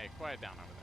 Hey, quiet down over there.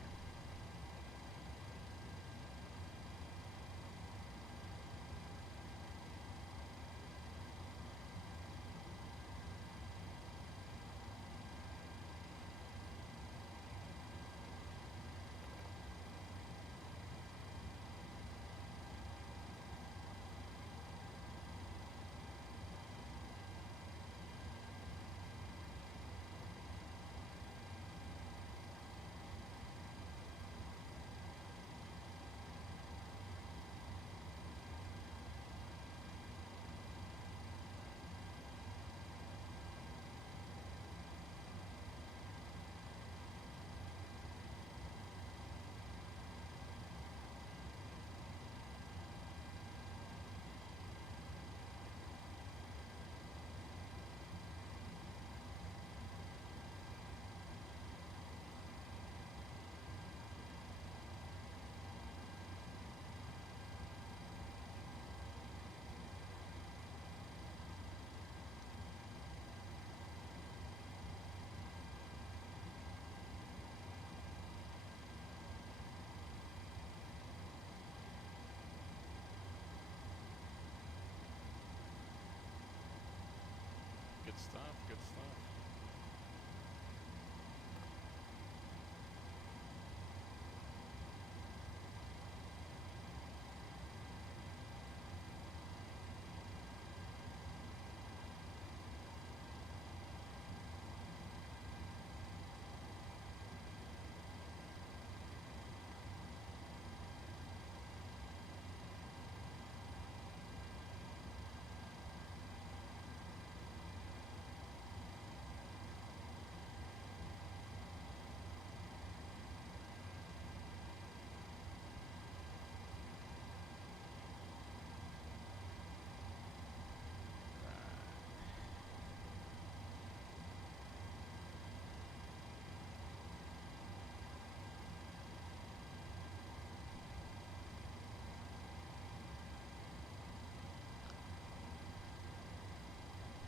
Good stuff, good stuff.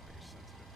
Very sensitive.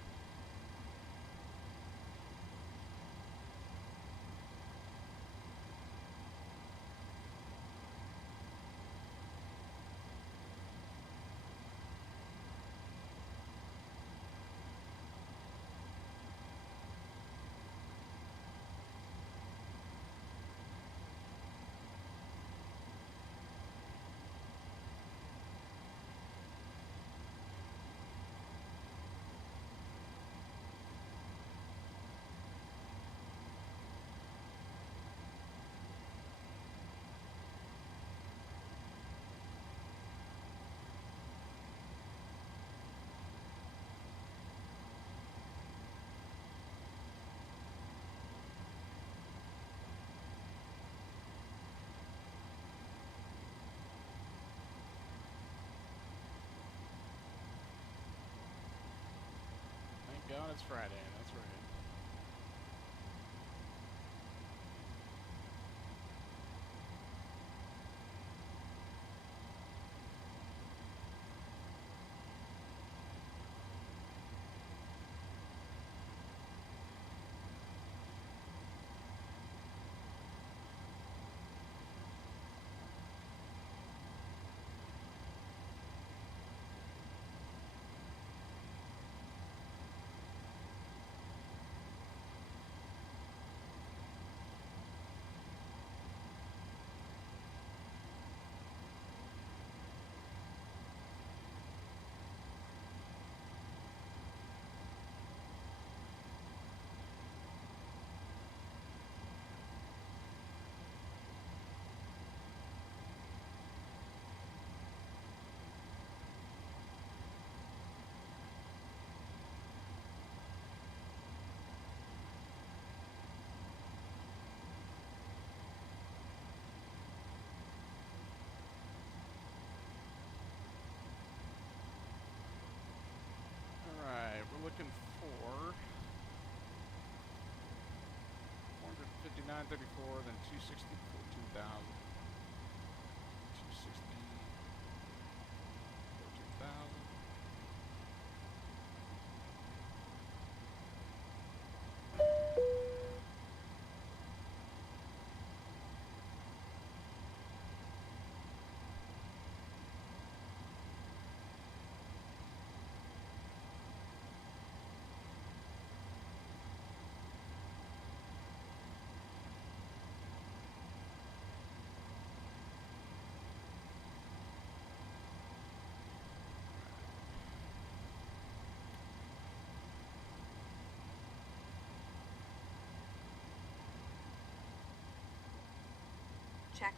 Thank God it's Friday, that's right. Alright, we're looking for 459.34, then 260 for 2,000. 260 for 2,000. Check.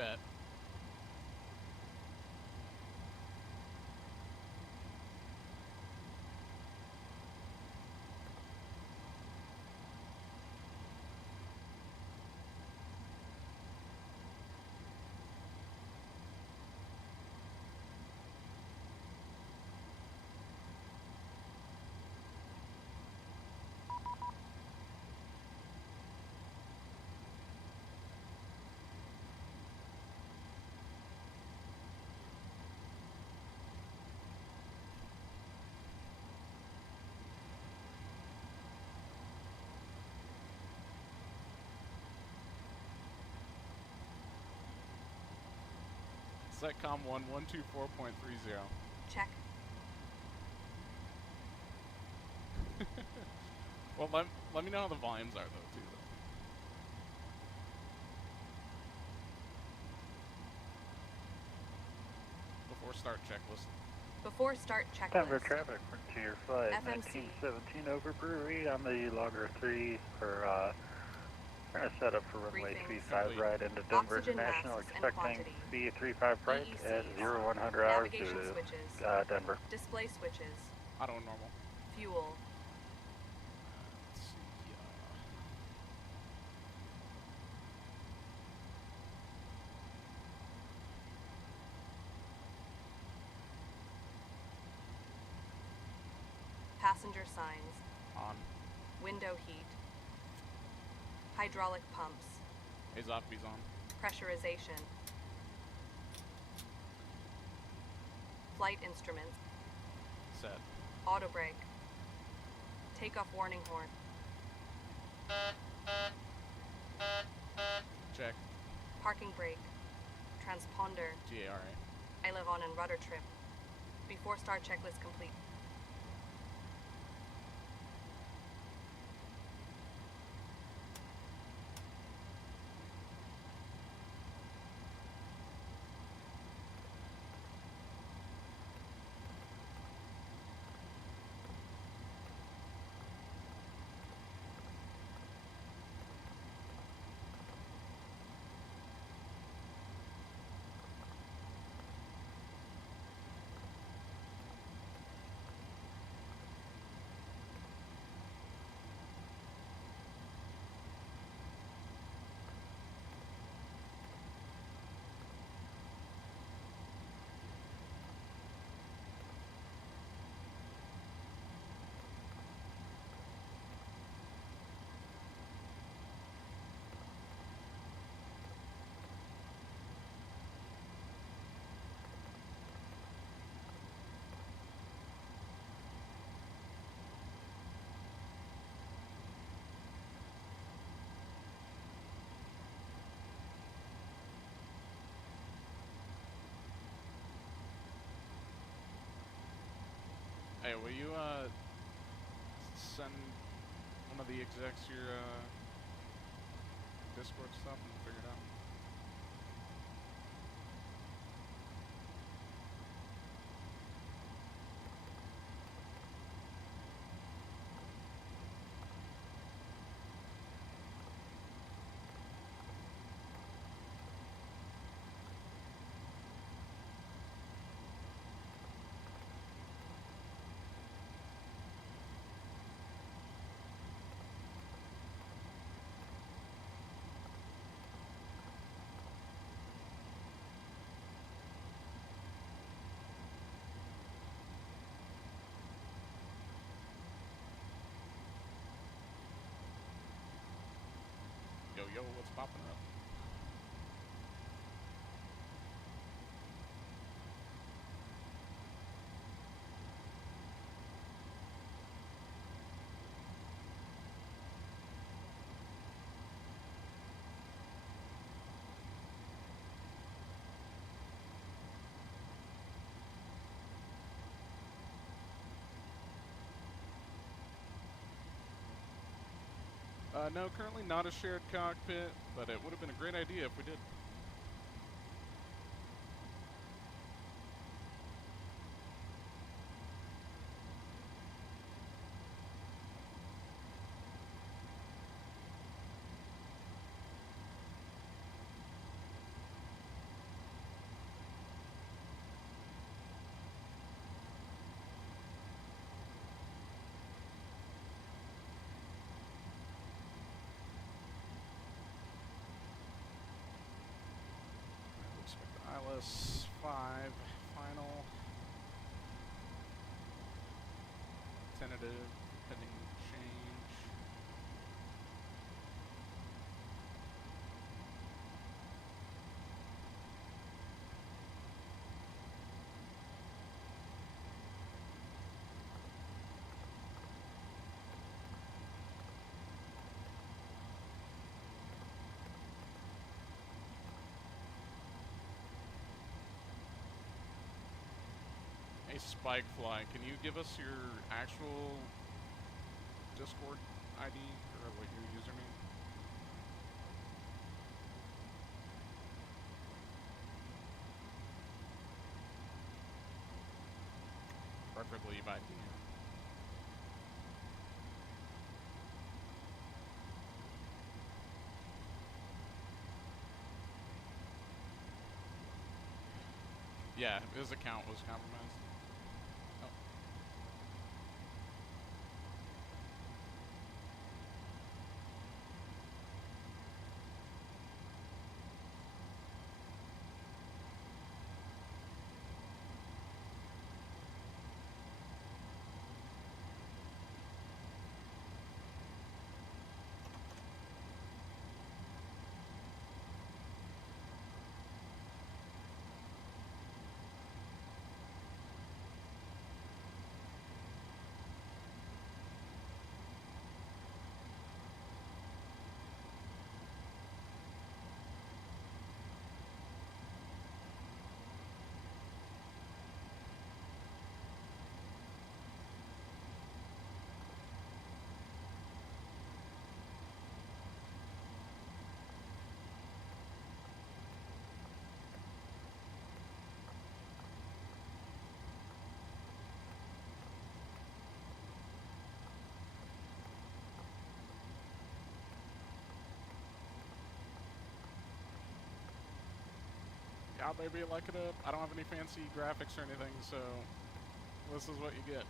Bet. Setcom 1124.30. Check. Well, let me know how the volumes are, though, too. Before start checklist. Before start checklist. Denver traffic, Frontier Flight FMC. 1917 over Brewery. I'm the logger 3 for, trying to set up for runway Briefing. 35 right into Denver Oxygen International, masks and expecting quantity. B35 right at EECs. 0100 hours Navigation to switches. Denver. Display switches. Auto normal. Fuel. Let's see. Passenger signs. On. Window heat. Hydraulic pumps. Azoppi's on. Pressurization. Flight instruments. Set. Auto brake. Takeoff warning horn. Check. Parking brake. Transponder. GARA. Aileron and rudder trim. Before start checklist complete. Hey, will you send one of the execs your Discord stuff and figure it out? Yo, what's popping up? No, currently not a shared cockpit, but it would have been a great idea if we did. ILS 5 final tentative pending change. Hey, Spikefly, can you give us your actual Discord ID or what your username? Preferably by DM. Yeah, his account was compromised. Oh. Yeah, baby, like it up. I don't have any fancy graphics or anything, so this is what you get.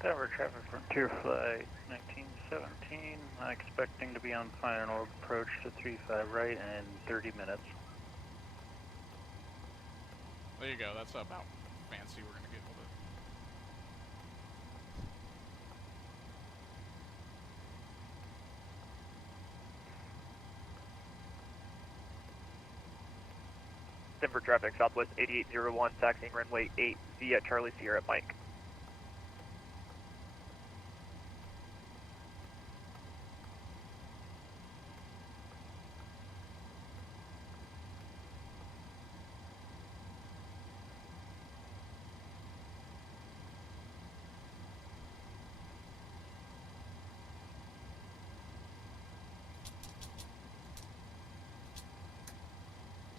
Tower traffic Frontier Flight 1917, expecting to be on final approach to 35 right in 30 minutes. There you go, that's about fancy we're gonna get with it. Denver traffic, Southwest 8801, taxiing runway 8 via Charlie Sierra Mike.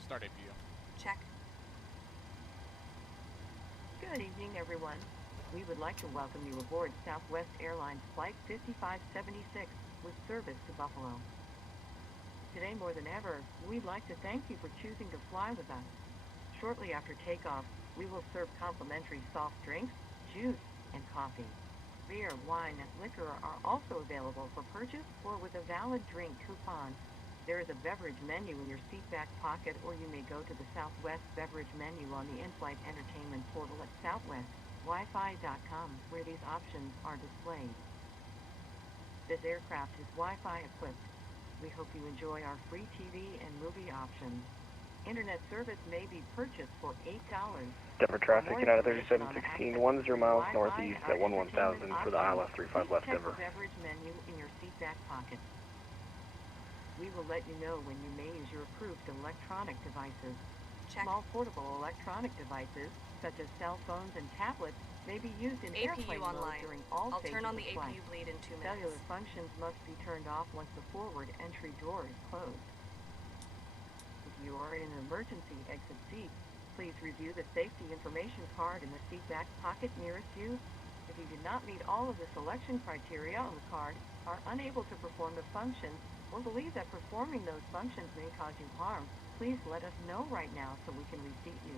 Start APU. Check. Good evening, everyone. We would like to welcome you aboard Southwest Airlines Flight 5576 with service to Buffalo. Today, more than ever, we'd like to thank you for choosing to fly with us. Shortly after takeoff, we will serve complimentary soft drinks, juice, and coffee. Beer, wine, and liquor are also available for purchase or with a valid drink coupon. There is a beverage menu in your seat back pocket, or you may go to the Southwest beverage menu on the in-flight entertainment portal at southwestwifi.com, where these options are displayed. This aircraft is Wi-Fi equipped. We hope you enjoy our free TV and movie options. Internet service may be purchased for $8. Denver traffic, United 3716, 10 miles northeast at 11000 for the ILS 35 left Denver. Beverage menu in your seat back pocket. We will let you know when you may use your approved electronic devices. Check. Small portable electronic devices, such as cell phones and tablets, may be used in airplane APU mode online. during all I'll phases turn on of the flight. APU bleed in 2 Cellular minutes. functions must be turned off once the forward entry door is closed. If you are in an emergency exit seat, please review the safety information card in the seat back pocket nearest you. If you do not meet all of the selection criteria on the card, are unable to perform the functions, or believe that performing those functions may cause you harm, please let us know right now so we can reseat you.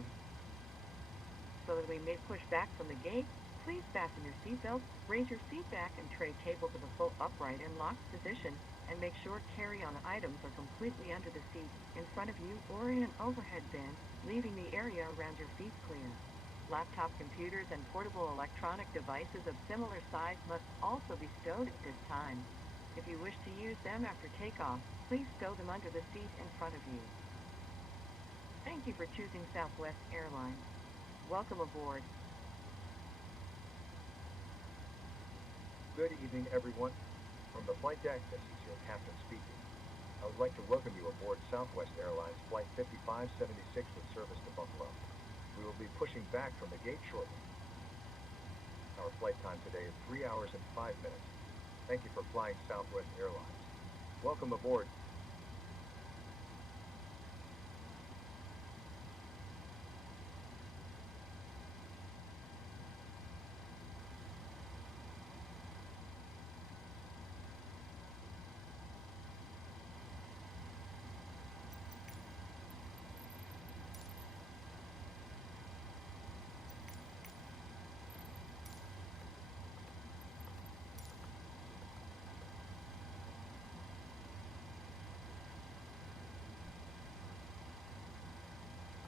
So that we may push back from the gate, please fasten your seatbelt, raise your seat back and tray table to the full upright and locked position, and make sure carry-on items are completely under the seat, in front of you, or in an overhead bin, leaving the area around your feet clear. Laptop computers and portable electronic devices of similar size must also be stowed at this time. If you wish to use them after takeoff, please stow them under the seat in front of you. Thank you for choosing Southwest Airlines. Welcome aboard. Good evening, everyone. From the flight deck, this is your captain speaking. I would like to welcome you aboard Southwest Airlines Flight 5576 with service to Buffalo. We will be pushing back from the gate shortly. Our flight time today is 3 hours and 5 minutes. Thank you for flying Southwest Airlines. Welcome aboard.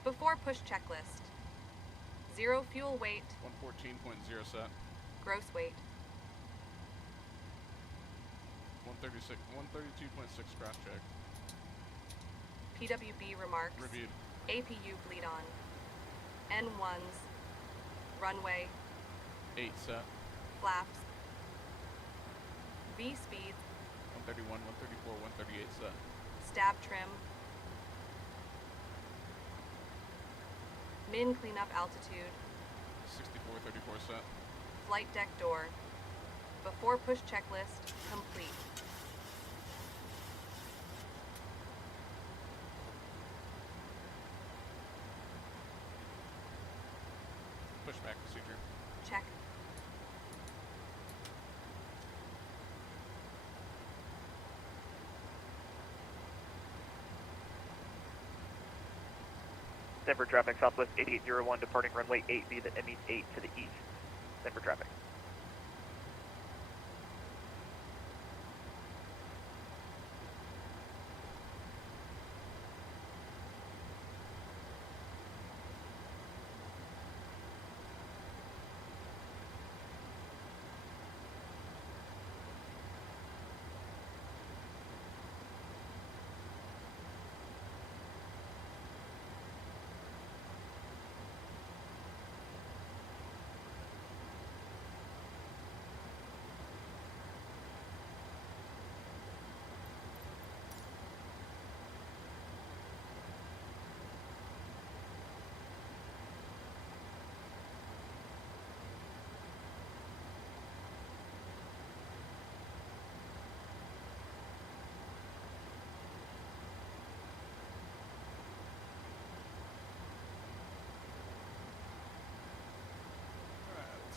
Before push checklist. 0 fuel weight, 114.0 set. gross weight. 132.6 crash check. PWB remarks. Reviewed. APU bleed on. N1s. Runway. 8 set. Flaps. V speeds. 131, 134, 138 set. Stab trim. Min cleanup altitude. 64, 34 set. Flight deck door. Before push checklist complete. Pushback procedure. Check. Denver traffic, Southwest 8801, departing runway 8 via the ME8 to the east. Denver traffic.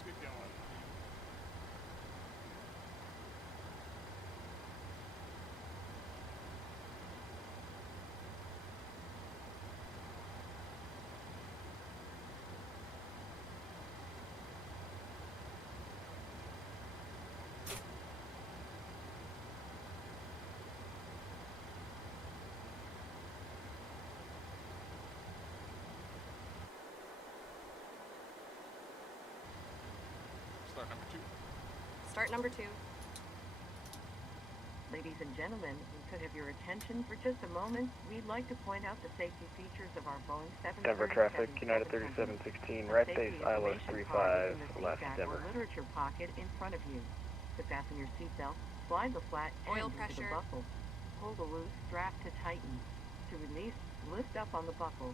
get going. Start number 2. Start number 2. Ladies and gentlemen, we could have your attention for just a moment. We'd like to point out the safety features of our Boeing 737. Denver traffic, United 3716, right base, ILS 35, left Denver. Literature pocket in front of you. To fasten your seatbelt, slide the flat end Oil into pressure. the buckle. Pull the loose strap to tighten. To release, lift up on the buckle.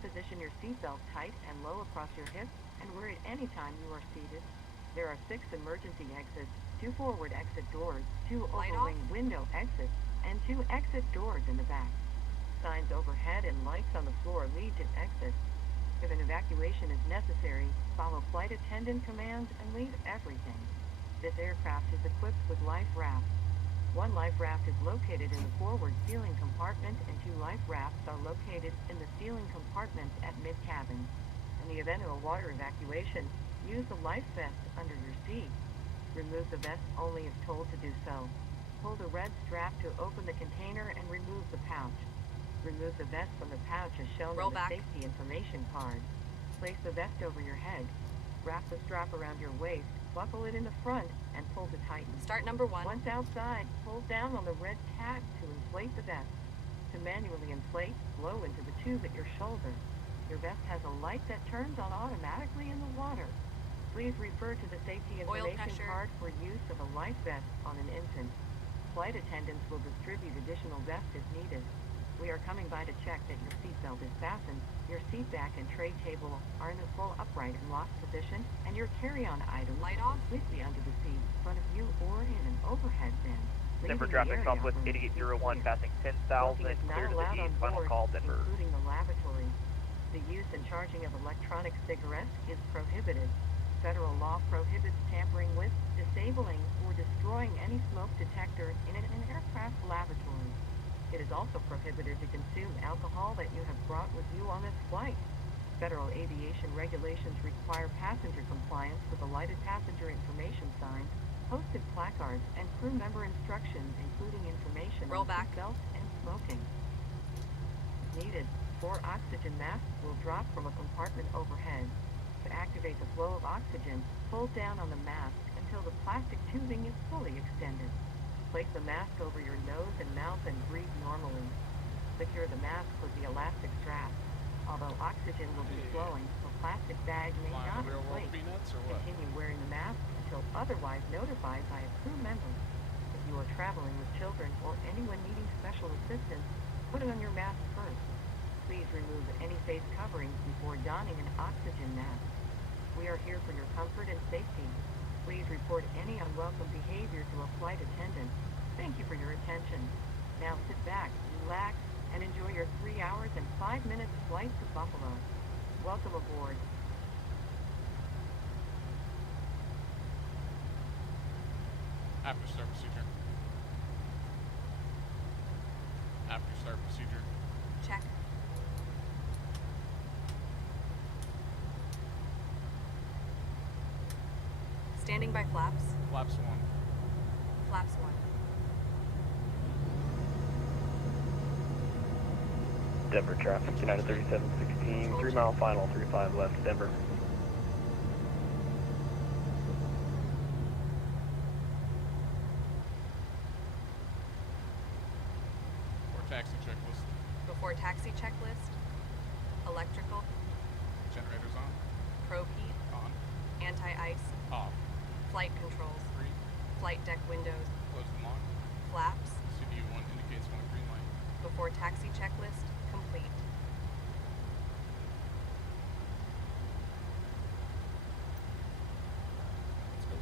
Position your seatbelt tight and low across your hips and wear it any time you are seated. There are 6 emergency exits, 2 forward exit doors, 2 Light overwing off. window exits, and 2 exit doors in the back. Signs overhead and lights on the floor lead to exits. If an evacuation is necessary, follow flight attendant commands and leave everything. This aircraft is equipped with life rafts. 1 life raft is located in the forward ceiling compartment and 2 life rafts are located in the ceiling compartment at mid-cabin. In the event of a water evacuation, use the life vest under your seat. Remove the vest only if told to do so. Pull the red strap to open the container and remove the pouch. Remove the vest from the pouch as shown Roll on the back. safety information card. Place the vest over your head. Wrap the strap around your waist, buckle it in the front, and pull to tighten. Start number 1. Once outside, pull down on the red tab to inflate the vest. To manually inflate, blow into the tube at your shoulder. Your vest has a light that turns on automatically in the water. Please refer to the safety Oil information pressure. card for use of a life vest on an infant. Flight attendants will distribute additional vests if needed. We are coming by to check that your seatbelt is fastened, your seat back and tray table are in a full upright and locked position, and your carry-on items Light are off. completely under the seat in front of you or in an overhead bin. Denver Leaving the traffic, area Southwest when you 8801, clear. passing Smoking 10,000, is not clear to the allowed on east, final board, call, Denver. including the lavatory. The use and charging of electronic cigarettes is prohibited. Federal law prohibits tampering with, disabling, or destroying any smoke detector in an aircraft lavatory. It is also prohibited to consume alcohol that you have brought with you on this flight. Federal aviation regulations require passenger compliance with the lighted passenger information signs, posted placards, and crew member instructions, including information Roll on back. seatbelts and smoking. If needed, 4 oxygen masks will drop from a compartment overhead. To activate the flow of oxygen, pull down on the mask until the plastic tubing is fully extended. Place the mask over your nose and mouth and breathe normally. Secure the mask with the elastic strap. Although oxygen will be flowing, the plastic bag may Flying not the real world inflate. peanuts or what? Continue wearing the mask until otherwise notified by a crew member. If you are traveling with children or anyone needing special assistance, put on your mask first. Please remove any face coverings before donning an oxygen mask. We are here for your comfort and safety. Please report any unwelcome behavior to a flight attendant. Thank you for your attention. Now sit back, relax, and enjoy your 3 hours and 5 minutes flight to Buffalo. Welcome aboard. After start procedure. After start procedure. Check. Standing by flaps. Flaps 1. Flaps 1. Denver traffic, United 3716, 3 mile final, 35 left, Denver. Or taxi checklist. Before taxi checklist. Electrical. Generators on. Probe heat. On. Anti-ice. Off. Flight controls. 3. Flight deck windows. Close and lock. Flaps. CDU1 indicates when a green light. Before taxi checklist. Complete. Let's go.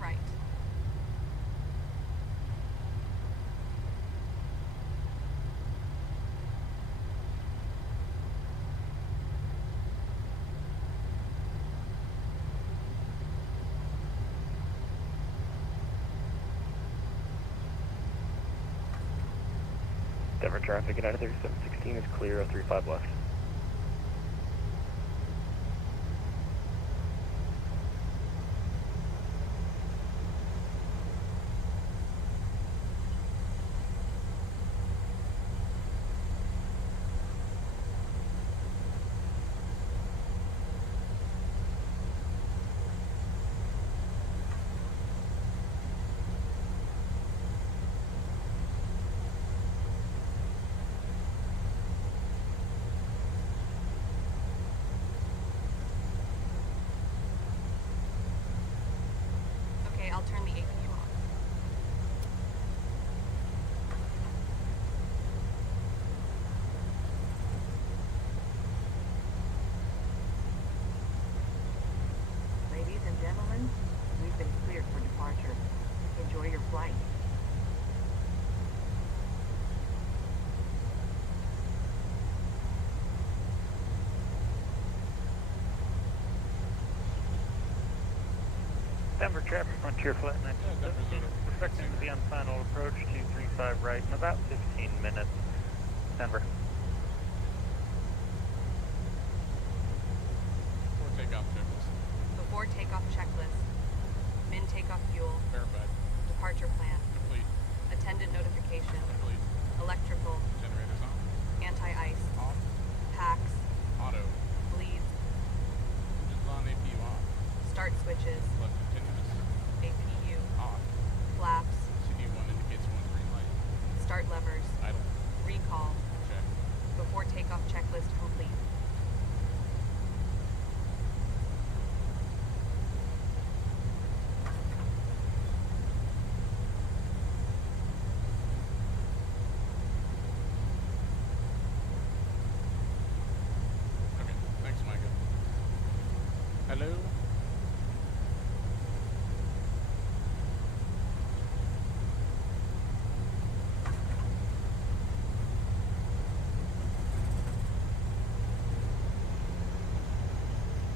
right. Denver traffic, United 3716 is clear, 35 left. Okay, I'll turn the APU off. Ladies and gentlemen, we've been cleared for departure. Enjoy your flight. Denver traffic, Frontier Flight 1917, expecting to be on final approach 235 right in about 15 minutes. Denver. Before takeoff checklist. Before takeoff checklist. Min takeoff fuel. Verified. Departure plan. Complete. Attendant notification. Complete. Electrical. Generators on. Anti-ice. Off. Packs. Auto. Bleeds. Engines on, APU off. Start switches. Left continuous. APU. Off. Flaps. CD1 indicates one green light. Start levers. Idle. Recall. Check. Before takeoff checklist complete. Okay, thanks, Micah. Hello?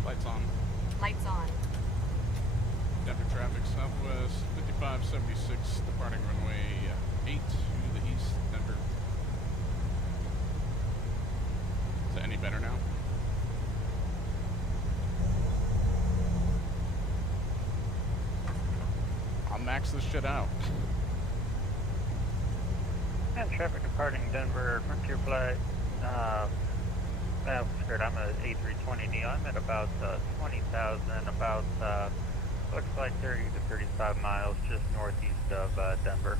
Lights on. Lights on. Denver traffic southwest 5576, departing runway 8 to the east, Denver. Is that any better now? I'll max this shit out. And traffic departing Denver, Frontier Flight. Skirt, I'm at A320 Neo. I'm at about 20,000, about looks like 30 to 35 miles just northeast of Denver.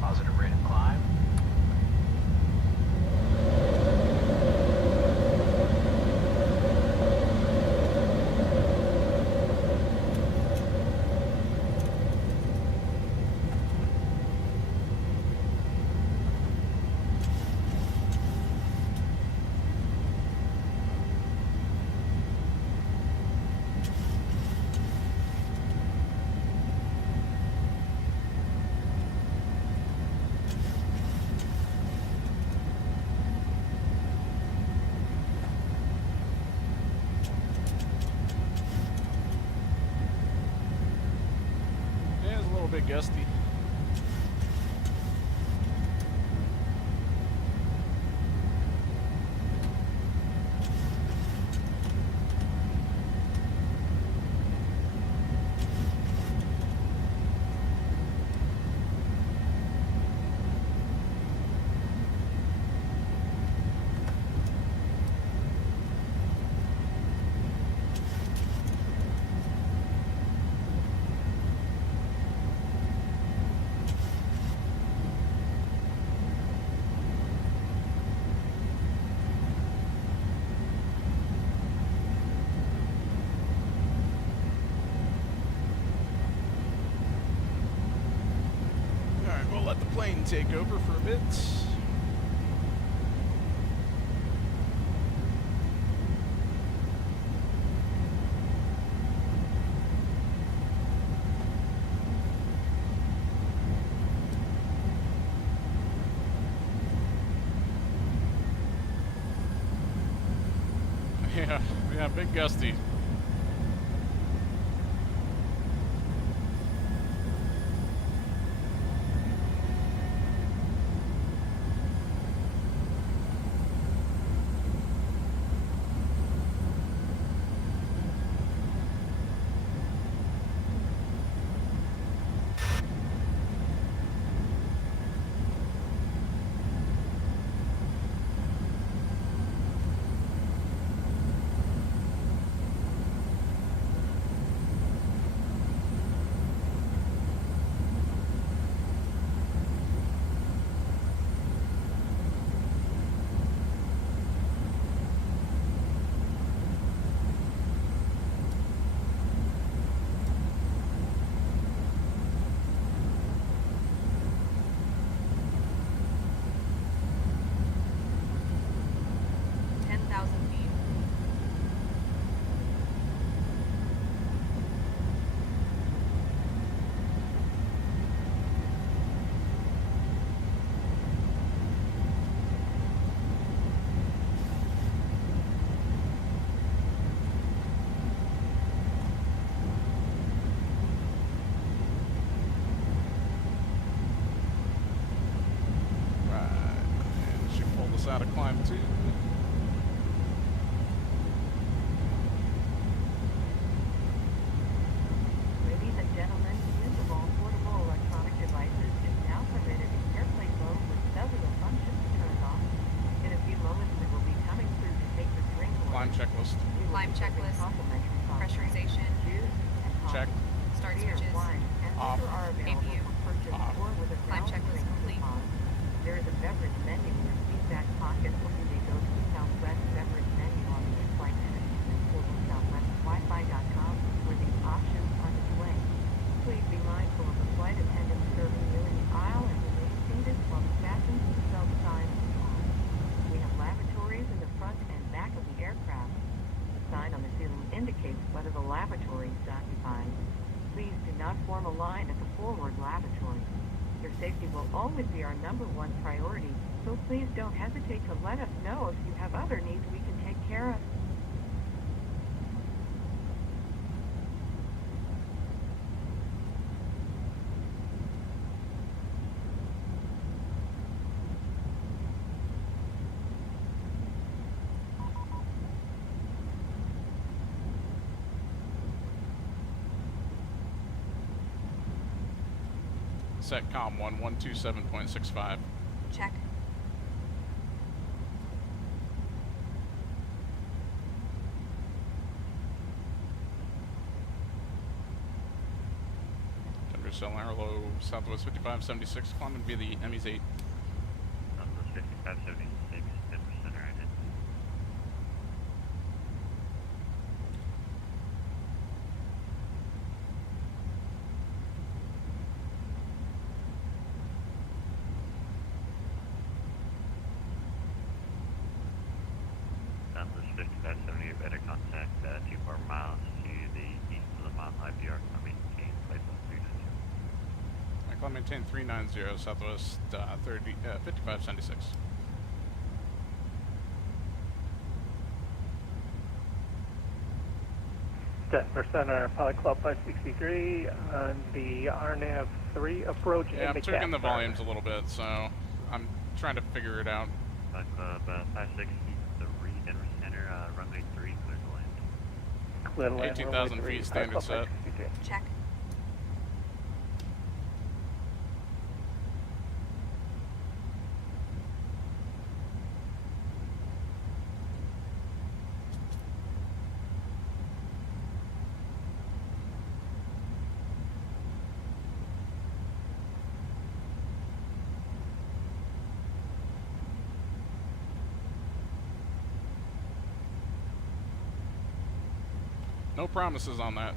Positive rate of climb. Yeah, it's a little bit gusty. plane take over for a bit. Yeah, big gusty. Out of climb 2. Ladies and gentlemen, use of all portable electronic devices is now permitted in airplane mode with cellular functions turned off. In a few moments, we will be coming through to take your drink order. Climb checklist. We will Climb be serving checklist. complimentary soft Pressurization. juice, and Check. coffee. Start Beer, switches. wine, and Off. liquor are available APU. for purchase Off. or with a Climb valid checklist drink complete. coupon. There is a beverage menu in your seat back pocket, or you may go to the Southwest beverage menu on the in-flight management portal, southwestwifi.com, where these options are displayed. Please be mindful of the flight attendants serving you in the aisle and remain seated while the fasten seatbelt signs are on. We have lavatories in the front and back of the aircraft. The sign on the ceiling indicates whether the lavatory is occupied. Please do not form a line at the forward lavatory. Your safety will always be our #1 priority, so please don't hesitate to let us know if you have other needs we can take care of. Set com 1127.65. Check. Denver Stellar Low, Southwest 5576, climbing via the ME's 8. Southwest 5576, 10% right in. Southwest 5570, better contact 24 miles to the east of the Mount High VR, maintain flight level 390. I climb maintain 390, Southwest 5576. Denver Center, Pilot Club 563 on the RNAV 3 approach. Yeah, I'm tweaking the volumes a little bit, so I'm trying to figure it out. Pilot Club 563, Denver Center, runway 3, clear to land. Clear to land, 18,000 runway 3, feet, standard Pilot Club set. 563. Check. No promises on that.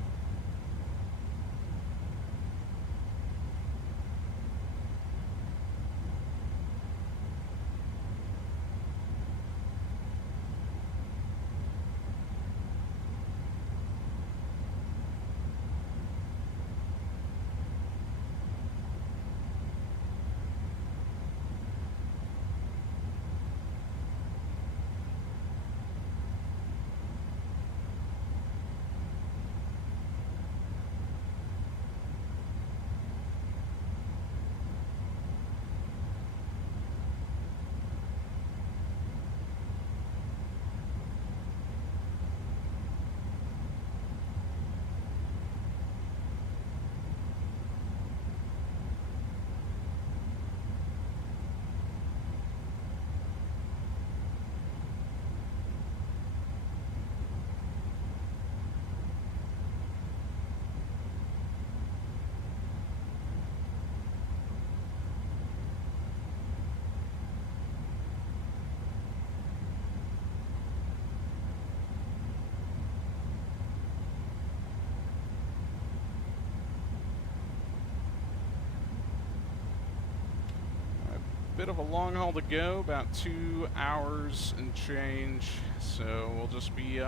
bit of a long haul to go, about 2 hours and change. So we'll just be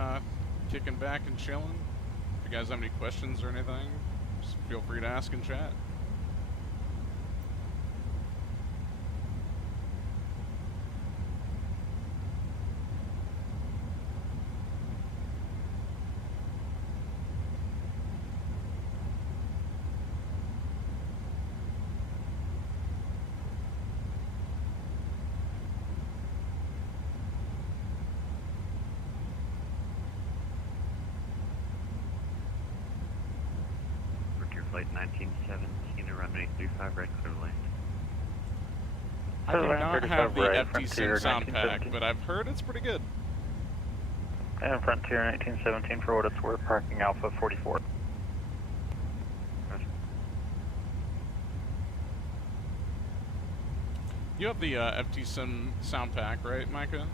kicking back and chilling. If you guys have any questions or anything, just feel free to ask in chat. Flight 1917 to runway 35 right, clear to land. I do not have the right, FTSIM sound pack, 1917. but I've heard it's pretty good. And Frontier 1917 for what it's worth, parking Alpha 44. You have the FTSIM sound pack, right, Micah?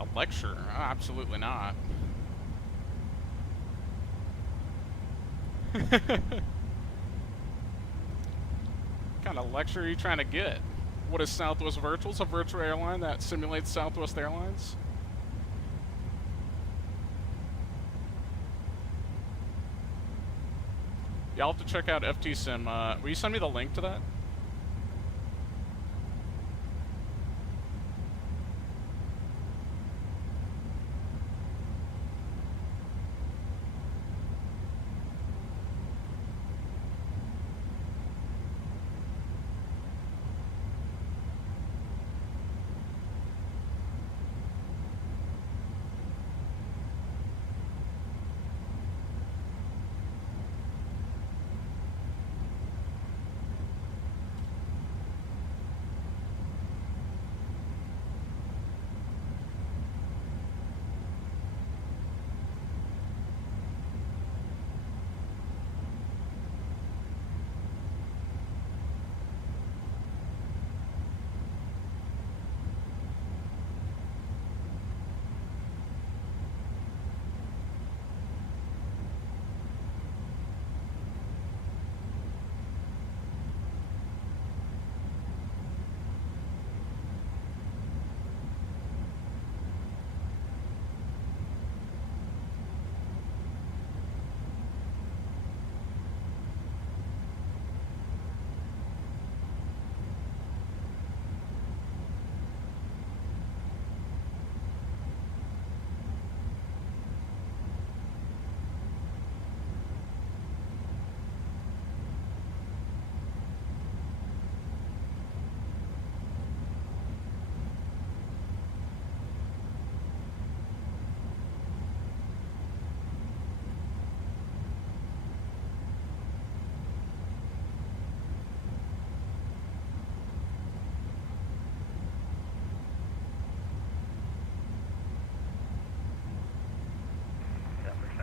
A lecture? Oh, absolutely not. What kind of lecture are you trying to get? What is Southwest Virtual? It's a virtual airline that simulates Southwest Airlines. Yeah, I'll have to check out FTSIM. Will you send me the link to that?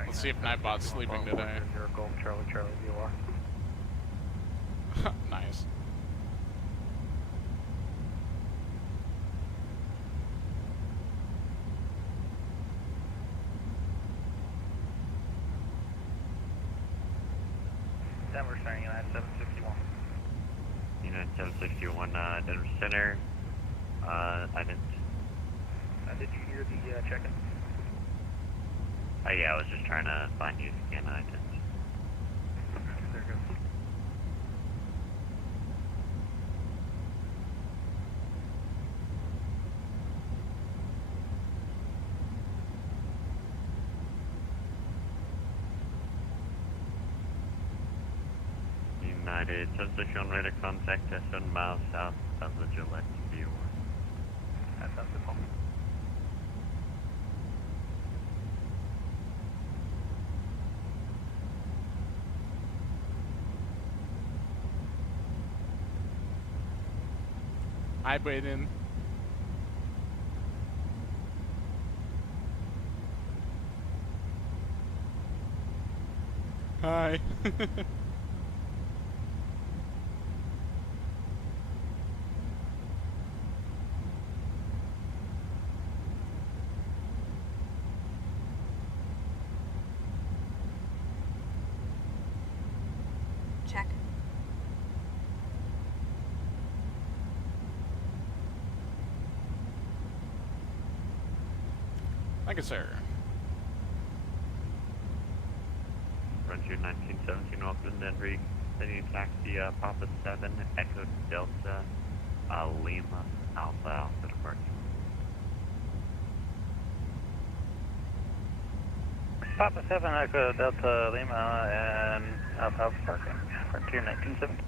Let's see if Nightbot's sleeping today. Golf Charlie Charlie VOR. Nice. Denver Center, United 761. United 761, Denver Center. I didn't. Did you hear the check-in? Yeah, I was just trying to find you again. I didn't. There goes. United 761 radar contact us 7 miles south of the Gillette view. That's up the phone. Hi, Braden. Hi. Thank you, sir. Roger 1917 Auckland, Denver. City taxi Papa 7 Echo Delta Lima Alpha Alpha departing. Papa 7 Echo Delta Lima and Alpha Alpha parking. Frontier 1917.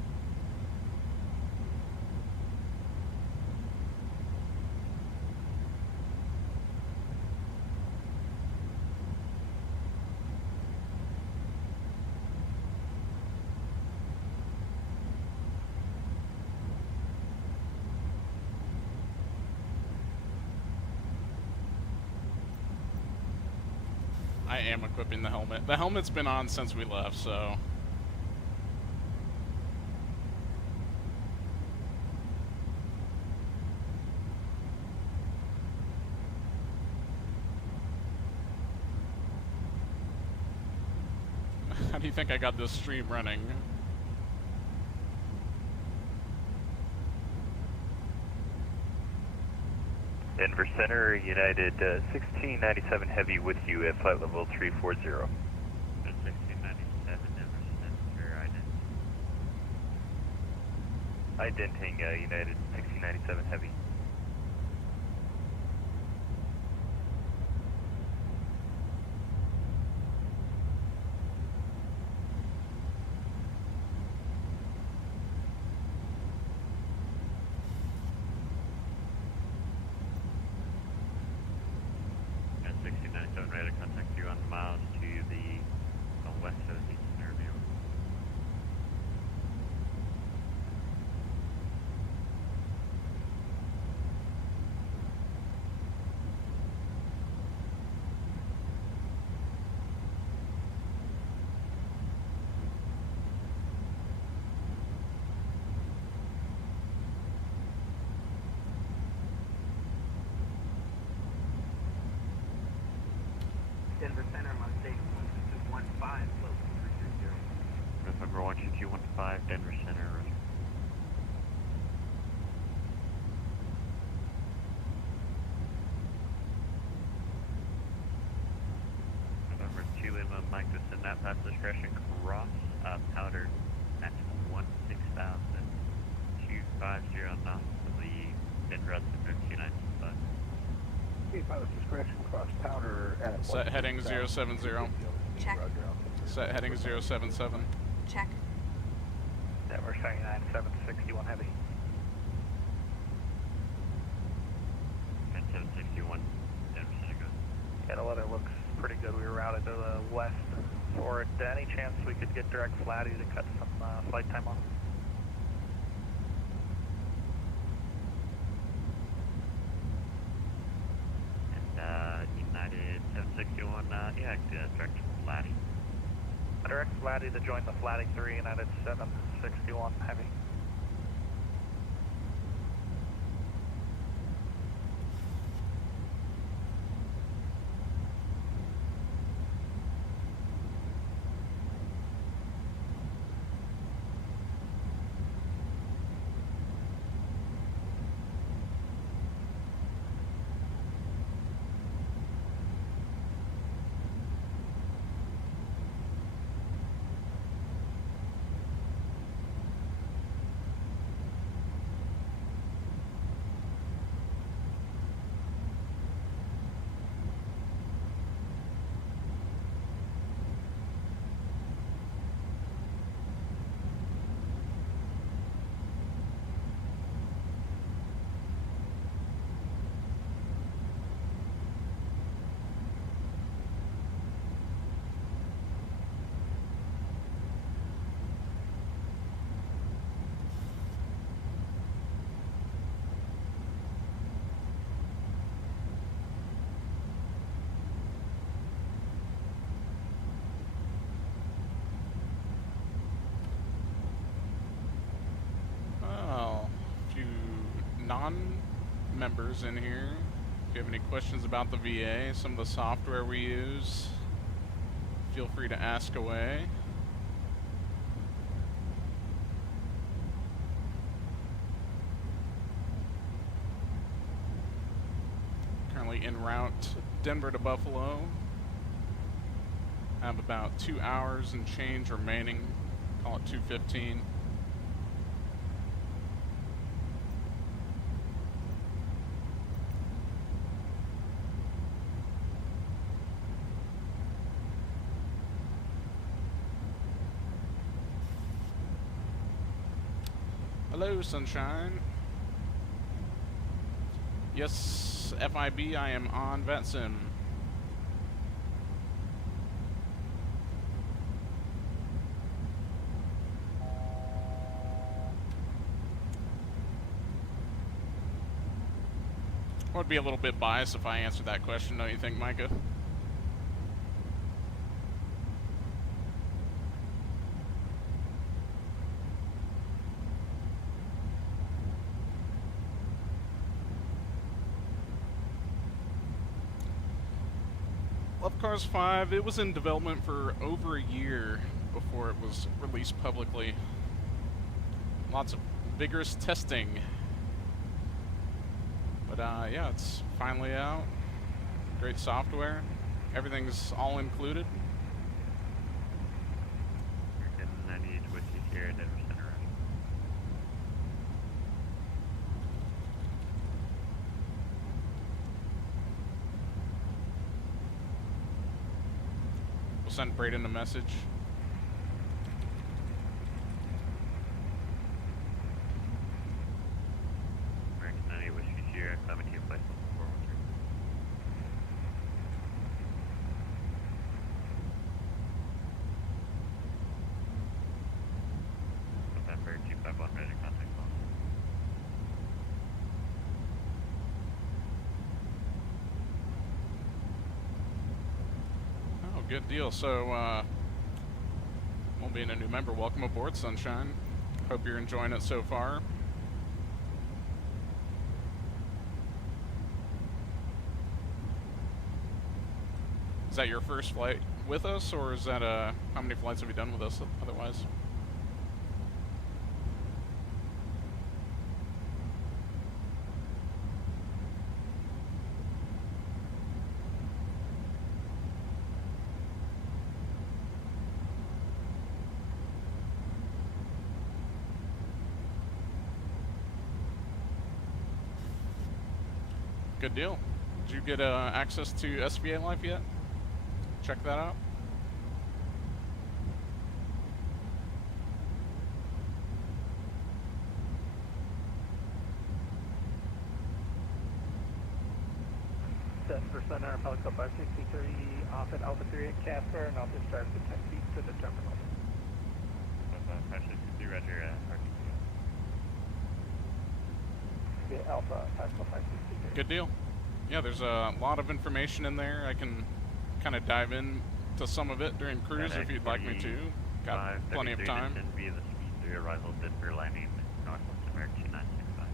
I am equipping the helmet. The helmet's been on since we left, so... How do you think I got this stream running? Denver Center, United 1697 Heavy with you at flight level 340. 1697 Denver Center, Identing United 1697 Heavy. Ready to contact you on miles to the west of the eastern interview. Denver Center, Mustang 1215, float 330. November 12215, Denver Center, Roger. November 2 Lima, Mike to send that pass discretion cross, powder at 16,250 knots to the Denver altimeter 295. Pilot's discretion, cross powder at... Set heading 070. Check. Set heading 077. Check. Denver 761 Heavy. 761, Denver Center, go. Yeah, the weather looks pretty good. We were routed to the west for it. Any chance we could get direct flatty to cut some flight time off? United 761, yeah, direct Flatty. Direct flatty to join the Flatty 3, United 761 Heavy. non-members in here. If you have any questions about the VA, some of the software we use, feel free to ask away. Currently en route Denver to Buffalo. I have about 2 hours and change remaining. Call it 2:15. Hello, sunshine. Yes, FIB, I am on VetSim. I would be a little bit biased if I answered that question, don't you think, Micah? Love Cars 5, it was in development for over a year before it was released publicly. Lots of vigorous testing. But yeah, it's finally out. Great software. Everything's all included. And I need with you here at Denver Center. We'll send Braden a message. Good deal. So, well, being a new member, welcome aboard, Sunshine. Hope you're enjoying it so far. Is that your first flight with us, or is that how many flights have you done with us otherwise? Good deal. Did you get access to SVA Life yet? Check that out. Denver Center, Pilot Club 563, off at Alpha 3 at Casper, and I'll discharge the 10 feet to the terminal. 563, roger, Yeah, Alpha, Pilot Club 563. Good deal. Yeah, there's a lot of information in there. I can kind of dive in to some of it during cruise if you'd like me to. Got plenty of time. Via the speed 3 arrival, Denver landing, Northwest America 2965.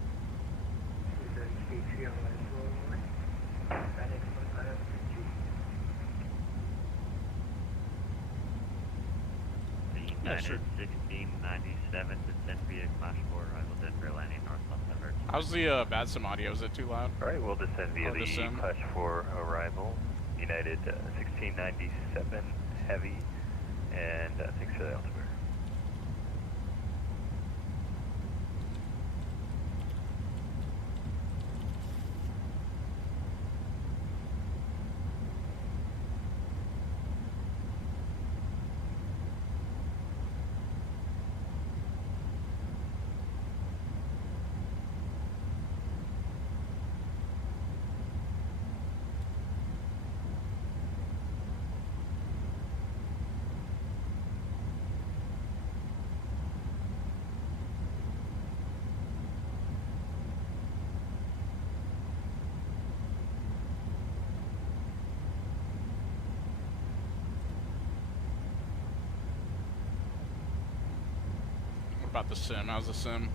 Yeah, sure. 1697 to 10 via Clash 4 arrival, Denver landing, Northwest America. How's the bad sim audio? Is it too loud? Alright, we'll descend via the sim. Clash 4 arrival, United 1697 heavy, and thanks for the altimeter. About the sim. How's the sim?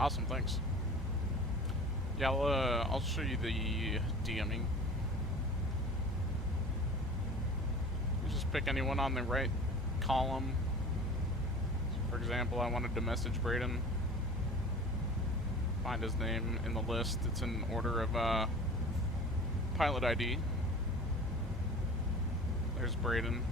Awesome, thanks. Yeah, I'll show you the DMing. You just pick anyone on the right column. So for example, I wanted to message Braden. Find his name in the list. It's in order of pilot ID. There's Braden.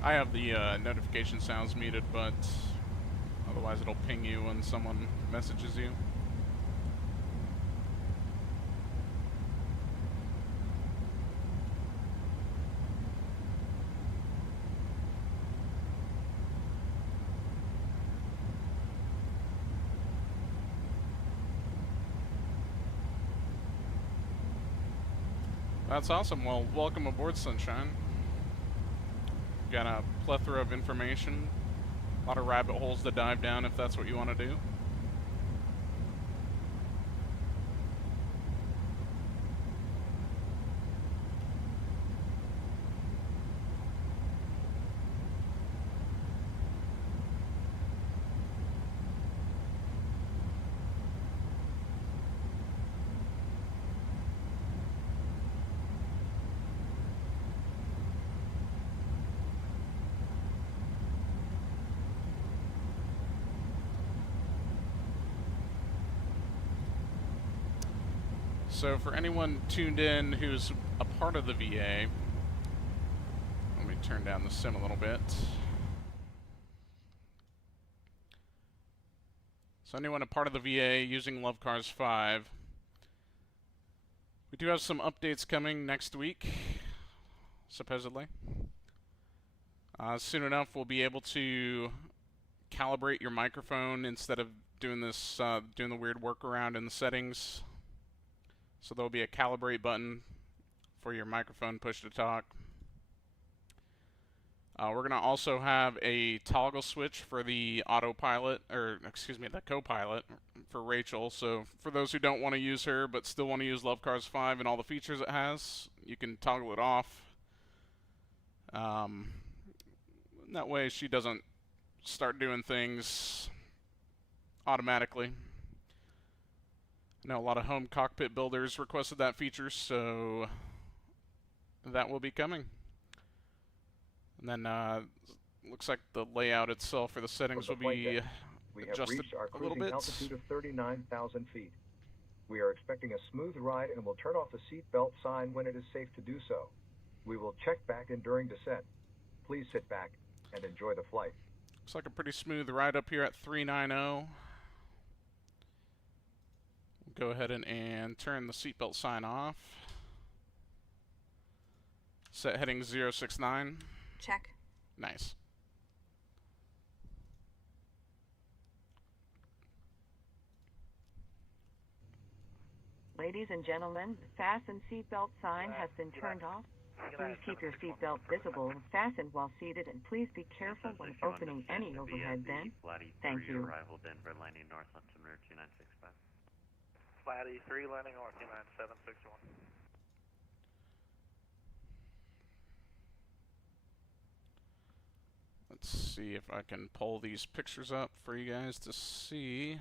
I have the notification sounds muted, but otherwise it'll ping you when someone messages you. That's awesome. Well, welcome aboard, Sunshine. Got a plethora of information, a lot of rabbit holes to dive down if that's what you want to do. So for anyone tuned in who's a part of the VA, let me turn down the sim a little bit. So anyone a part of the VA using Love Cars 5, we do have some updates coming next week, supposedly. Soon enough, we'll be able to calibrate your microphone instead of doing this, doing the weird workaround in the settings. So there'll be a calibrate button for your microphone push to talk. We're going to also have a toggle switch for the autopilot, or excuse me, the co-pilot for Rachel. So for those who don't want to use her but still want to use Love Cars 5 and all the features it has, you can toggle it off. That way she doesn't start doing things automatically. I know a lot of home cockpit builders requested that feature, so that will be coming. And then looks like the layout itself for the settings will be adjusted a little bit. Altitude of 39,000 feet. We are expecting a smooth ride and will turn off the seatbelt sign when it is safe to do so. We will check back in during descent. Please sit back and enjoy the flight. Looks like a pretty smooth ride up here at 390. Go ahead and turn the seatbelt sign off. Set heading 069. Check. Nice. Ladies and gentlemen, the fasten seatbelt sign has been turned off. Please keep your seatbelt visible and fastened while seated, and please be careful when opening any overhead bin. Thank you. Arrival Denver, landing north, London, route 2965. Flat E3, landing north, 29761. Let's see if I can pull these pictures up for you guys to see.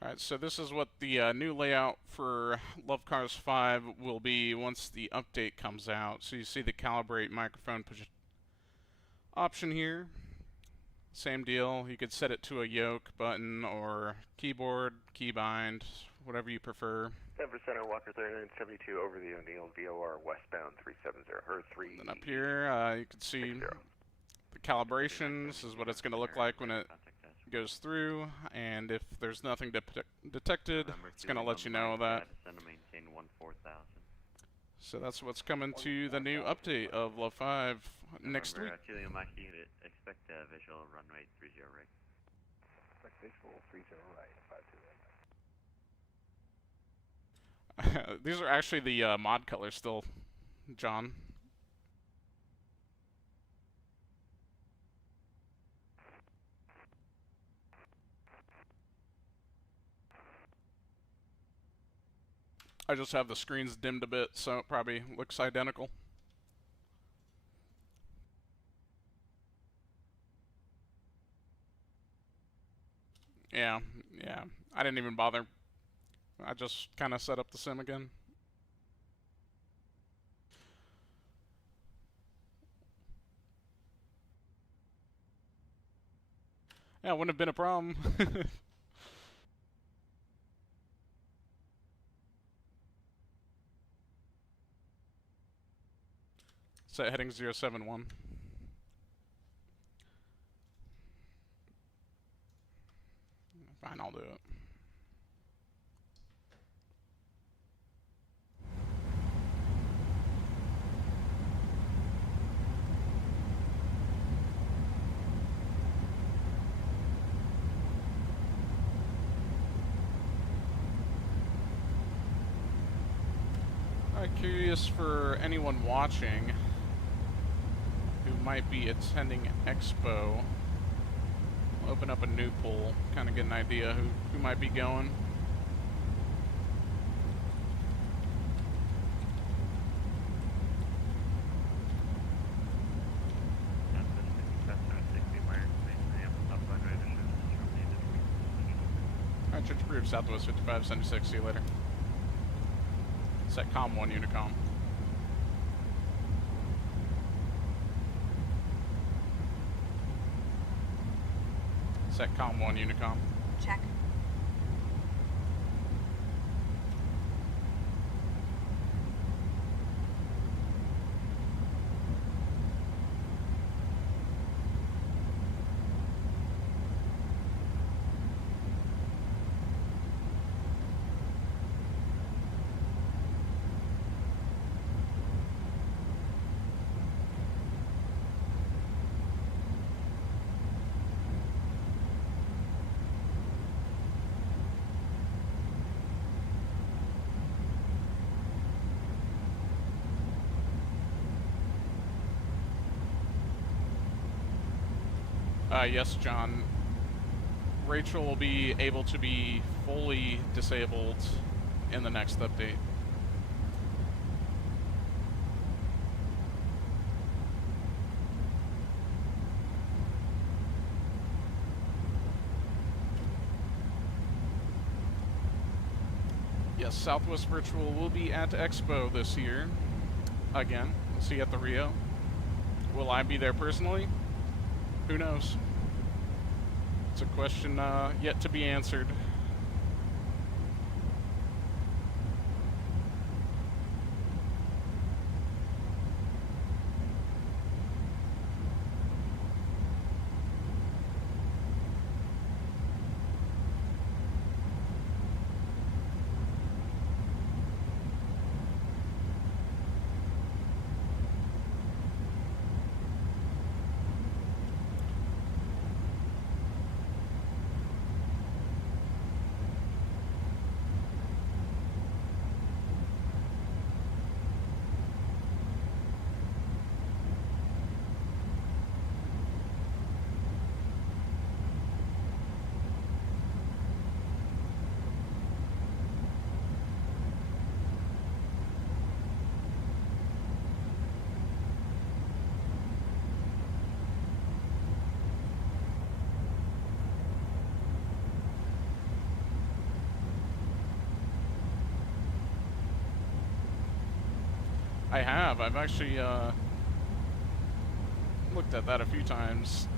Alright, so this is what the new layout for Love Cars 5 will be once the update comes out. So you see the calibrate microphone push option here. Same deal, you could set it to a yoke button or keyboard, keybind, whatever you prefer. Denver Center, Walker 3972 over the O'Neill, VOR westbound 370, or 3. And up here, you can see the calibration. This is what it's going to look like when it goes through, and if there's nothing detected, it's going to let you know that. So that's what's coming to the new update of Love 5 next week. Helium Mike unit, expect visual runway 30 right. Expect visual 30 right, 52. These are actually the mod colors still, John. I just have the screens dimmed a bit, so it probably looks identical. Yeah. I didn't even bother. I just kind of set up the sim again. Yeah, it wouldn't have been a problem. Set heading 071. Fine, I'll do it. I'm curious for anyone watching who might be attending Expo. I'll open up a new poll, kind of get an idea who might be going. Alright, Church Approved, Southwest 5576, see you later. Set COM 1 Unicom. Set COM 1 Unicom. Check. Yes, John. Rachel will be able to be fully disabled in the next update. Yes, Southwest Virtual will be at Expo this year. Again, we'll see you at the Rio. Will I be there personally? Who knows? It's a question yet to be answered. I have. I've actually looked at that a few times.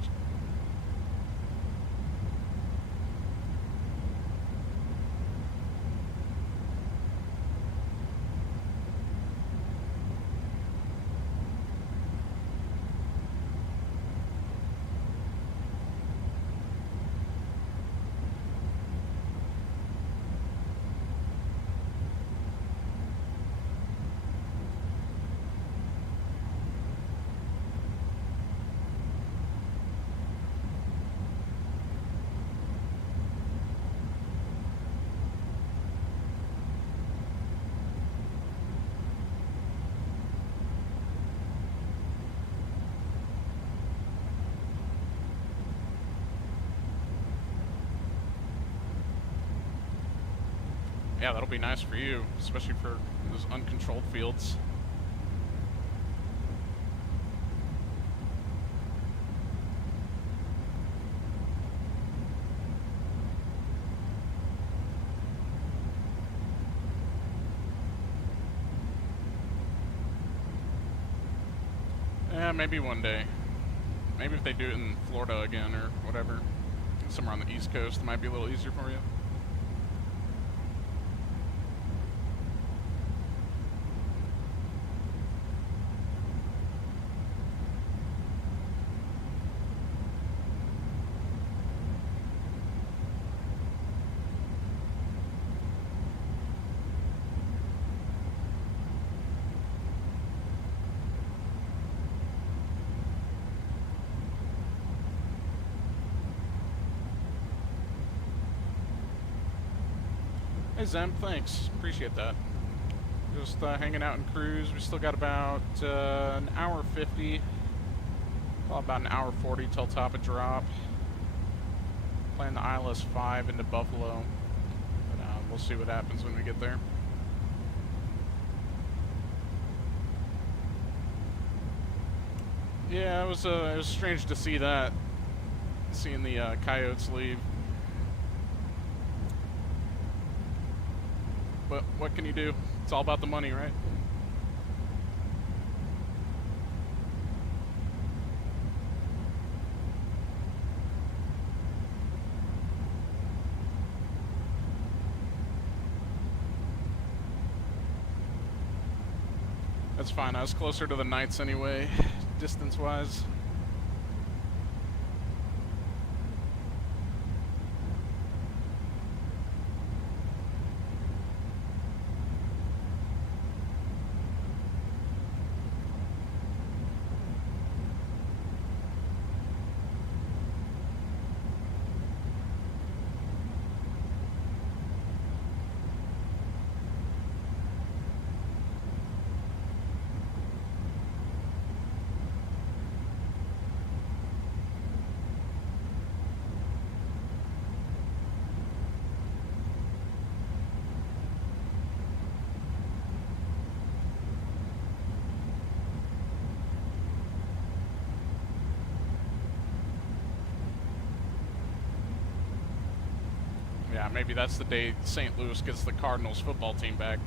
Yeah, that'll be nice for you, especially for those uncontrolled fields. Yeah, maybe one day. Maybe if they do it in Florida again or whatever, somewhere on the East Coast, it might be a little easier for you. Hey Zem, thanks. Appreciate that. Just hanging out in cruise. We still got about an hour 50. Well, about an hour 40 till top of drop. Playing the ILS 5 into Buffalo. But we'll see what happens when we get there. Yeah, it was strange to see that. Seeing the Coyotes leave. But what can you do? It's all about the money, right? That's fine. I was closer to the Knights anyway, distance-wise. Yeah, maybe that's the day St. Louis gets the Cardinals football team back.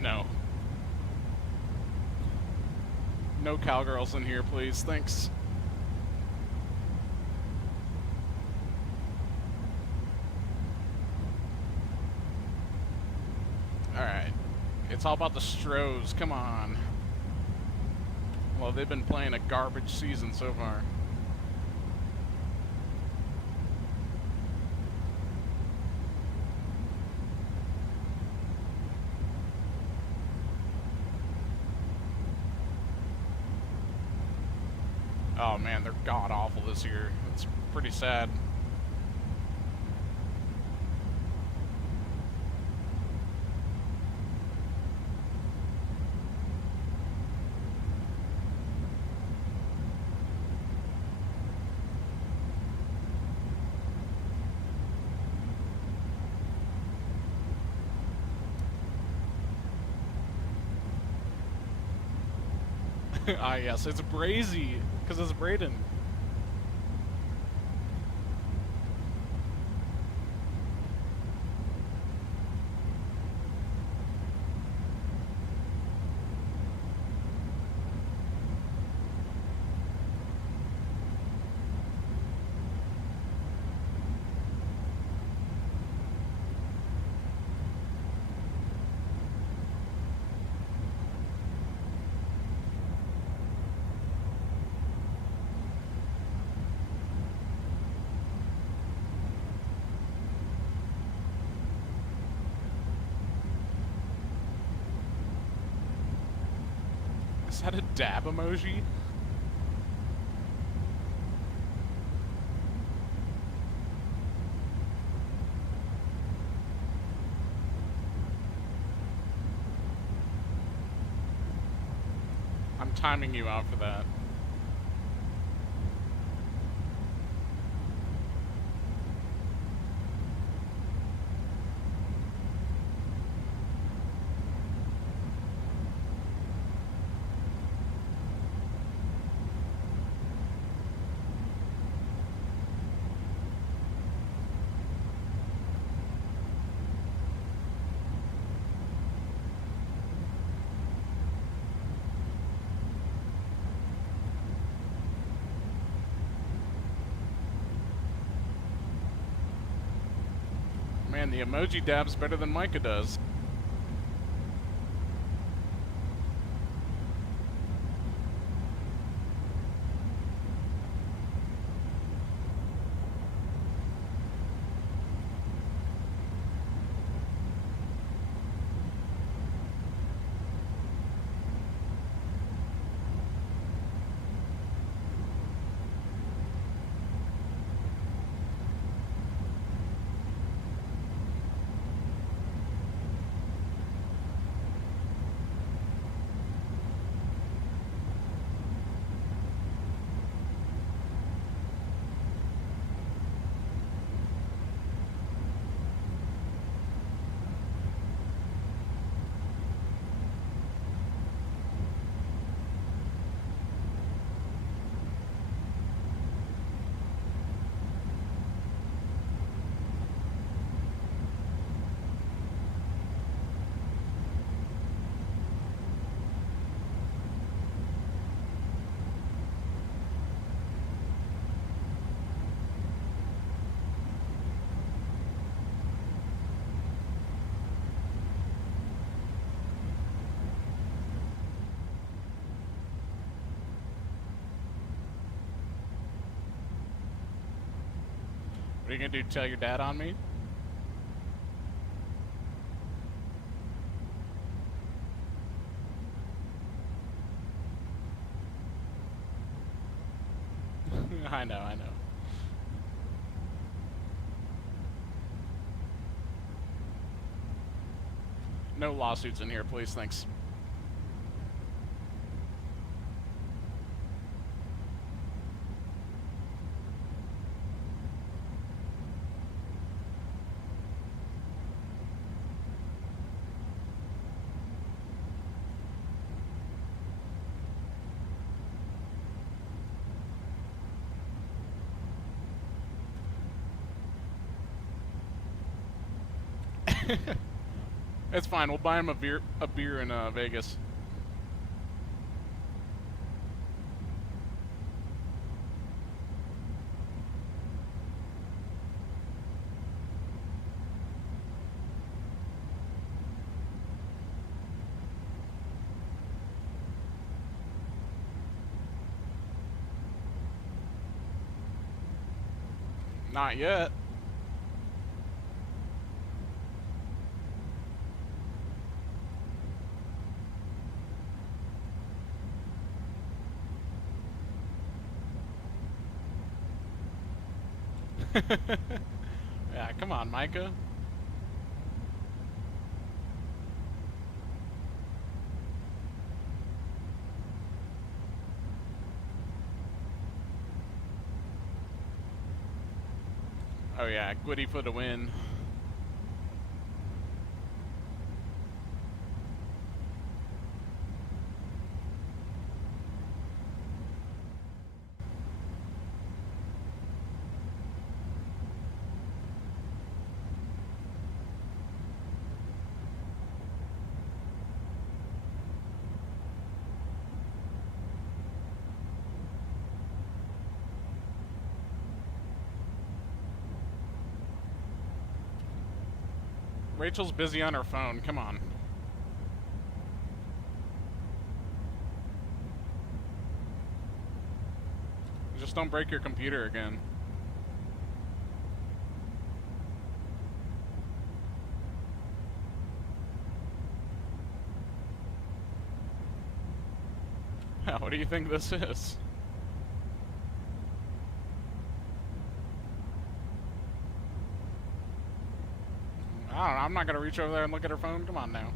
No. No cowgirls in here, please. Thanks. Alright. It's all about the Stros. Come on. Well, they've been playing a garbage season so far. Oh man, they're god awful this year. It's pretty sad. Ah yes, it's Brazy. Because it's Braden. Is that a dab emoji? I'm timing you out for that. Man, the emoji dab's better than Micah does. What are you gonna do, tell your dad on me? I know, I know. No lawsuits in here, please, thanks. It's fine. We'll buy him a beer in Vegas. Not yet. Yeah, come on, Micah. Oh yeah, Gwitty for the win. Rachel's busy on her phone, come on. Just don't break your computer again. Yeah, what do you think this is? I don't know, I'm not gonna reach over there and look at her phone. Come on now.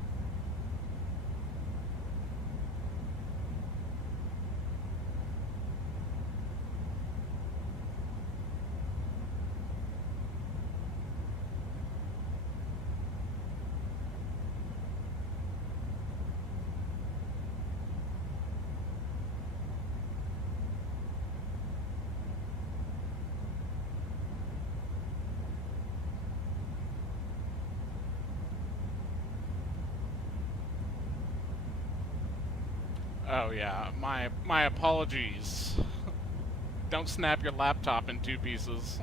Oh yeah, my apologies. Don't snap your laptop in two pieces.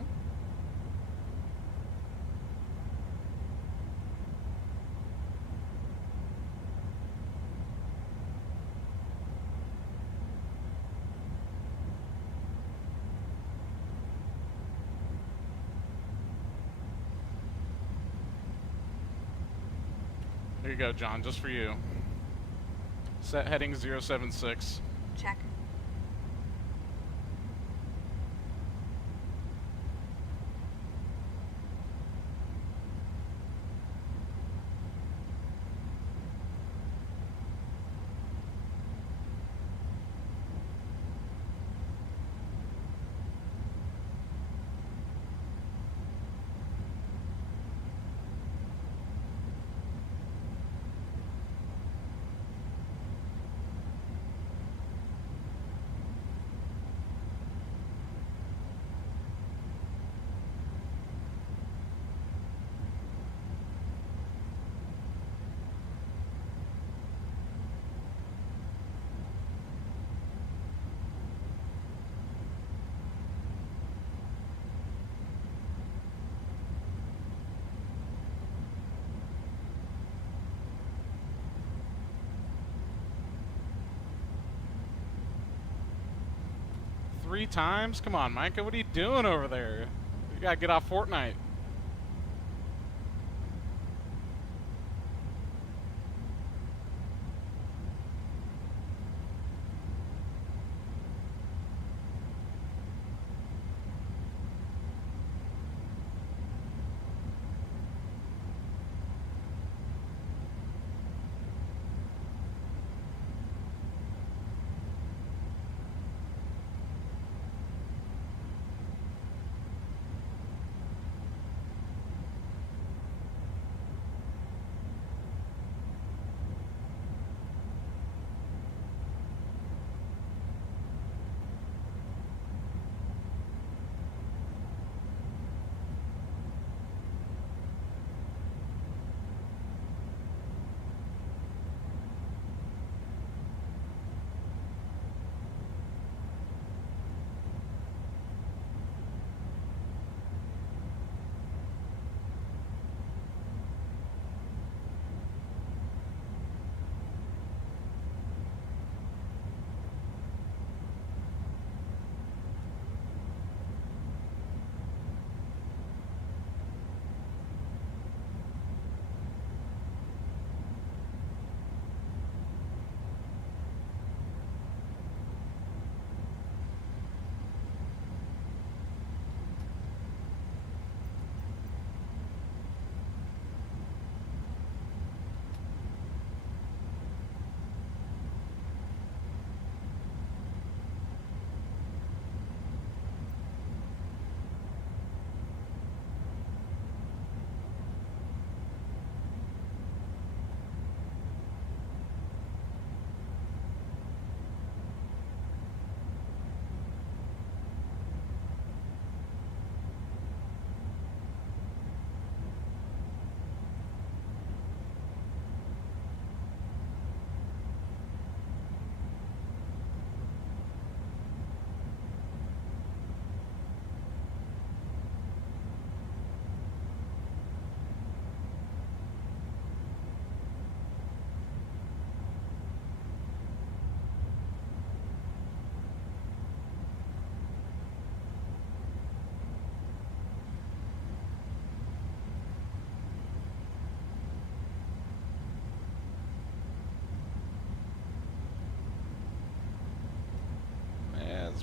Here you go, John, just for you. Set heading 076. Check. Three times? Come on, Micah, what are you doing over there? You gotta get off Fortnite.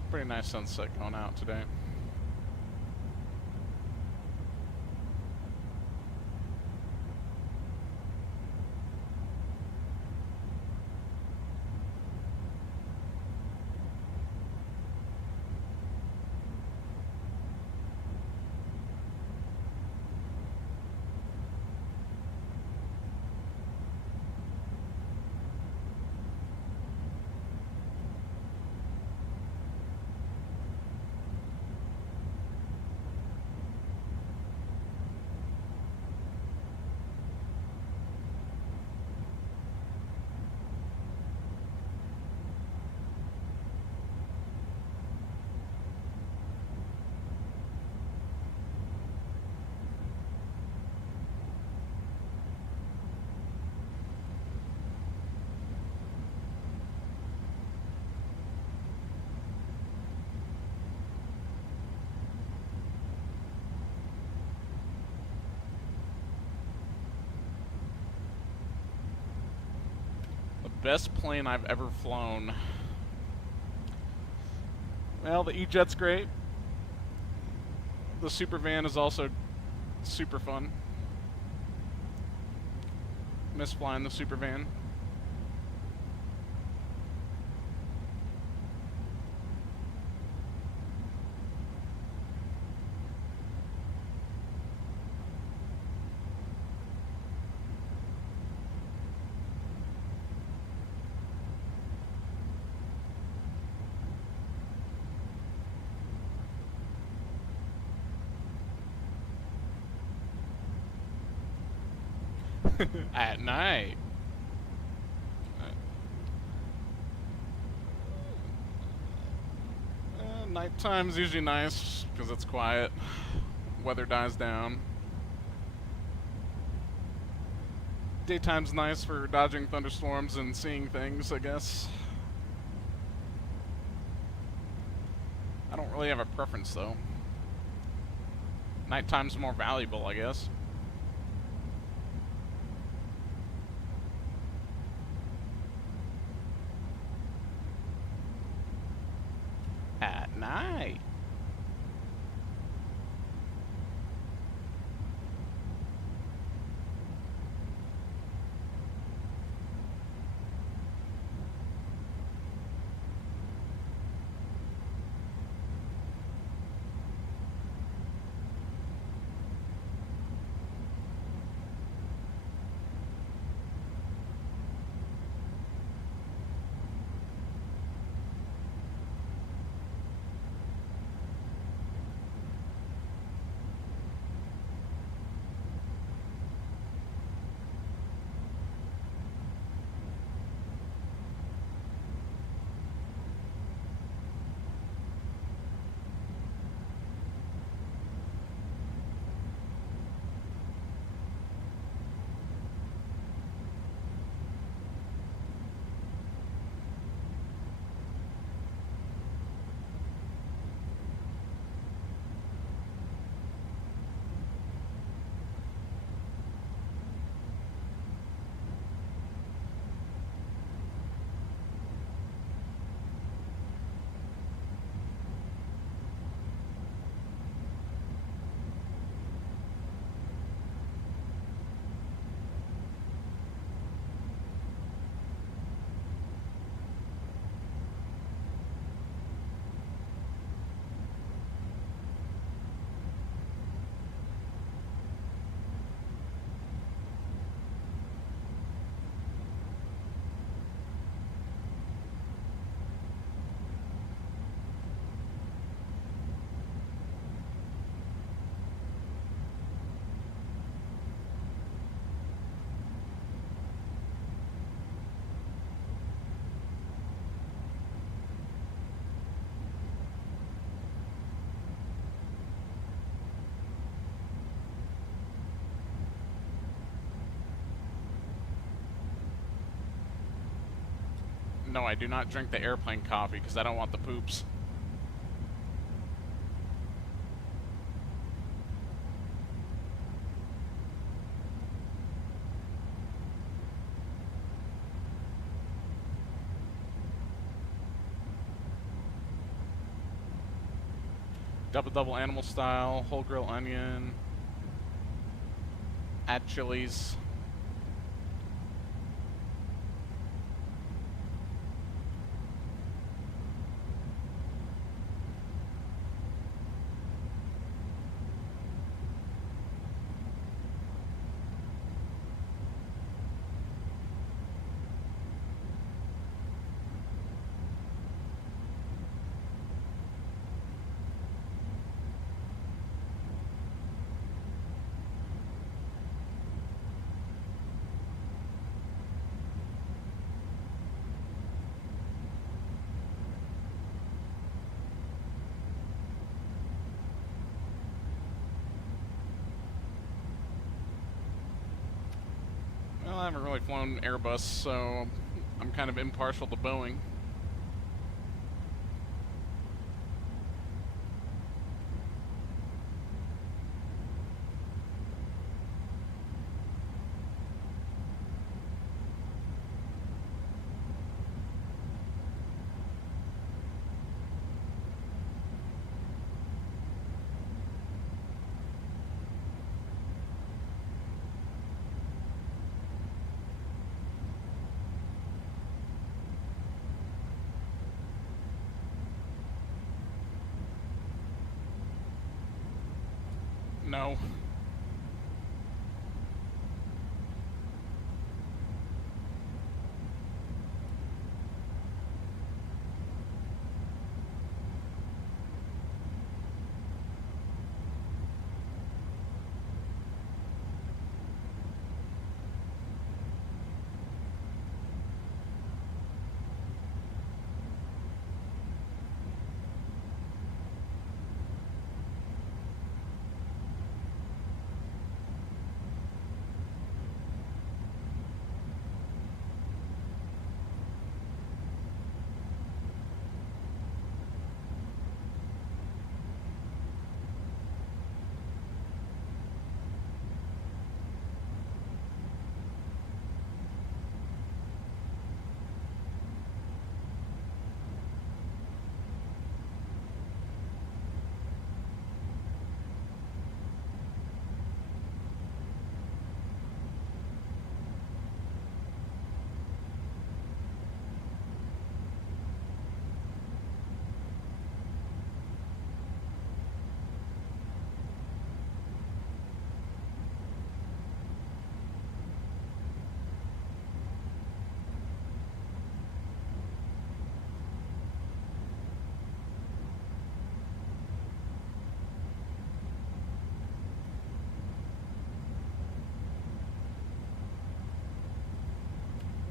a pretty nice sunset going out today. Best plane I've ever flown. Well, the E-Jet's great. The Super Van is also super fun. Miss flying the Super Van. At night. Nighttime's usually nice because it's quiet. Weather dies down. Daytime's nice for dodging thunderstorms and seeing things, I guess. I don't really have a preference though. Nighttime's more valuable, I guess. At night. No, I do not drink the airplane coffee because I don't want the poops. Double animal style, whole grill onion. Add chilies. Well, I haven't really flown Airbus, so I'm kind of impartial to Boeing. No.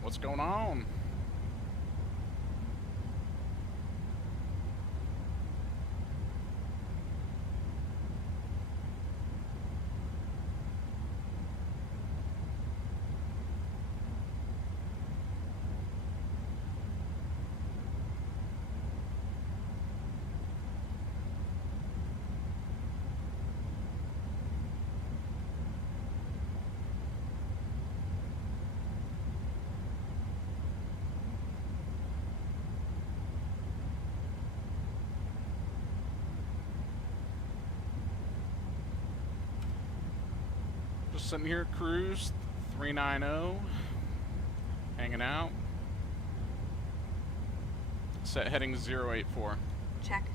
What's going on? Just sitting here at cruise 390, hanging out. Set heading 084. Check.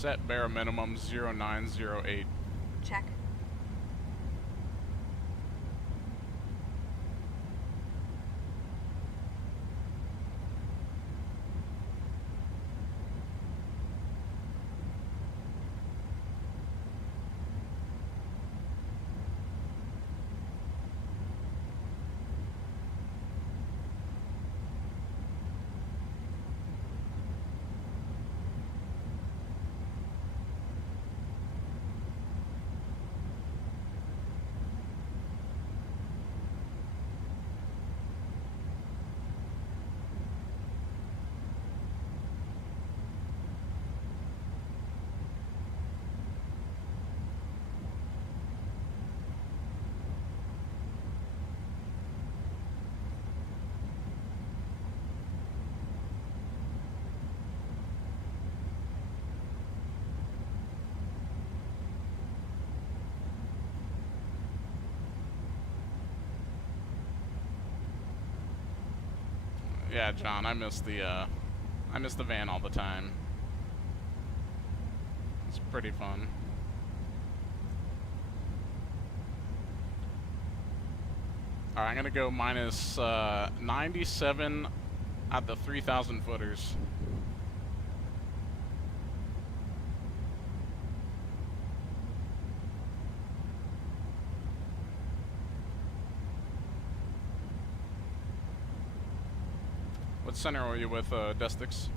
Set bare minimum 0908. Check. Yeah, John, I miss the van all the time. It's pretty fun. All right, I'm gonna go minus 97 at the 3,000 footers. What center are you with, Destix?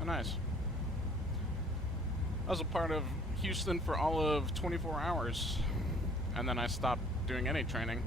Oh, nice. I was a part of Houston for all of 24 hours, and then I stopped doing any training.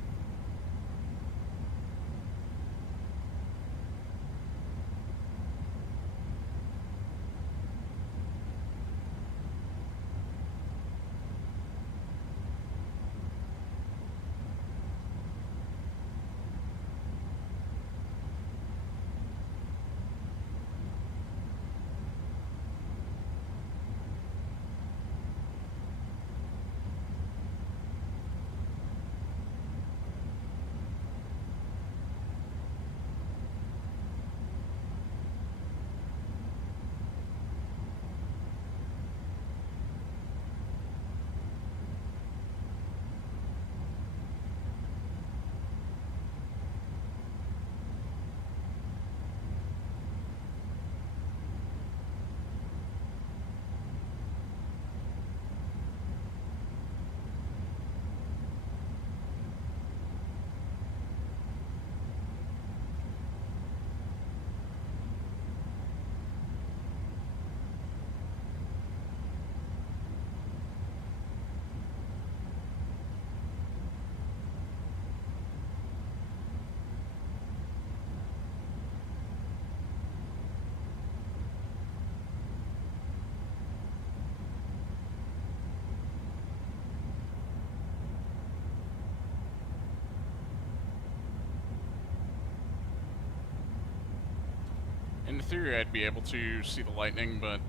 In theory, I'd be able to see the lightning, but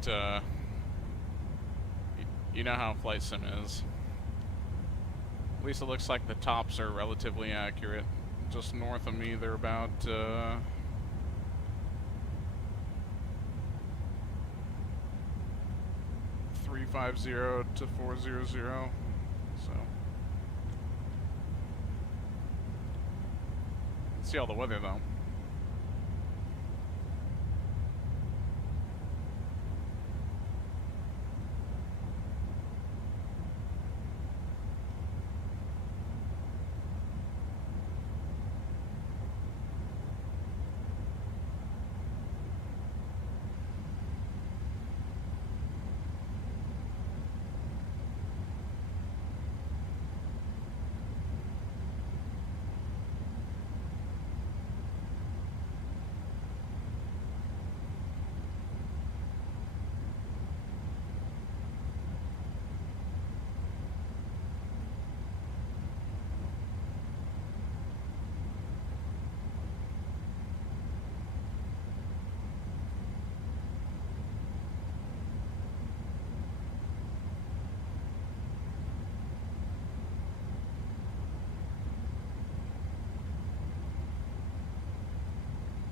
You know how flight sim is. At least it looks like the tops are relatively accurate. Just north of me, they're about 350 to 400. So see all the weather though.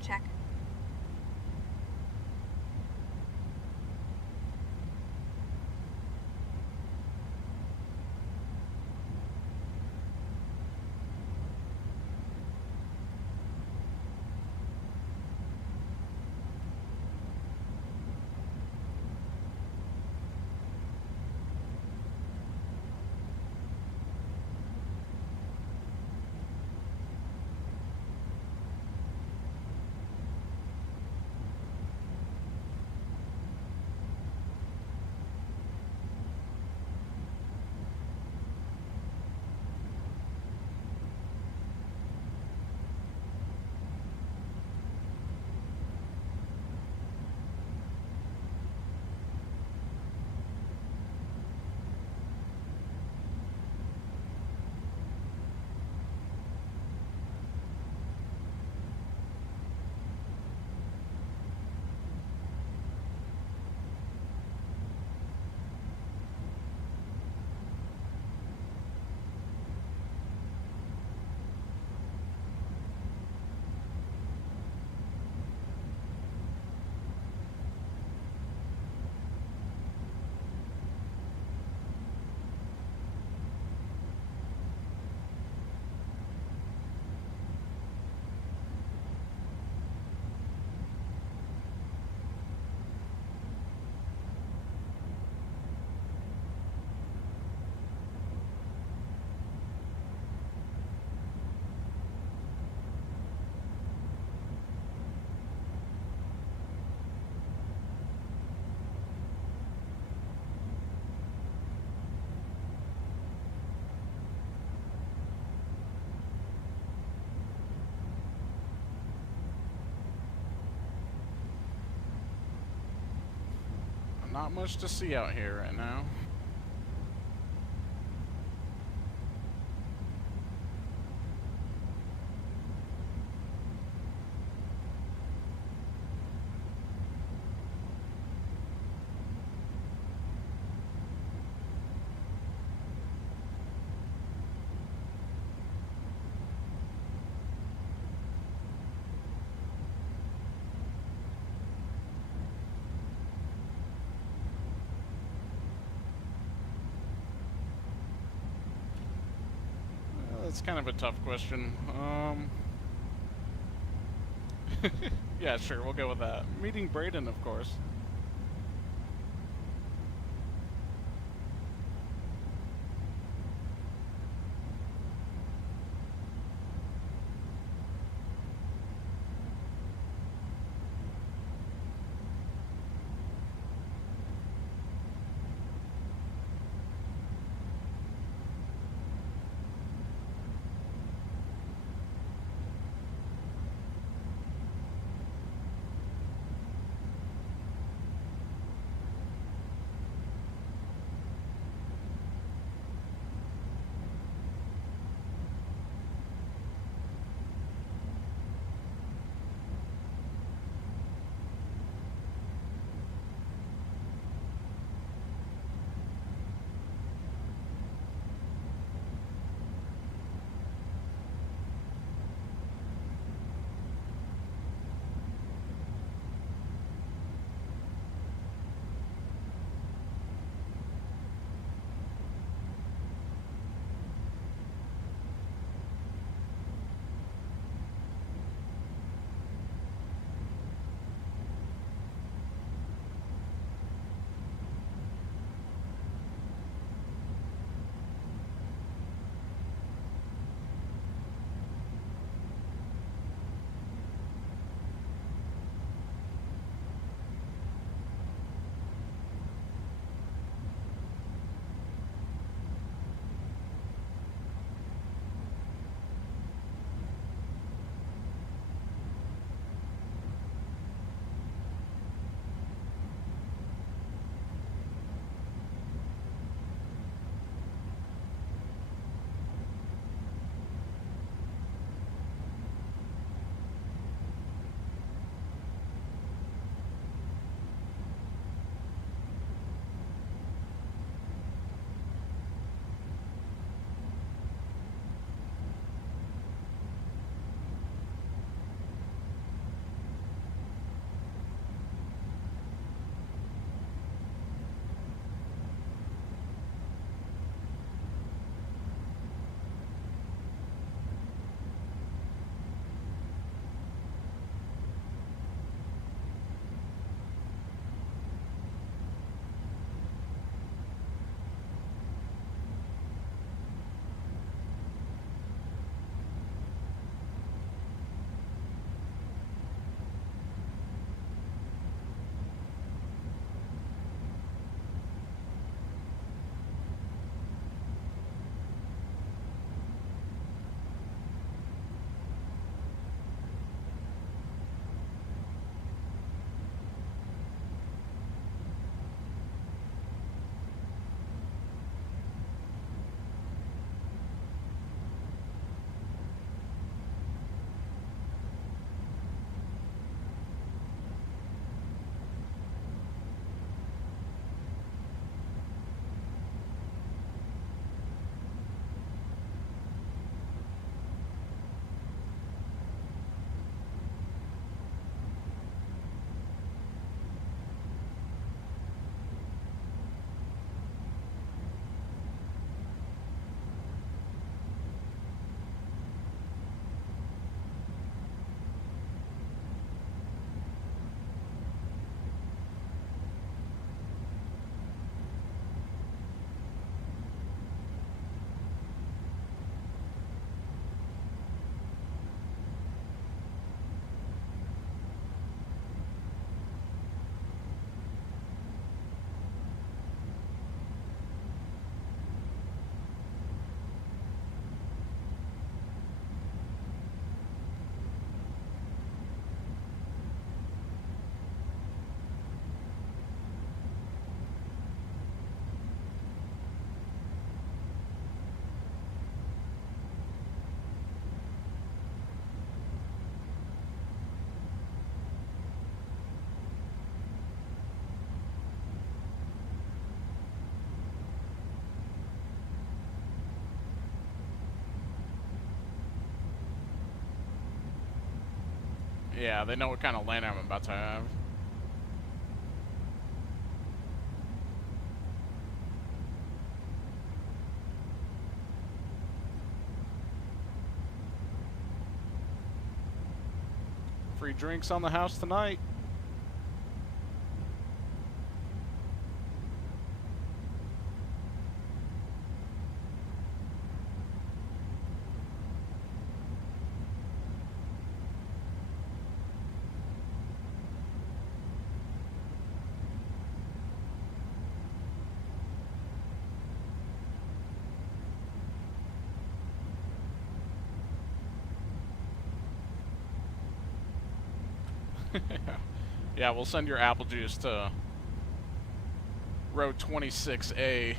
Check. Not much to see out here right now. That's kind of a tough question. Yeah, sure, we'll go with that. Meeting Braden, of course. Yeah, they know what kind of land I'm about to have. Free drinks on the house tonight. Yeah, we'll send your apple juice to row 26A.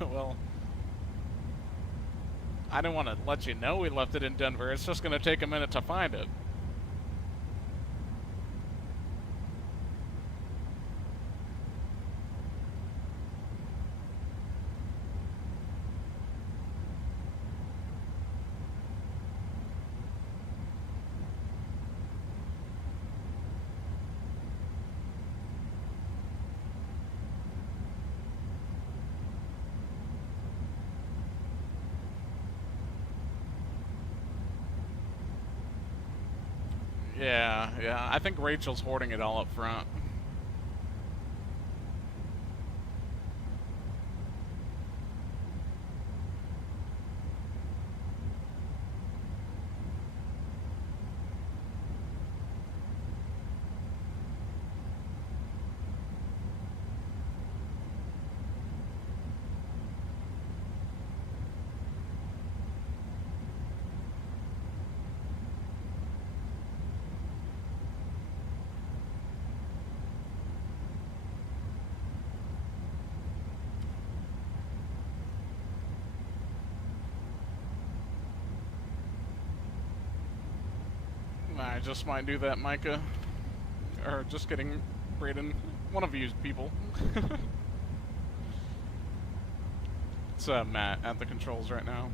Well, I didn't want to let you know we left it in Denver. It's just going to take a minute to find it. Yeah, I think Rachel's hoarding it all up front. I just might do that, Micah. Or just kidding, Brayden. One of you people. It's Matt at the controls right now.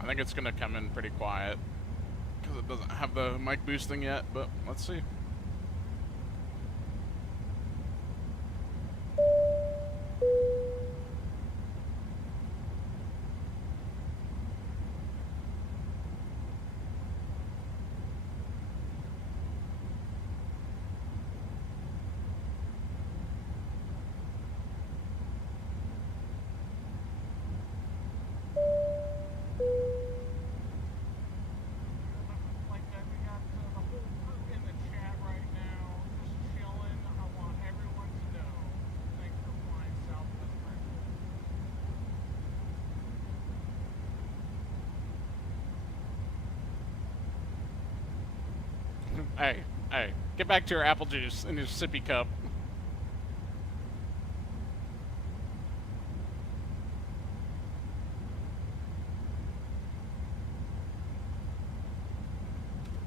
I think it's gonna come in pretty quiet because it doesn't have the mic boosting yet, but let's see. Hey, get back to your apple juice in your sippy cup.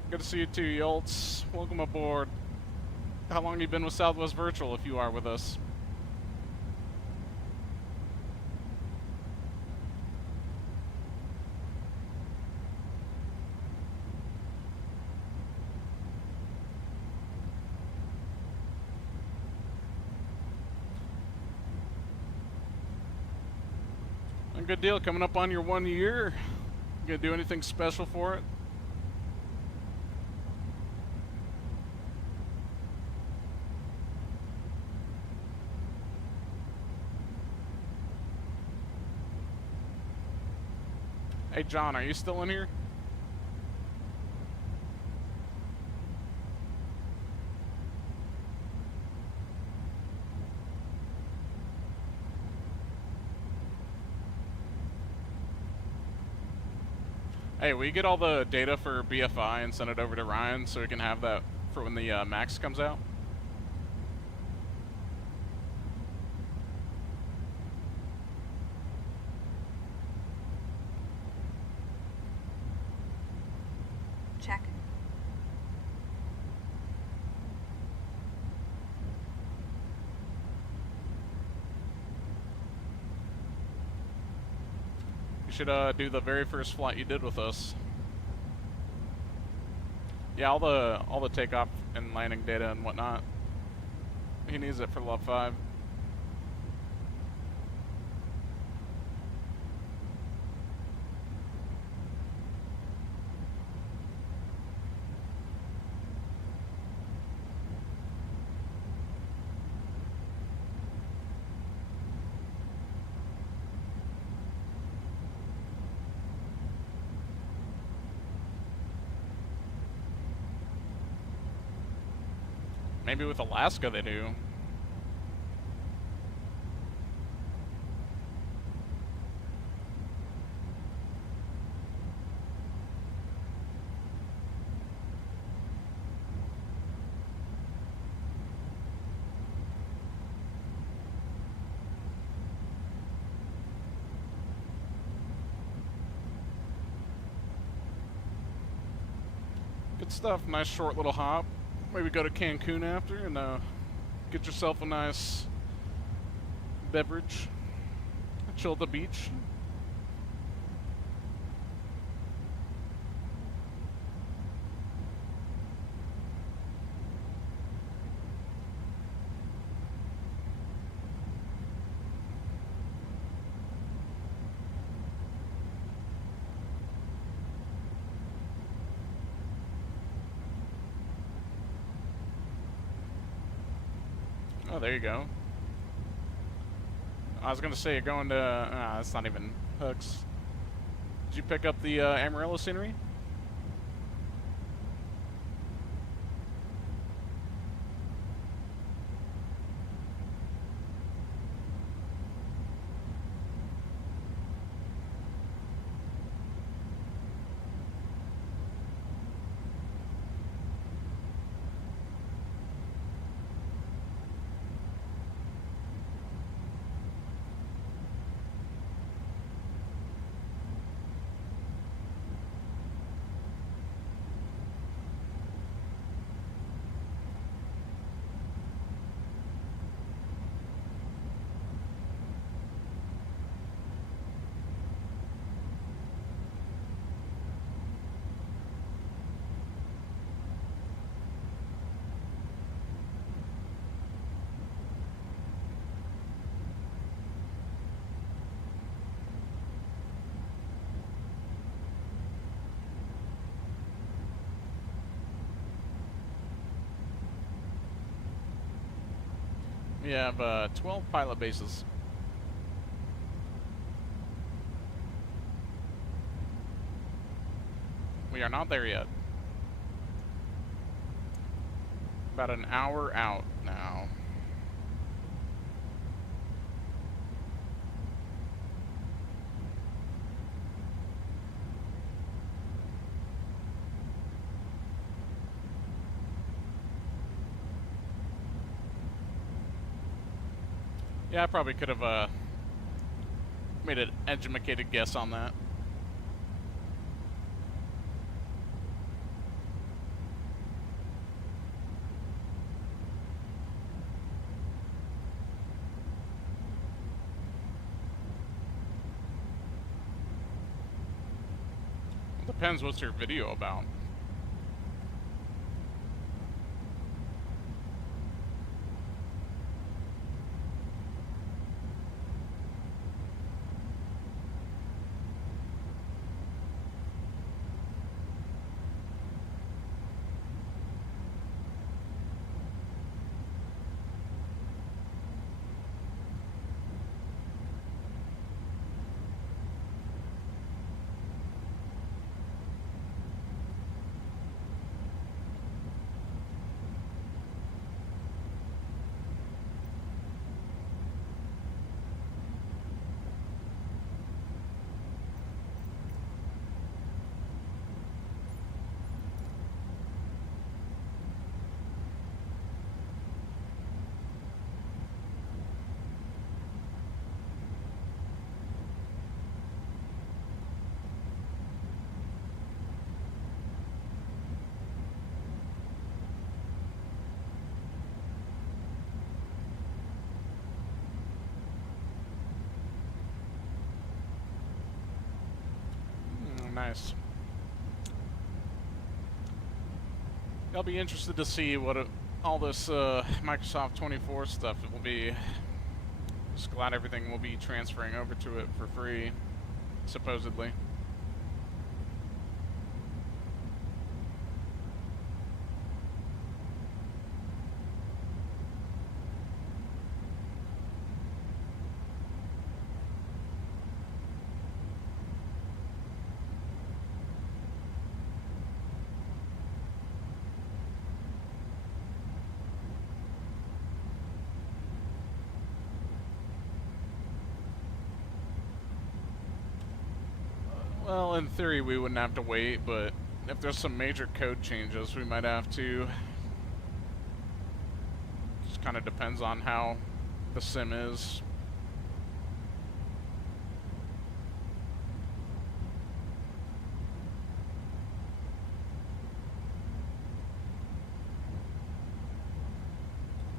Good to see you too, Yoltz. Welcome aboard. How long have you been with Southwest Virtual if you are with us? Good deal, coming up on your 1 year. You gonna do anything special for it? Hey John, are you still in here? Hey, will you get all the data for BFI and send it over to Ryan so we can have that for when the Max comes out? Check. You should do the very first flight you did with us. Yeah, all the takeoff and landing data and whatnot. He needs it for Love 5. Maybe with Alaska they do. Good stuff. Nice short little hop. Maybe go to Cancun after and get yourself a nice beverage. Chill at the beach. Oh, there you go. I was gonna say you're going to. That's not even hooks. Did you pick up the Amarillo scenery? We have 12 pilot bases. We are not there yet. About an hour out now. Yeah, I probably could have made an educated guess on that. Depends what's your video about. nice. I'll be interested to see what all this Microsoft 24 stuff it will be. Just glad everything will be transferring over to it for free, supposedly. Well, in theory we wouldn't have to wait, but if there's some major code changes, we might have to. Just kind of depends on how the sim is.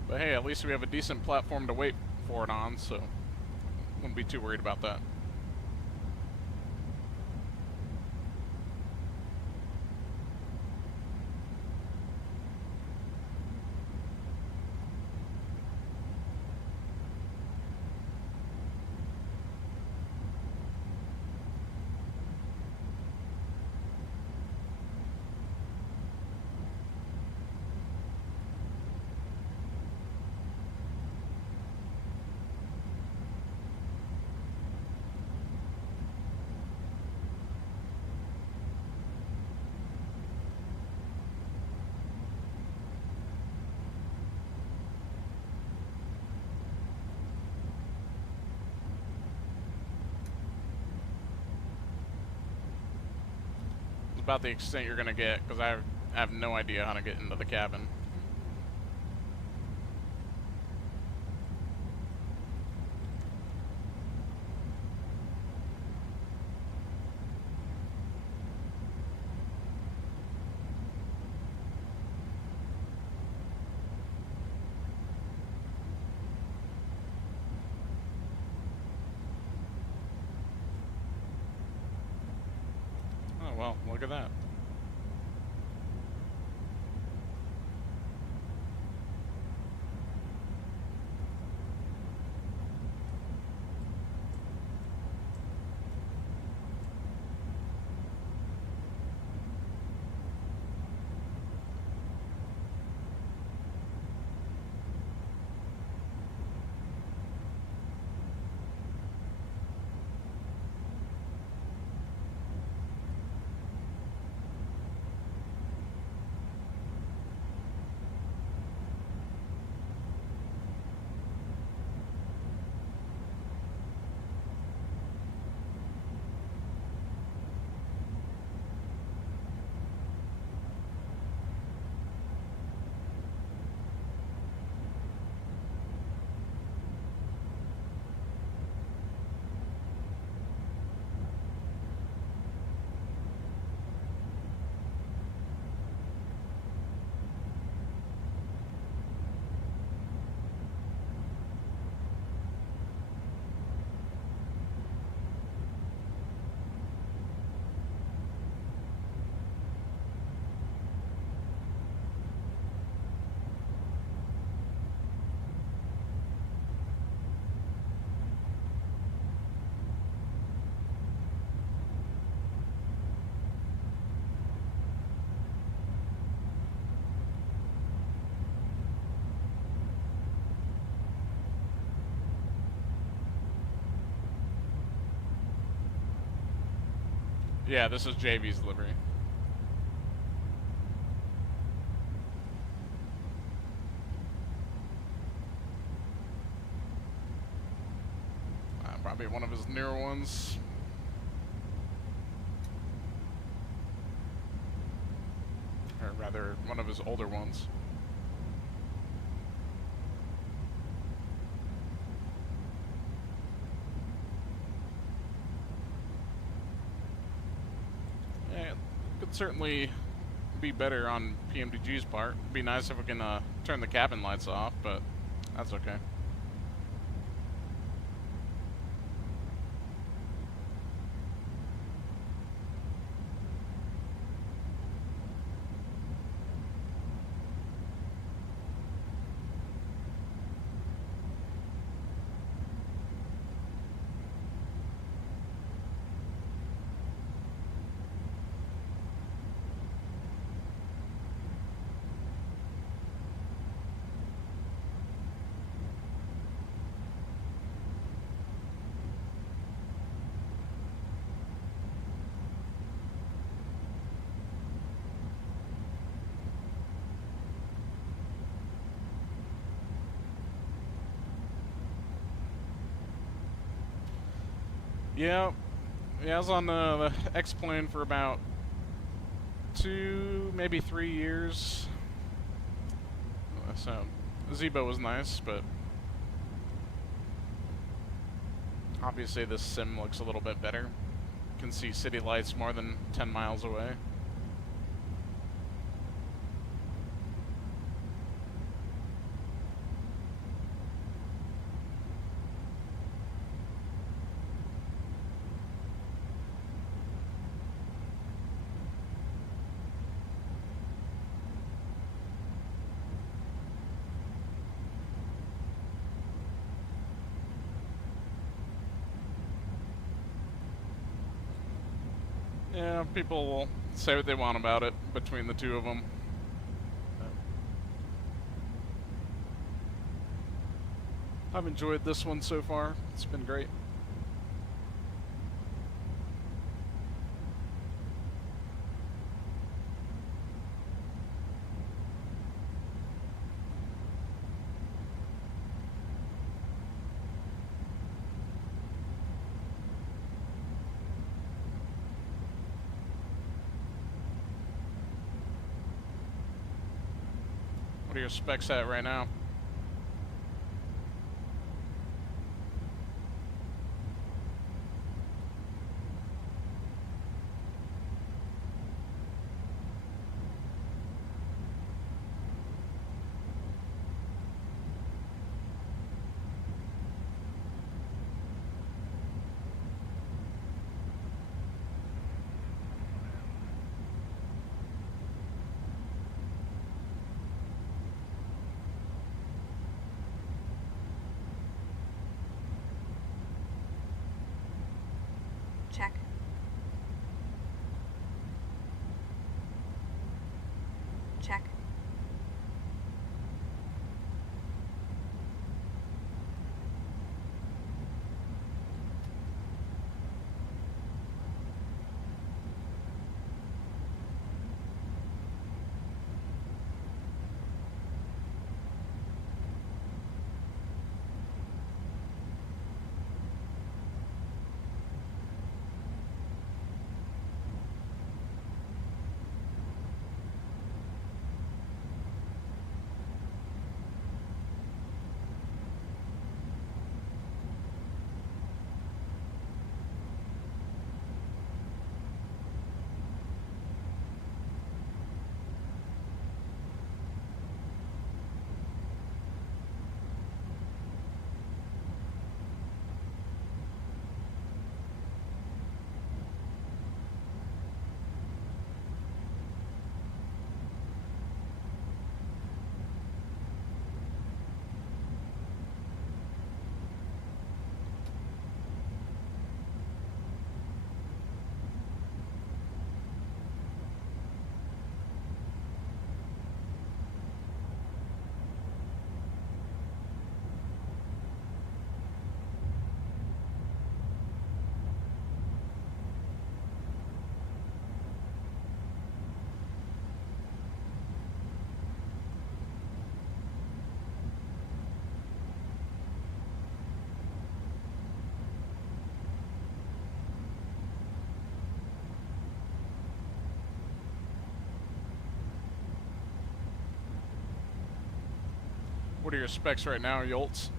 But hey, at least we have a decent platform to wait for it on, so wouldn't be too worried about that. About the extent you're gonna get, because I have no idea how to get into the cabin. Oh well, look at that. Yeah, this is JV's livery. Probably one of his newer ones. Or rather, one of his older ones. Yeah, it could certainly be better on PMDG's part. It'd be nice if we can turn the cabin lights off, but that's okay. Yeah, I was on the X-Plane for about 2, maybe 3 years. So, Zebo was nice, but obviously this sim looks a little bit better. Can see city lights more than 10 miles away. Yeah, people will say what they want about it between the two of them. I've enjoyed this one so far. It's been great. What are your specs at right now? Check. Check. What are your specs right now, Yoltz?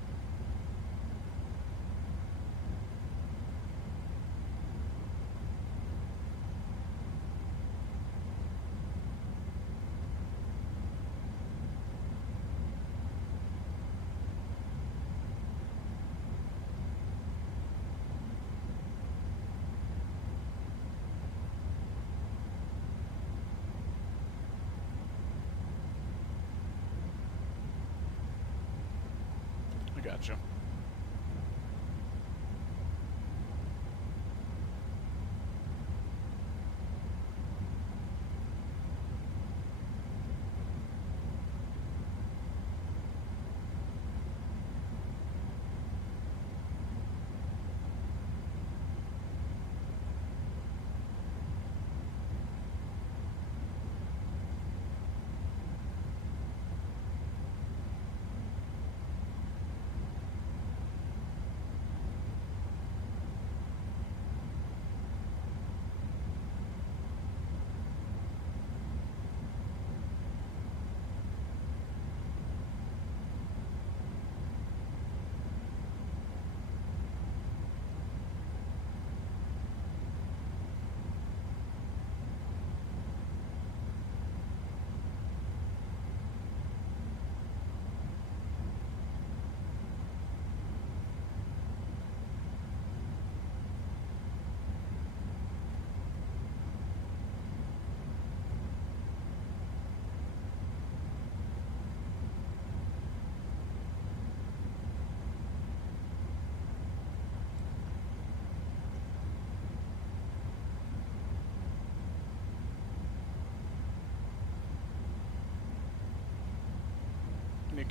I gotcha.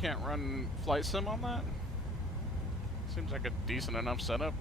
can't run flight sim on that? Seems like a decent enough setup.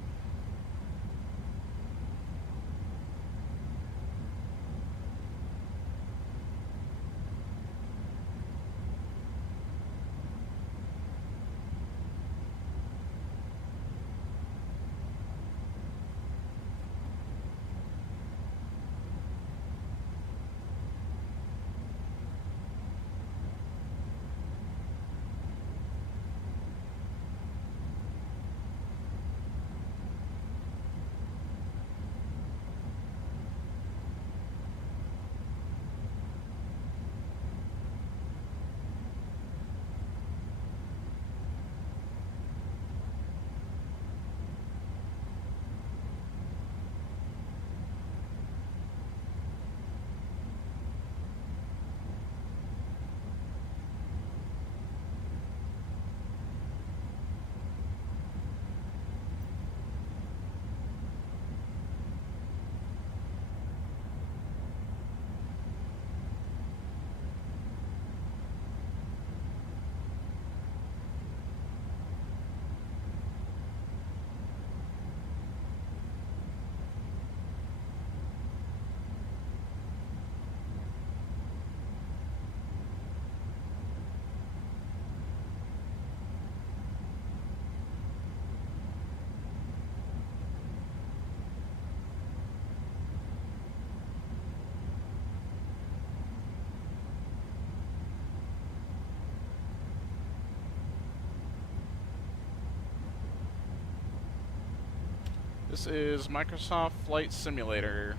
This is Microsoft Flight Simulator.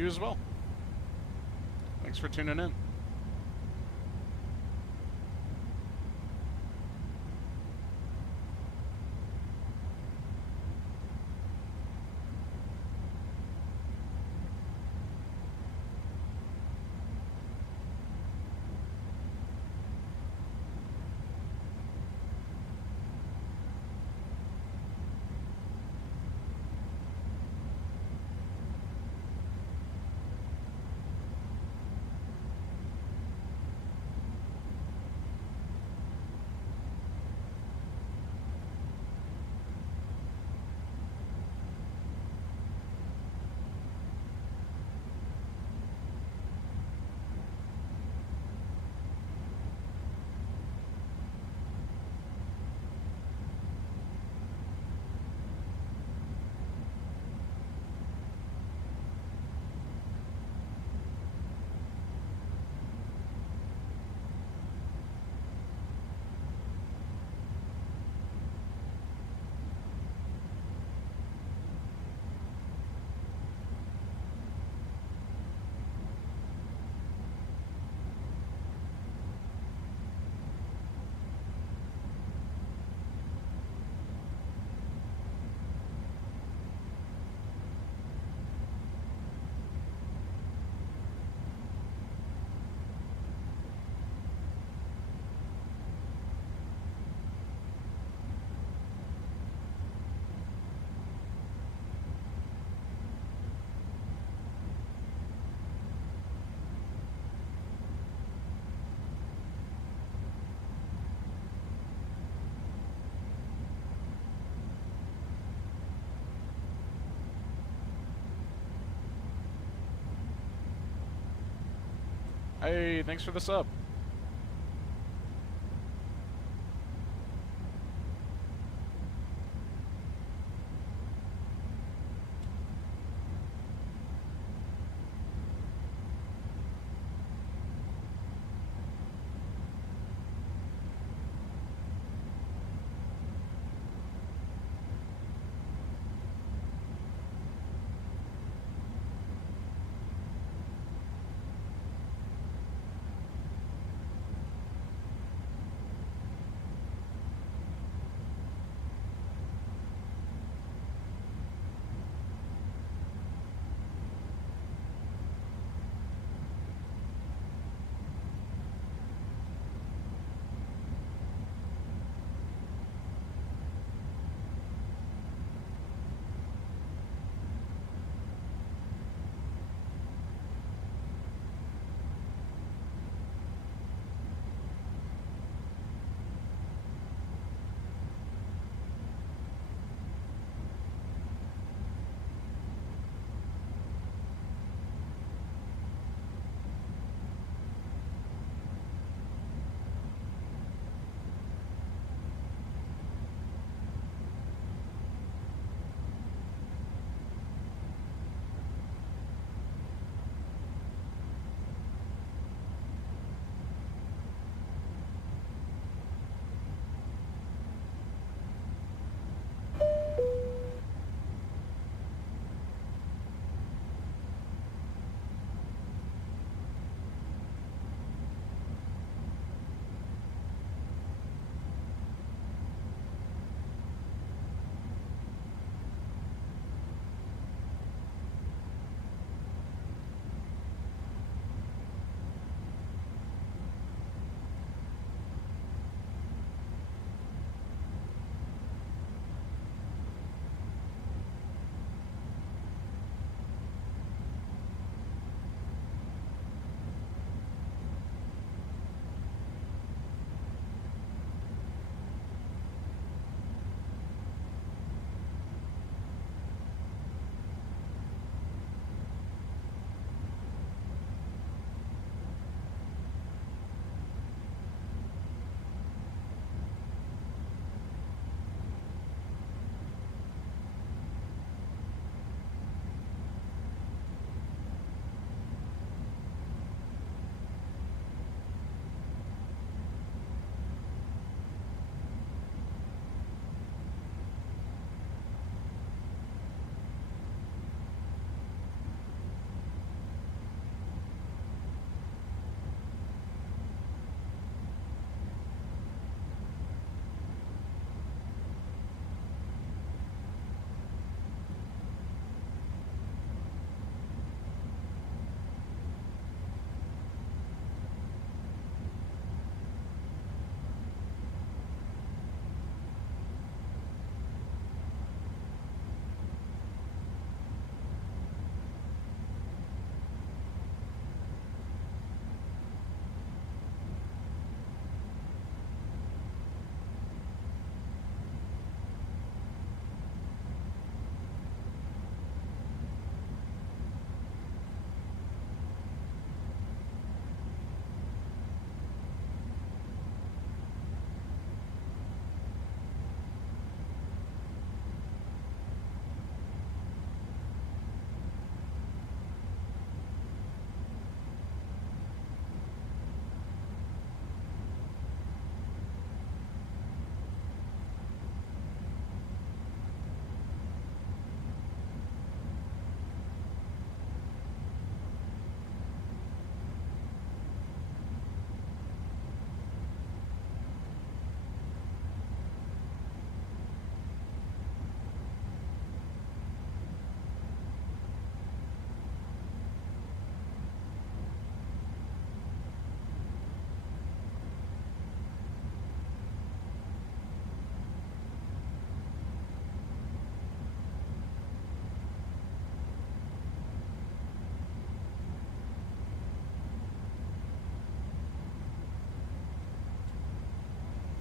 You as well. Thanks for tuning in. Hey, thanks for the sub.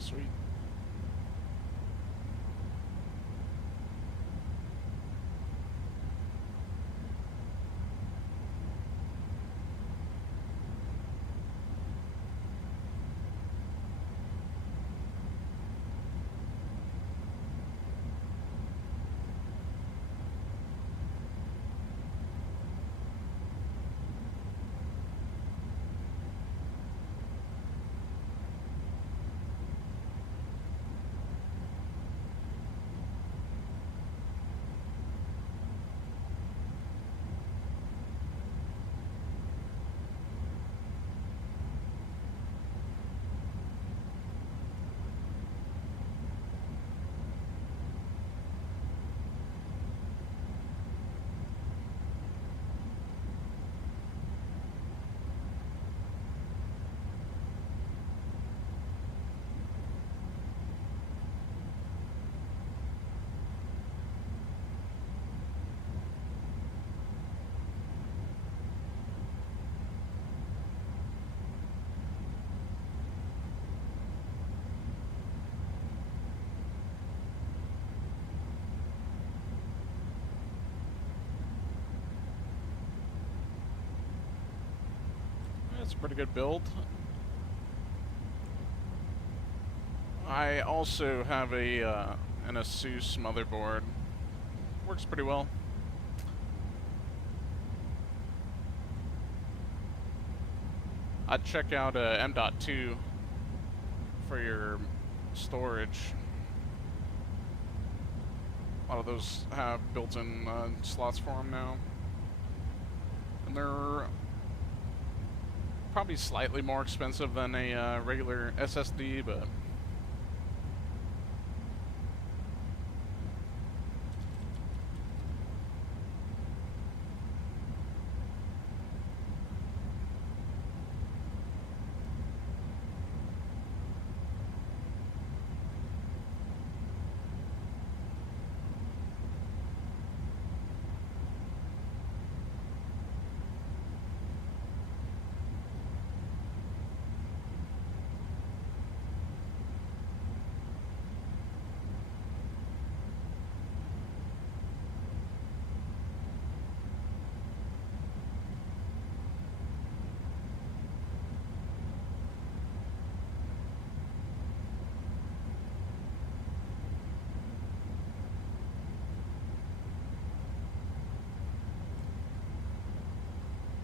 Sweet. That's a pretty good build. I also have an Asus motherboard. Works pretty well. I'd check out M.2 for your storage. A lot of those have built-in slots for them now. And they're probably slightly more expensive than a regular SSD, but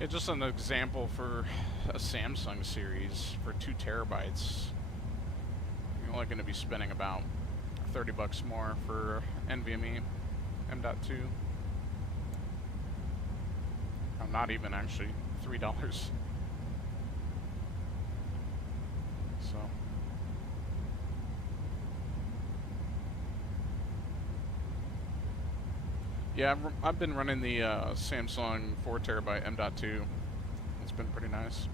it's just an example for a Samsung series for 2 terabytes. You're only going to be spending about $30 more for NVMe M.2. Oh, not even actually, $3. So. Yeah, I've been running the Samsung 4 terabyte M.2. It's been pretty nice.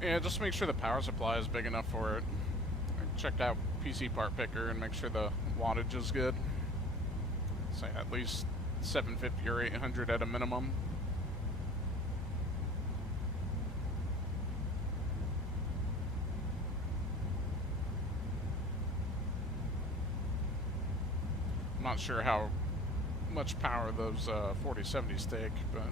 Yeah, just make sure the power supply is big enough for it. I checked out PC Part Picker and make sure the wattage is good. Say at least 750 or 800 at a minimum. I'm not sure how much power those 4070s take, but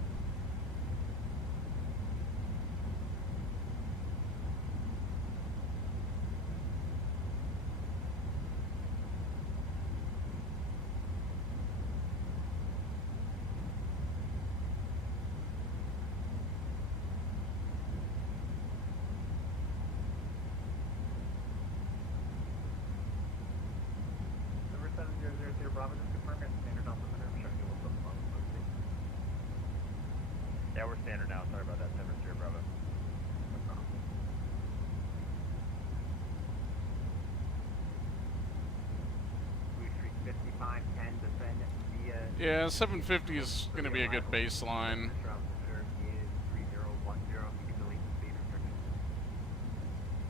Yeah, we're standard now. Sorry about that. 7-0 Bravo. No problem. Blue Street 5510, descend via... Yeah, 750 is going to be a good baseline. Mr. Officer is 3010, you can delete the speed restriction.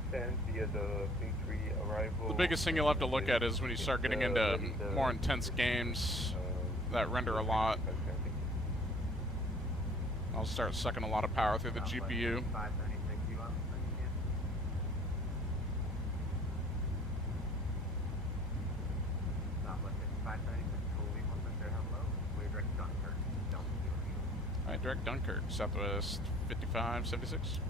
Stand via the B3 arrival. The biggest thing you'll have to look at is when you start getting into more intense games that render a lot. I'll start sucking a lot of power through the GPU. 596, you up? Southwest 596, fully 1 hello. We're direct Dunkirk. Don't do it. Alright, direct Dunkirk, Southwest 5576.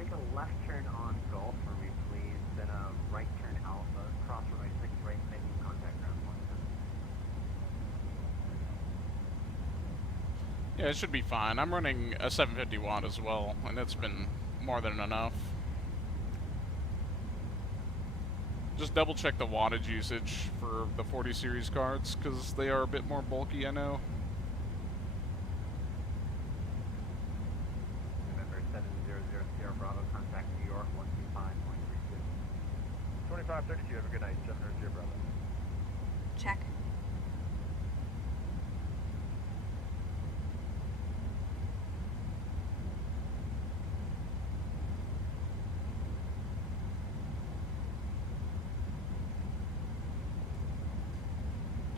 Take a left turn on Gulf for me, please. Then a right turn Alpha. Cross runway 6 right, making contact ground 1. Yeah, it should be fine. I'm running a 750 watt as well, and it's been more than enough. Just double check the wattage usage for the 40 series cards, because they are a bit more bulky, I know. November 7000 Bravo, contact New York 125.32. 2532, have a good night. 700 Bravo. Check.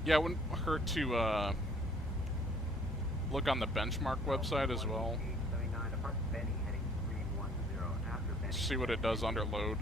Yeah, it wouldn't hurt to look on the benchmark website as well. 879, depart Benny, heading 310. After Benny, See what it does under load.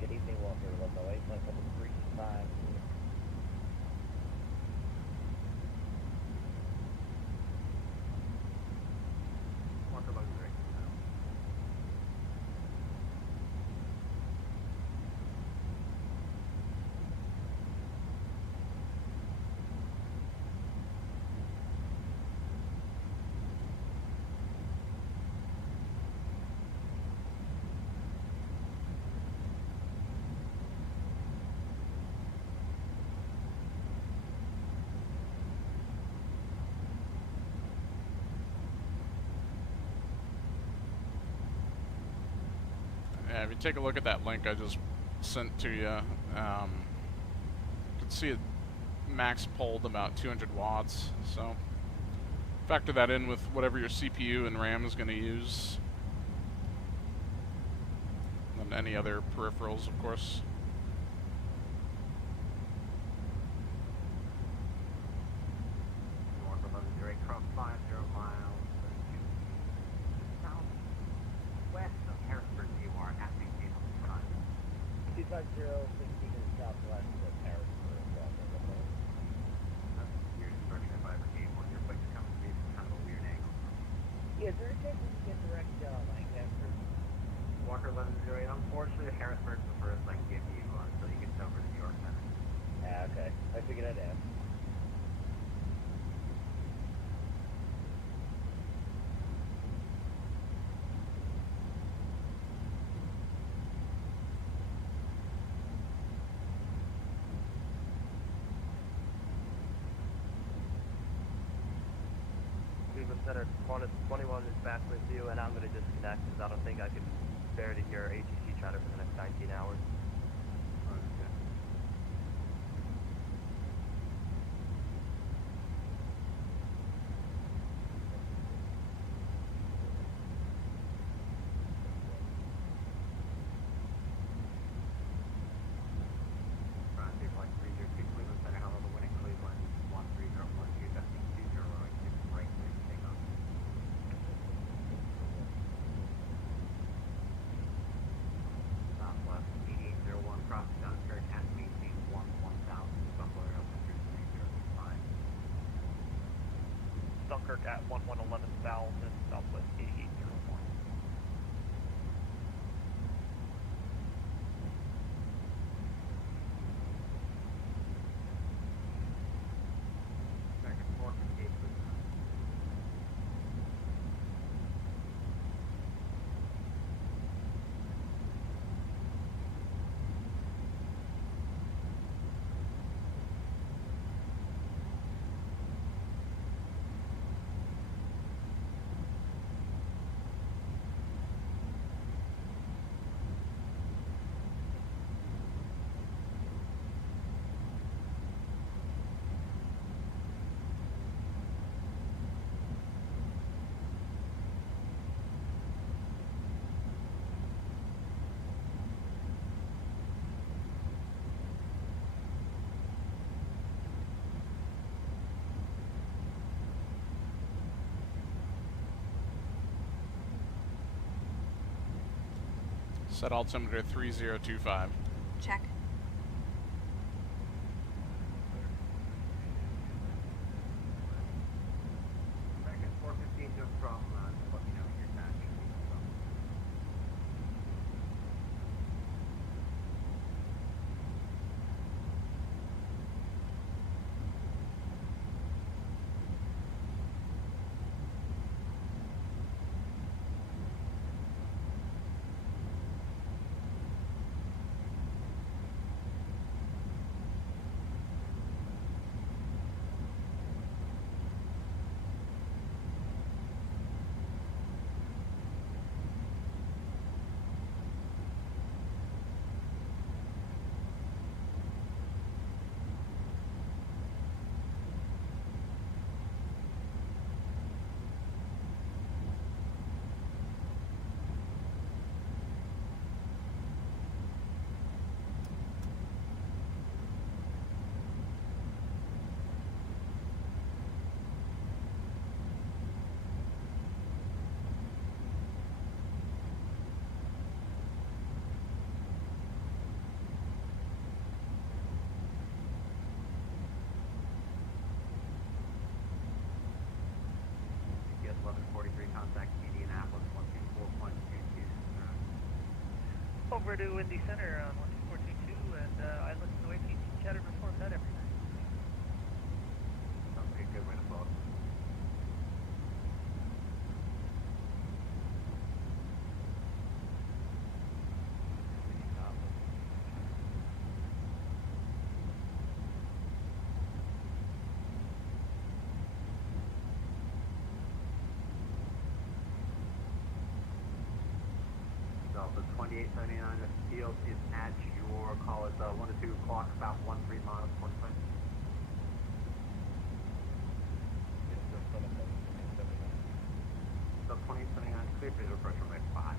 Good evening, Walker 108, my couple 35. Walker Logan direct now. Yeah, if you take a look at that link I just sent to you, you can see it max pulled about 200 watts, so factor that in with whatever your CPU and RAM is going to use, and any other peripherals, of course. Walker Logan direct cross 50 miles to southwest of Harrisburg. You are at the gate on the front. 250, 16 is southwest of Harrisburg. Your instruction if I ever gave one. Your place coming to me from kind of a weird angle. Yeah, is there a chance we can get direct Lancaster? Walker 1108, unfortunately Harrisburg's the first I can give you until you get over to New York Center. Yeah, okay. I figured I'd ask. Center 21 is back with you, and I'm going to disconnect because I don't think I can bear to hear ATC chatter for the next 19 hours. Okay. Dunkirk at 11,000, Southwest 8801. Set altimeter 3025. Check. Second 415 just from, let me know your tax. GPS 1143, contact Indianapolis 124.22. Over to Indy Center on 12422, and I listen to ATC chatter before bed every night. Sounds like a good way to float. The 2879 field is at your call is 1 to 2 o'clock, about 13 miles, 45. So 2879 clear visual pressure rate 5.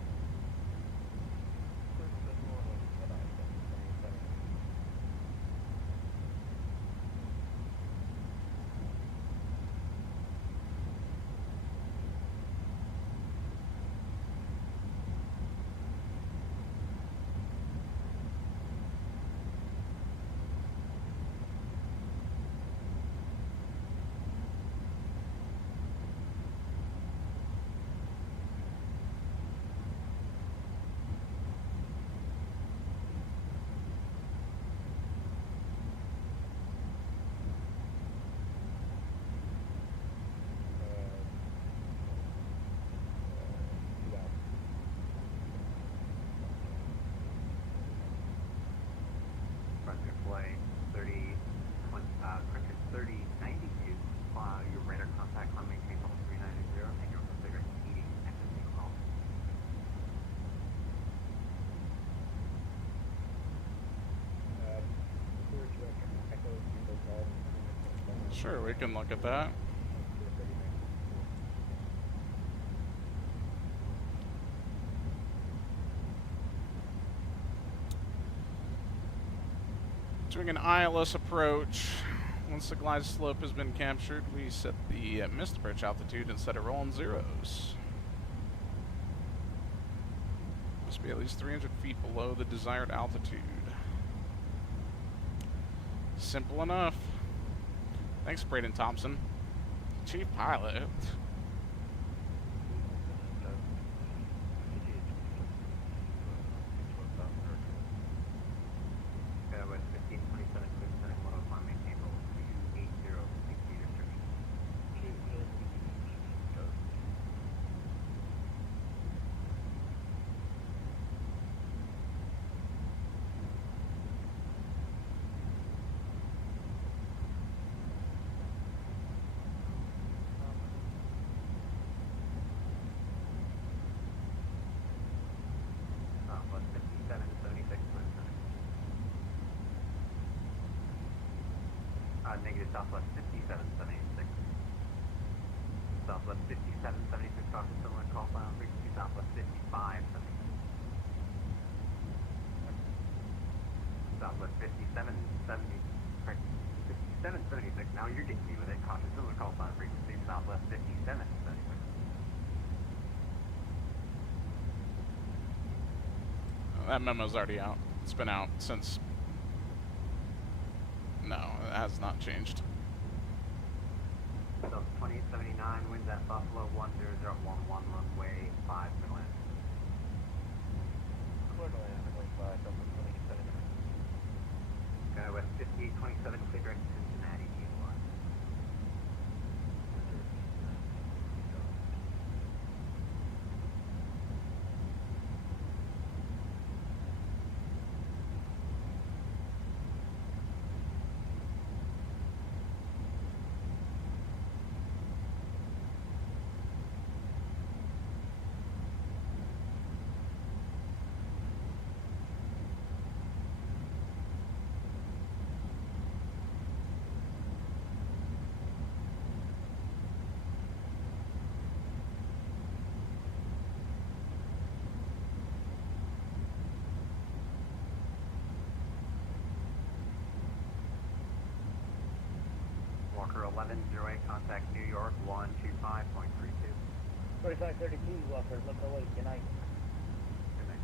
Sure, we can look at that. Doing an ILS approach. Once the glide slope has been captured, we set the missed approach altitude instead of rolling zeros. Must be at least 300 feet below the desired altitude. Simple enough. Thanks, Braden Thompson. Chief pilot. With 1527, clear descending 105, maintain level 280, 6 meter restriction. Southwest 5776, clear descending. Negative Southwest 5776. Southwest 5776, talking to someone, call final frequency Southwest 5576. Southwest 5776, now you're getting me with it, caution someone, call final frequency Southwest 5776. That memo's already out. It's been out since... No, it has not changed. So 2879, winds at Buffalo 10011, runway 5 middle end. Sky West 5827, clear direct to Cincinnati, GLR. Walker 1108, contact New York 125.32. 4532, Walker, look away, good night. Good night.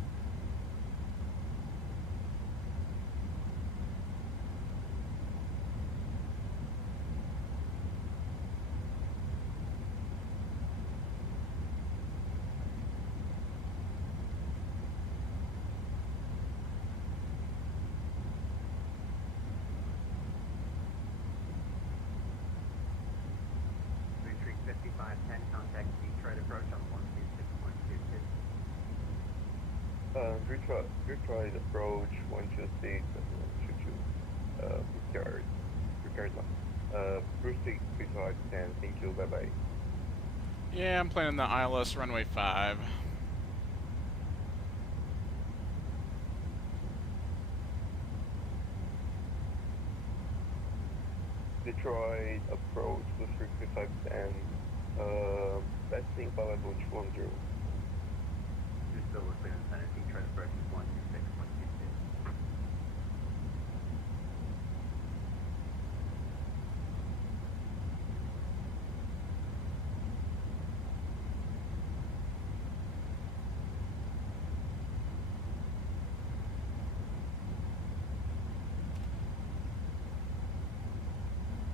Retreat 5510, contact Detroit approach on 126.22. Detroit approach 126 and 122. Prepared line. Proceed 3510. Thank you. Bye bye. Yeah, I'm planning the ILS runway 5. Detroit approach 3510. Passing level 210. You're still clear in center. Detroit approach is 126.22.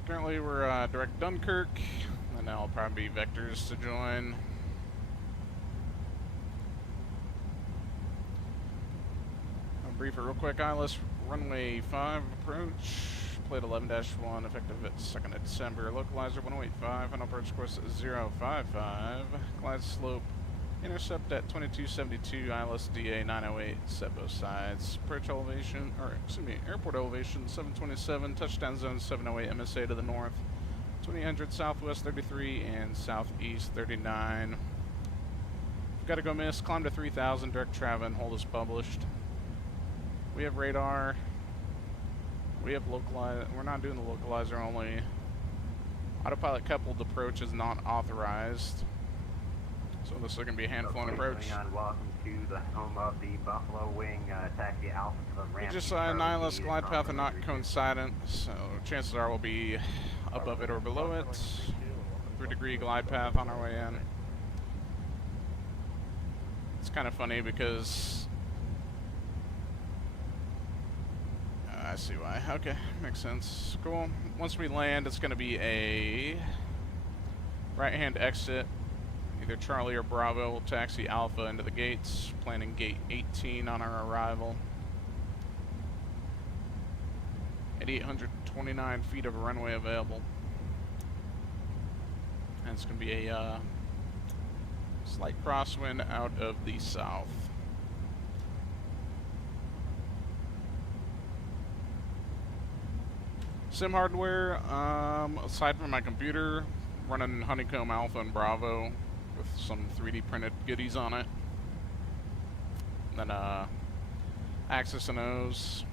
Currently we're direct Dunkirk, and now it'll probably be vectors to join. I'll brief it real quick. ILS runway 5 approach, plate 11-1, effective at 2nd of December. Localizer 1085, and approach course at 055. Glide slope intercept at 2272, ILS DA 908, set both sides. Approach elevation, or excuse me, airport elevation 727, touchdown zone 708, MSA to the north, 2800 southwest 33 and southeast 39. We've got to go miss, climb to 3000, direct travel and hold is published. We have radar. We have localizer. We're not doing the localizer only. Autopilot coupled approach is not authorized. So this is going to be a hand-flown approach. Welcome to the home of the Buffalo Wing taxi Alpha to the ramp. We just saw a nihilist glide path and not coincident, so chances are we'll be above it or below it. 3-degree glide path on our way in. It's kind of funny because I see why. Okay, makes sense. Cool. Once we land, it's going to be a right-hand exit. Either Charlie or Bravo will taxi Alpha into the gates, planning gate 18 on our arrival. 829 feet of runway available. And it's going to be a slight crosswind out of the south. Sim hardware, aside from my computer, running Honeycomb Alpha and Bravo with some 3D printed goodies on it. And then Axis and O's.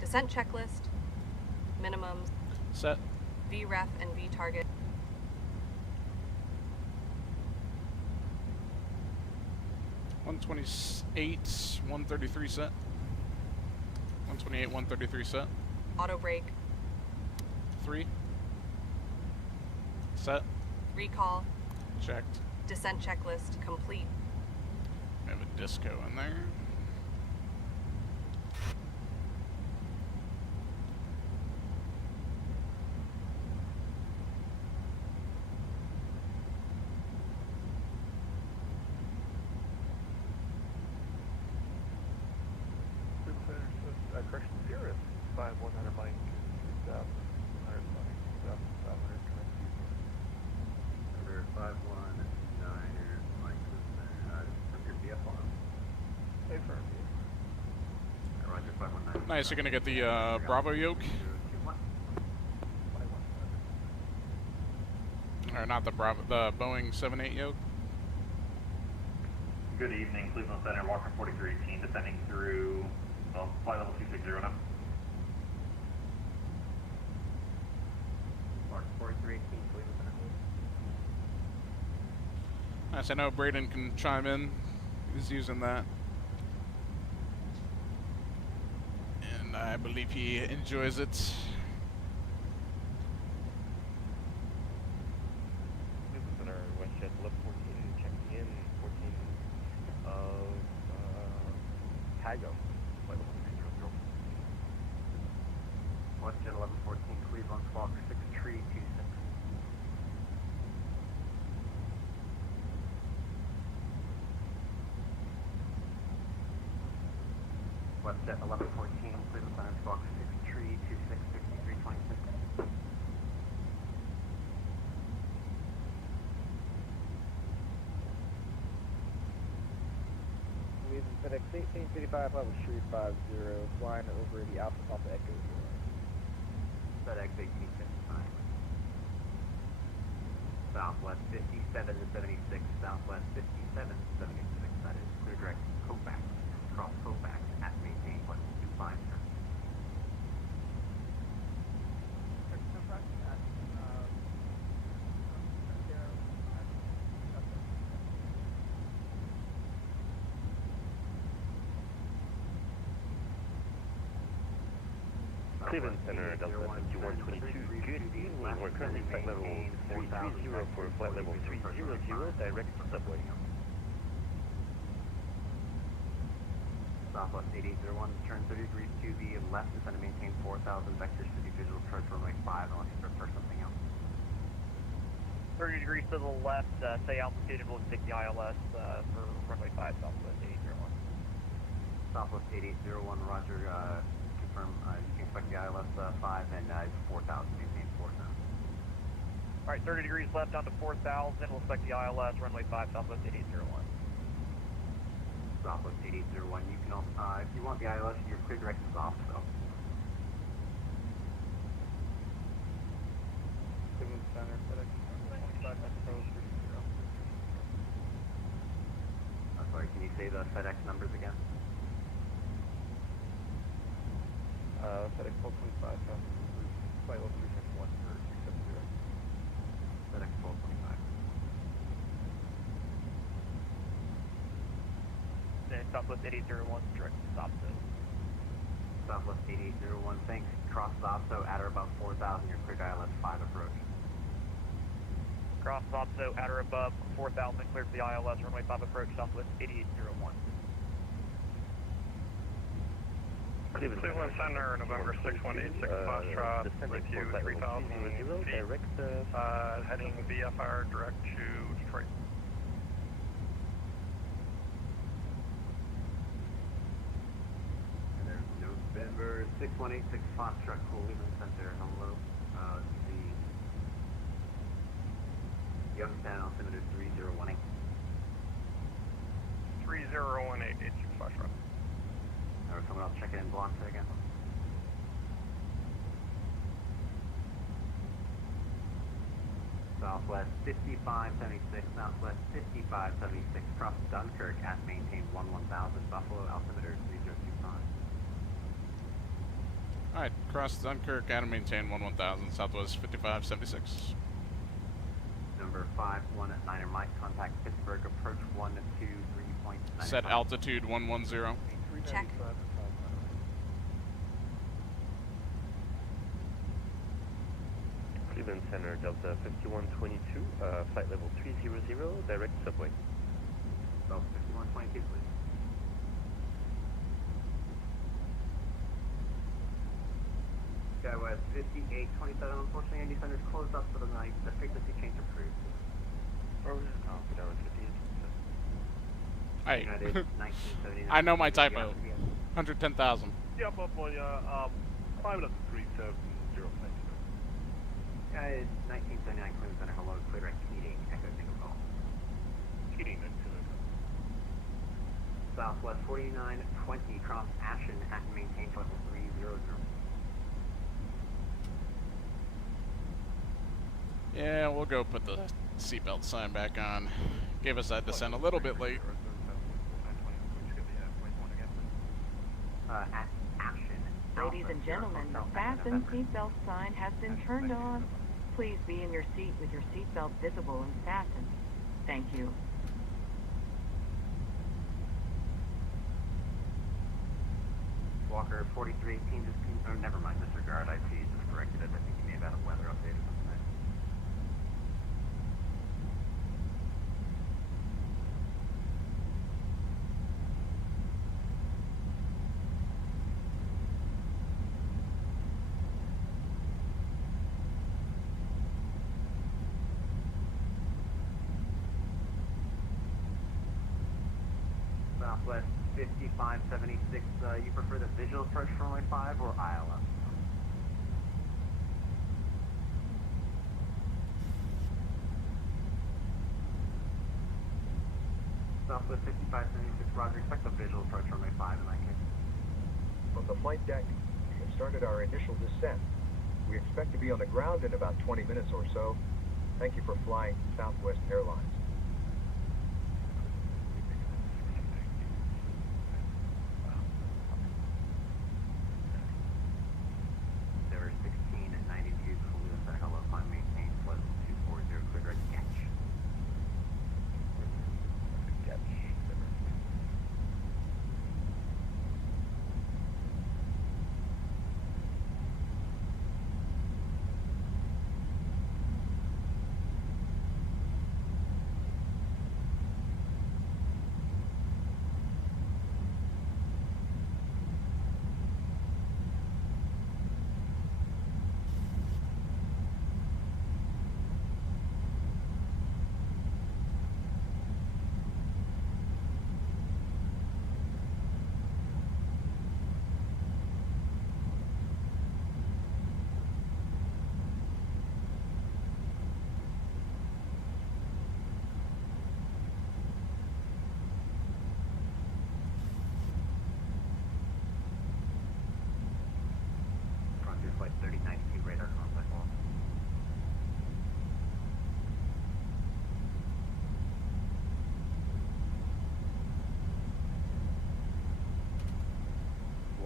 Descent checklist, minimums, set, VREF and VTarget. $128, 133 set. 128, 133 set. Auto brake. 3. Set. Recall. Checked. Descent checklist complete. We have a disco in there. Correction, Cirrus 5100 Mike, 100 Mike, 500 Order 519er, Mike, from your BF on. Hey, firm. Roger, 519. Nice, you're going to get the Bravo yoke. Or not the Bravo, the Boeing 7-8 yoke. Good evening, Cleveland Center, Walker 4318, descending through, well, flight level 260 now. Walker 4318, Cleveland Center. Nice, I know Braden can chime in. He's using that. And I believe he enjoys it. Cleveland Center, Westjet 1114, checking in, 14 of Tago. Westjet 1114, Cleveland, Squawk 6326. Westjet 1114, Cleveland Center, Squawk 6326, 6326. Cleveland FedEx 1855, level 350, flying over the Alpha Papa Echo 0. FedEx 1855. Southwest 57 to 76, Southwest 57 to 76. That is clear direct Pushback. Cross Pushback at maintain 125. Cleveland Center, Delta 5122, good evening. We're currently flight level 330 for flight level 300, direct subway. Southwest 8801, turn 30 degrees to the left, descend and maintain 4,000 vectors to the visual approach runway 5 unless you prefer something else. 30 degrees to the left, stay altitude, we'll take the ILS for runway 5, Southwest 8801. Southwest 8801, roger, confirm. You can expect the ILS 5 and it's 4,000, maintain 4,000. Alright, 30 degrees left onto 4,000. We'll expect the ILS, runway 5, Southwest 8801. Southwest 8801. You can also, if you want the ILS, your clear direct is off, so. Cleveland Center, FedEx 25 Metro 30. Sorry, can you say the FedEx numbers again? FedEx 1225, flight level 361 for 370. FedEx 1225. Then Southwest 8801, direct to Stopso. Southwest 8801, thanks. Cross Stopso at or above 4,000, your cleared ILS 5 approach. Cross Stopso at or above 4,000, cleared for the ILS, runway 5 approach, Southwest 8801. Cleveland Center, November 6186 Foxtrot, with you 3,000 feet, heading VFR direct to Detroit. And there's November 6186 Foxtrot, Cleveland Center, hello. Youngstown altimeter 3018. 3018, 86 Foxtrot. Or someone else check it in blocks again. Southwest 5576, Southwest 5576, cross Dunkirk at maintain 1000, Buffalo altimeter 3025. Alright, cross Dunkirk, Adam maintain 1000, Southwest 5576. Number 519er Mike, contact Pittsburgh, approach 123.9. Set altitude 110. Check. Cleveland Center, Delta 5122, flight level 300, direct subway. Delta 5122, please. Skywest 5827, unfortunately, Andy Center's closed up for the night. The frequency change approved. Oh, go down 58. Hey, United 1979. I know my typo. 110,000. Yeah, Buffalo, climate up to 370, thanks. United 1979, Cleveland Center, hello, clear direct Keating, Echo Single Call. Keating, Southwest 4920, cross Ashen at maintain level 300. Yeah, we'll go put the seatbelt sign back on. Gave us that descent a little bit late. At Ashen. Ladies and gentlemen, the fasten seatbelt sign has been turned on. Please be in your seat with your seatbelt visible and fastened. Thank you. Walker 4318, just, oh, never mind, disregard. I see, just corrected it. I think you may have had a weather update or something. Southwest 5576, you prefer the visual approach for runway 5 or ILS? Southwest 5576, roger, expect the visual approach for runway 5 in that case. From the flight deck, we have started our initial descent. We expect to be on the ground in about 20 minutes or so. Thank you for flying Southwest Airlines. There are 1692, Cleveland Center, hello, climb maintain, flight 240, clear direct catch.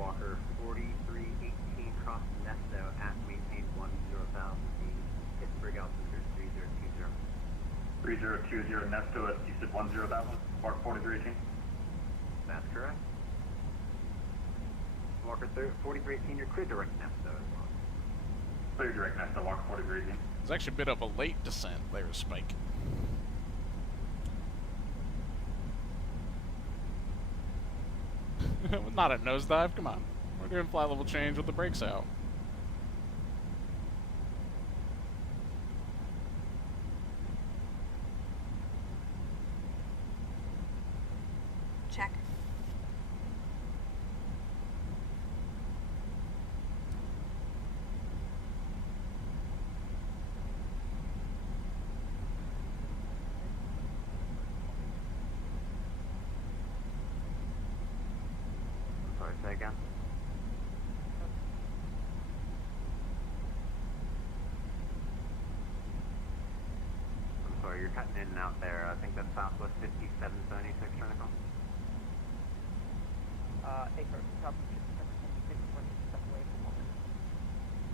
Walker 4318 cross Nesto at maintain 10,000 feet. Pittsburgh altimeter 3020. 3020 Nesto at you said 10,000, Walker 4318? That's correct. Walker 4318, you're clear direct Nesto as well. Clear direct Nesto, Walker 4318. It's actually a bit of a late descent there, Spike. Not a nosedive, come on. We're doing flight level change with the brakes out. Check. Sorry, say again. I'm sorry, you're cutting in and out there. I think that's Southwest 5776 trying to call.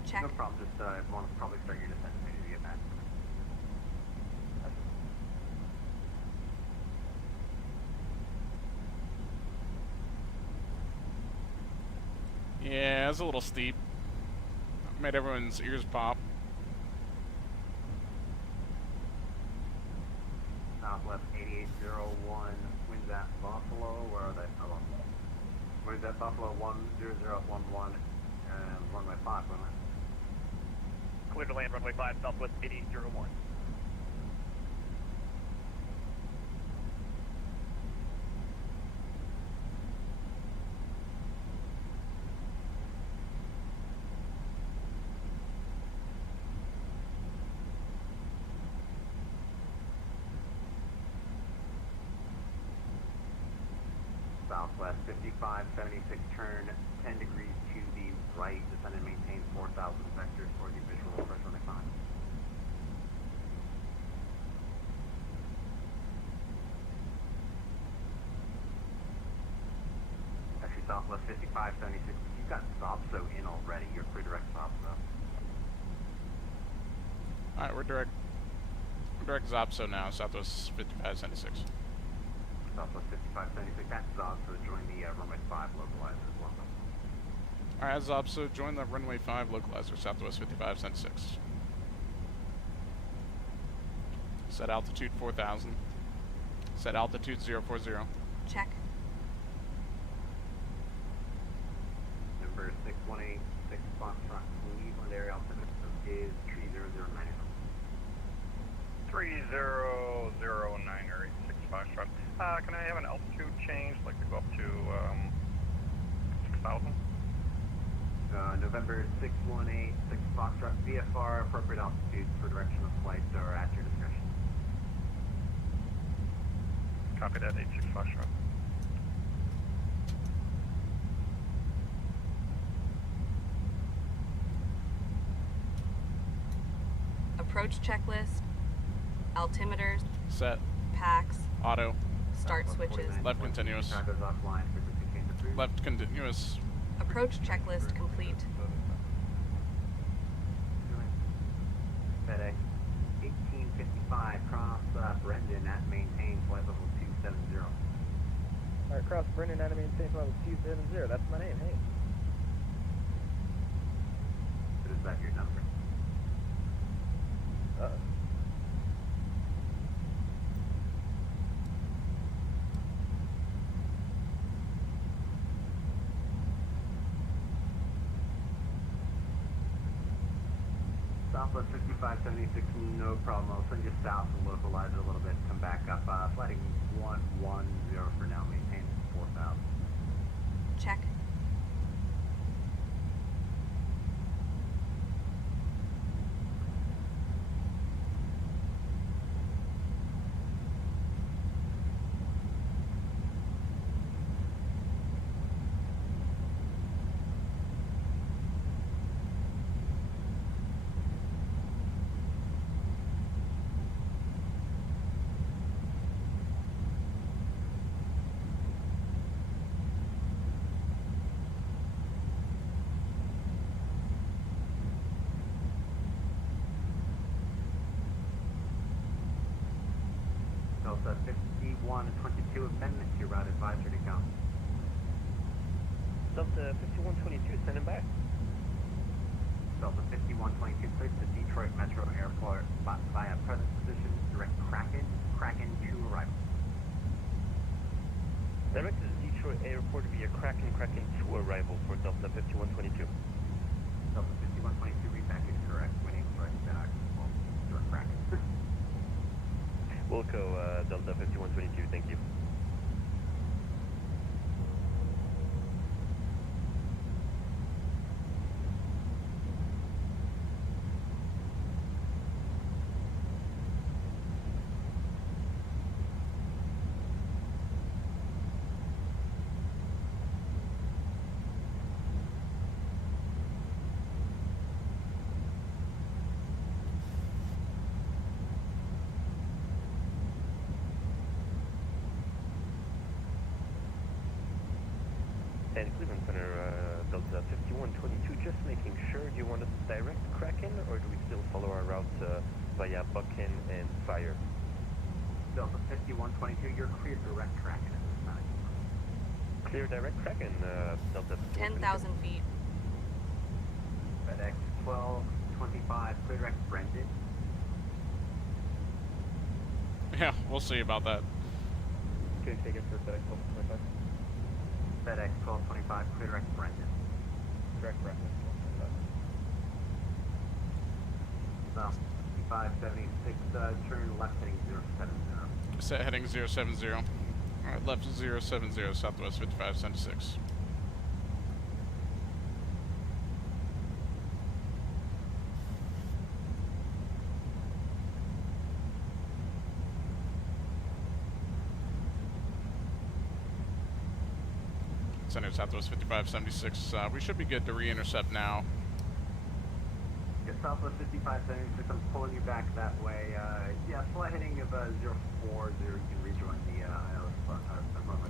Check. No problem, just want to probably start your descent as soon as you get back. Yeah, it's a little steep. Made everyone's ears pop. Southwest 8801, winds at Buffalo, where are they? Hello. Winds at Buffalo 10011, and runway 5, runway. Clear to land runway 5, Southwest 8801. Southwest 5576, turn 10 degrees to the right, descend and maintain 4,000 vectors for the visual approach runway 5. Actually, Southwest 5576, you've got Zopso in already. You're clear direct Zopso. Alright, we're direct Zopso now, Southwest 5576. Southwest 5576, that's Zopso, join the runway 5 localizer as well. Alright, Zopso, join the runway 5 localizer, Southwest 5576. Set altitude 4000. Set altitude 040. Check. Number 6186 Foxtrot Cleveland area altimeter is 3009. 3009 or 86 Foxtrot. Can I have an altitude change, like to go up to 6,000? November 6186 Foxtrot VFR, appropriate altitudes for direction of flight are at your discretion. Copy that, 86 Foxtrot. Approach checklist. Altimeters. Set. Packs. Auto. Start switches. Left continuous. Left continuous. Approach checklist complete. FedEx 1855, cross Brendan at maintain flight level 270. Alright, cross Brendan at maintain flight level 270. That's my name, hey. Is that your number? Southwest 5576, no problem. I'll send you south and localize it a little bit. Come back up. Flighting 110 for now. Maintain 4,000. Check. Delta 5122, amendment to route advisory to come. Delta 5122, standing by. Delta 5122, cleared to Detroit Metro Airport via present position, direct Kraken to arrival. Direct to Detroit Airport via Kraken to arrival for Delta 5122. Delta 5122, repackage correct, winning direct Kraken. Wilco, Delta 5122, thank you. And Cleveland Center, Delta 5122, just making sure, do you want us to direct Kraken, or do we still follow our route via Buchan and Fire? Delta 5122, you're clear direct Kraken at this time. Clear direct Kraken, Delta 10,000 feet. FedEx 1225, clear direct Brendan. Yeah, we'll see about that. Okay, take it for FedEx 1225. FedEx 1225, clear direct Brendan. Direct Brendan, 1225. South 576, turn left heading 070. Set heading 070. Alright, left 070, Southwest 5576. Center Southwest 5576. We should be good to re-intercept now. Get Southwest 5576, I'm pulling you back that way. Yeah, flight heading of 040, you can rejoin the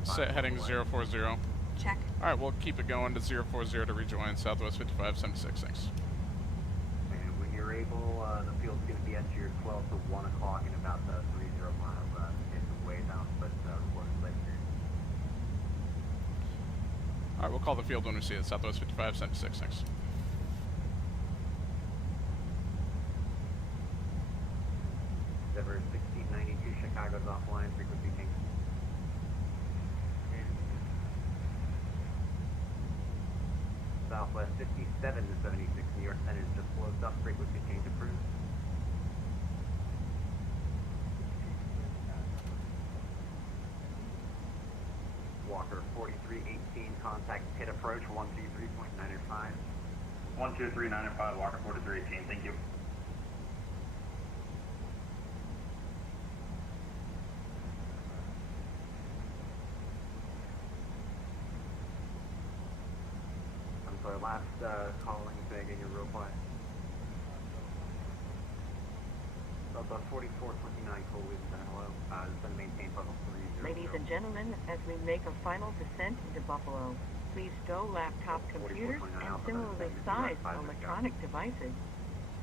Set heading 040. Check. Alright, we'll keep it going to 040 to rejoin Southwest 5576. Thanks. And when you're able, the field's going to be at your 12 to 1 o'clock in about 30 miles. It's a ways out, but reported later. Alright, we'll call the field when we see it. Southwest 5576. Thanks. Denver 1692, Chicago's offline, frequency change. Southwest 57 to 76, New York Center is just closed up, frequency change approved. Walker 4318, contact pit approach 123.905. 123.905, Walker 4318, thank you. I'm sorry, last calling, begging you real quiet. Delta 4429, Cole Williamson, hello. It's going to maintain level 30. Ladies and gentlemen, as we make a final descent into Buffalo, please stow laptop computers and similarly sized electronic devices.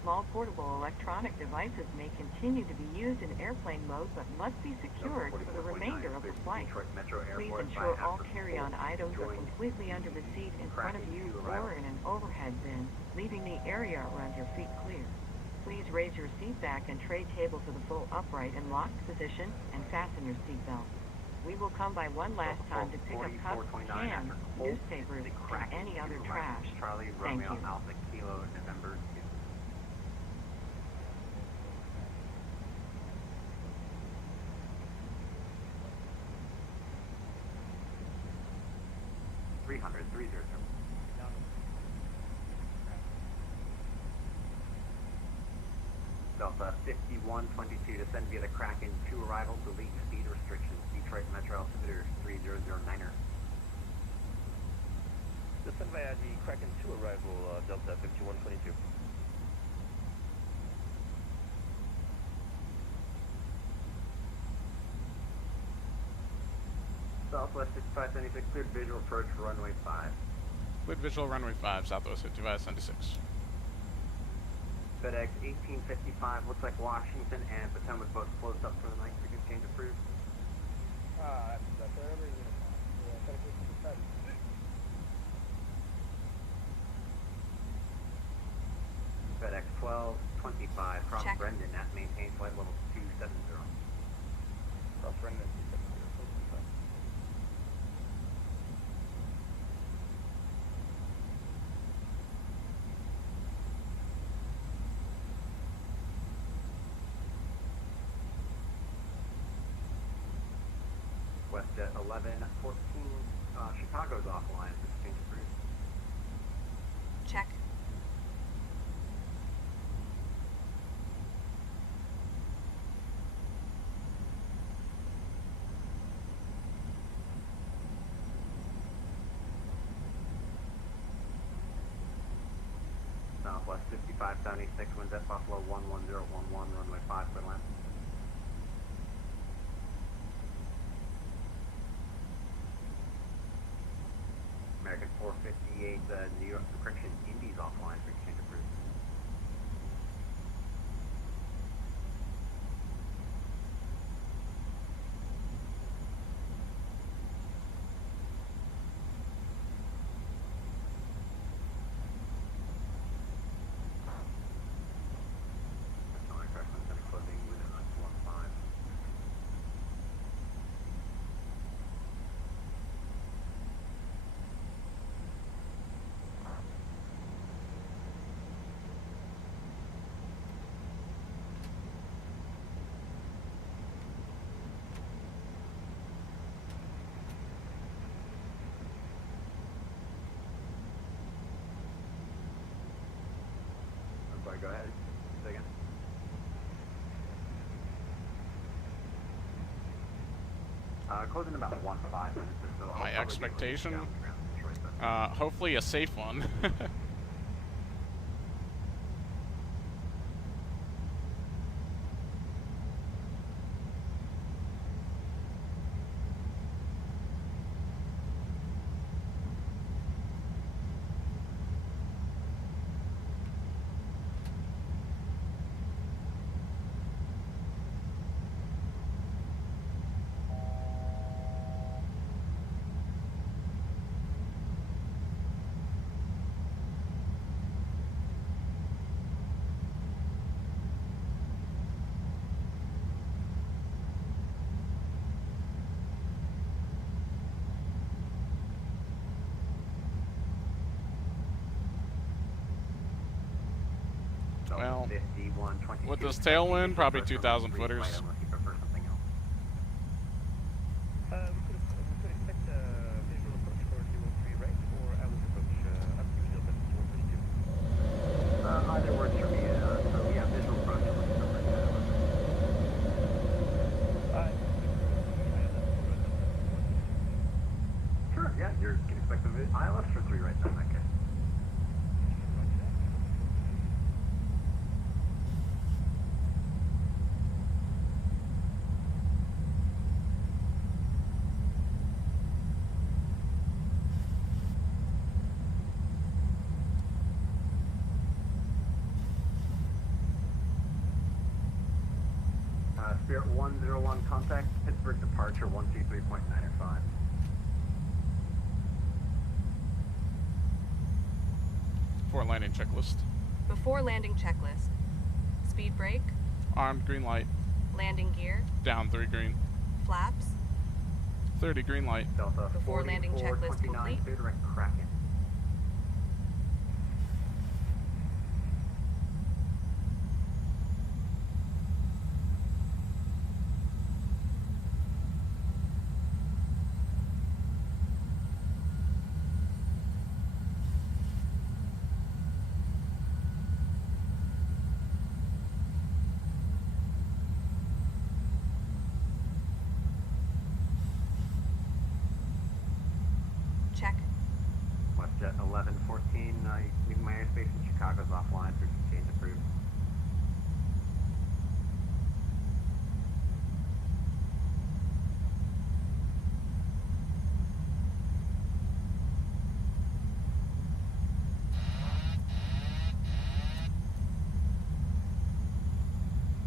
Small portable electronic devices may continue to be used in airplane mode but must be secured for the remainder of the flight. Please ensure all carry-on items are completely under the seat in front of you or in an overhead bin, leaving the area around your feet clear. Please raise your seat back and tray table to the full upright and locked position and fasten your seatbelt. We will come by one last time to pick up cups, cans, newspapers, and any other trash. Thank you. Alpha Kilo November 300, 30. Delta 5122, descend via the Kraken to arrival, delete speed restrictions, Detroit Metro altimeter 3009er. Descend via the Kraken to arrival, Delta 5122. Southwest 5576, cleared visual approach for runway 5. Cleared visual runway 5, Southwest 5576. FedEx 1855, looks like Washington and Potomac both closed up for the night. Frequency change approved. That's whatever uniform. Yeah, gotta get to the side. FedEx 1225 cross Check. Brendan at maintain flight level 270. Cross Brendan 270. WestJet 1114, Chicago's offline for exchange approved. Check. Southwest 5576, winds at Buffalo 11011, runway 5 for land. American 458, New York, correction, Indy's offline for exchange approved. Sorry, go ahead. Say again. Closing about 1-5 minutes or so. My expectation? Hopefully a safe one. Well, with this tailwind, probably 2,000 footers. We could expect a visual approach for 03 right, or Alice approach up to Hilton 432. Either works for me. So yeah, visual approach. Sure, yeah, you can expect the ILS for 3 right then, in that case. Spirit 101 contact, Pittsburgh departure 123.905. Before landing checklist. Before landing checklist. Speed brake. Armed, green light. Landing gear. Down 3 green. Flaps. 30 green light. Delta Before landing checklist 29, complete. clear direct Kraken. Check. WestJet 1114, leaving my airspace in Chicago's offline for exchange approved.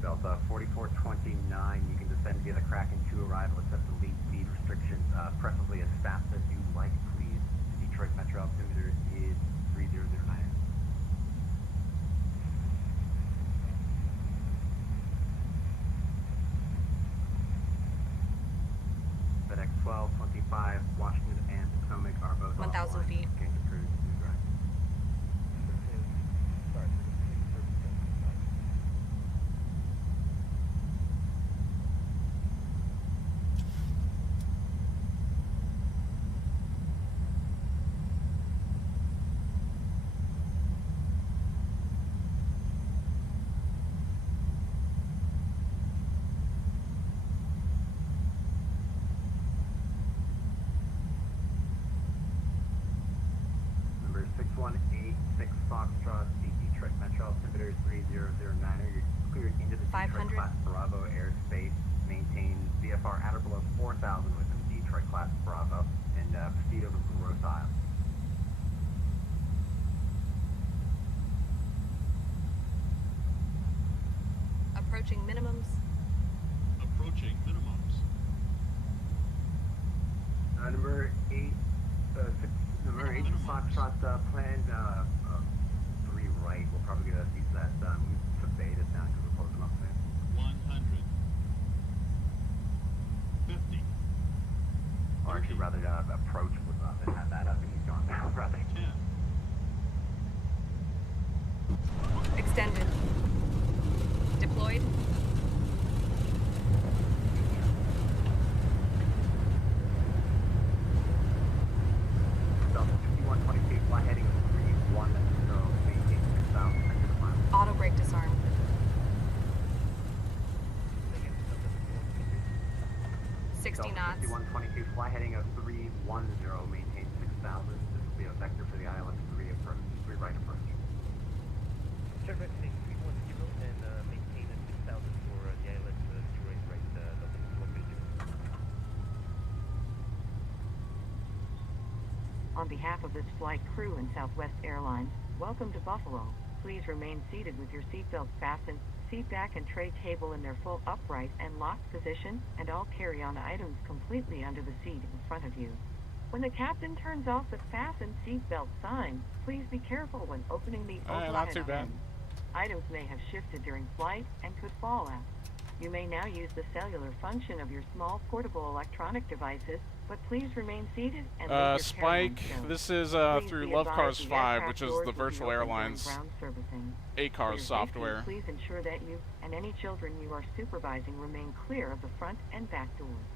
Delta 4429, you can descend via the Kraken 2 arrival, accept the lead speed restrictions, preferably as fast as you like, please. The Detroit Metro altimeter is 3009. FedEx 1225, Washington and Potomac are both 1,000 offline. feet. Change of cruise, smooth ride. Number 6186 Foxtrot, the Detroit Metro altimeter is 3009. You're cleared into the Detroit 500. class Bravo airspace. Maintain VFR at or below 4,000 within the Detroit class Bravo, and proceed over Grosse Isle. Approaching minimums. Approaching minimums. Number 8 Foxtrot planned 3 right. We'll probably get a use that move to beta down because we're closing up soon. 100. 50. Or actually rather approach with than have that up and he's gone now rather. 10. Extended. Deployed. Delta 5122, fly heading 310, maintain 6,000, enter the climb. Auto brake disarm. Delta 60 knots. 5122, fly heading of 310, maintain 6,000. This will be a vector for the ILS-3 approach, 3 right approach. Check right, 310 and maintain at 6,000 for the ILS 3 right, Delta 5122. On behalf of this flight crew and Southwest Airlines, welcome to Buffalo. Please remain seated with your seatbelts fastened, seat back and tray table in their full upright and locked position, and all carry-on items completely under the seat in front of you. When the captain turns off the fasten seatbelt sign, please be careful when opening the overhead not too bad. bin. Items may have shifted during flight and could fall out. You may now use the cellular function of your small portable electronic devices, but please remain seated and leave your Spike, carry-on stowed. this is Please through be Love advised Cars the 5, aircraft which is doors the will be Virtual open during Airlines ground servicing. For A-Cars your safety, software. please ensure that you and any children you are supervising remain clear of the front and back doors.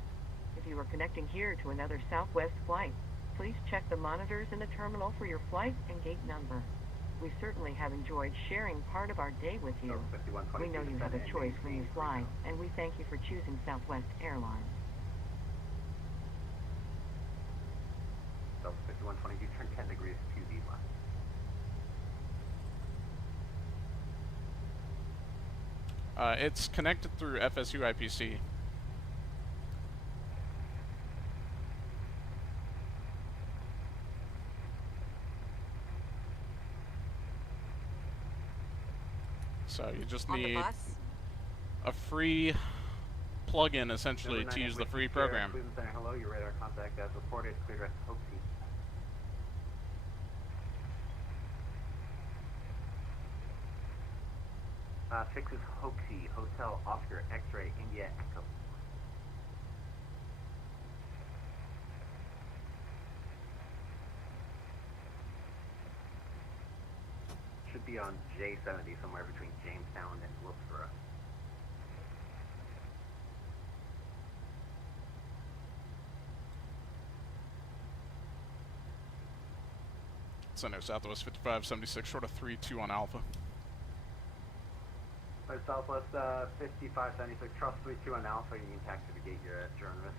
If you are connecting here to another Southwest flight, please check the monitors in the terminal for your flight and gate number. We certainly have enjoyed sharing part of our day with you. We know you have a choice when you fly, and we thank you for choosing Southwest Airlines. Delta 5122, turn 10 degrees to the left. It's connected through FSU IPC. So you just On the need bus. a free plug-in, essentially, to use the free program. Cleveland Center, hello, your radar contact as reported, cleared at Hoaxie. Fix is Hoaxie, Hotel Oscar X-Ray India Echo. Should be on J70 somewhere between Jamestown and Wilkesboro. Center Southwest 5576, short of 3-2 on Alpha. Southwest 5576, cross 32 on Alpha, you can taxi the gate, you're at your own risk.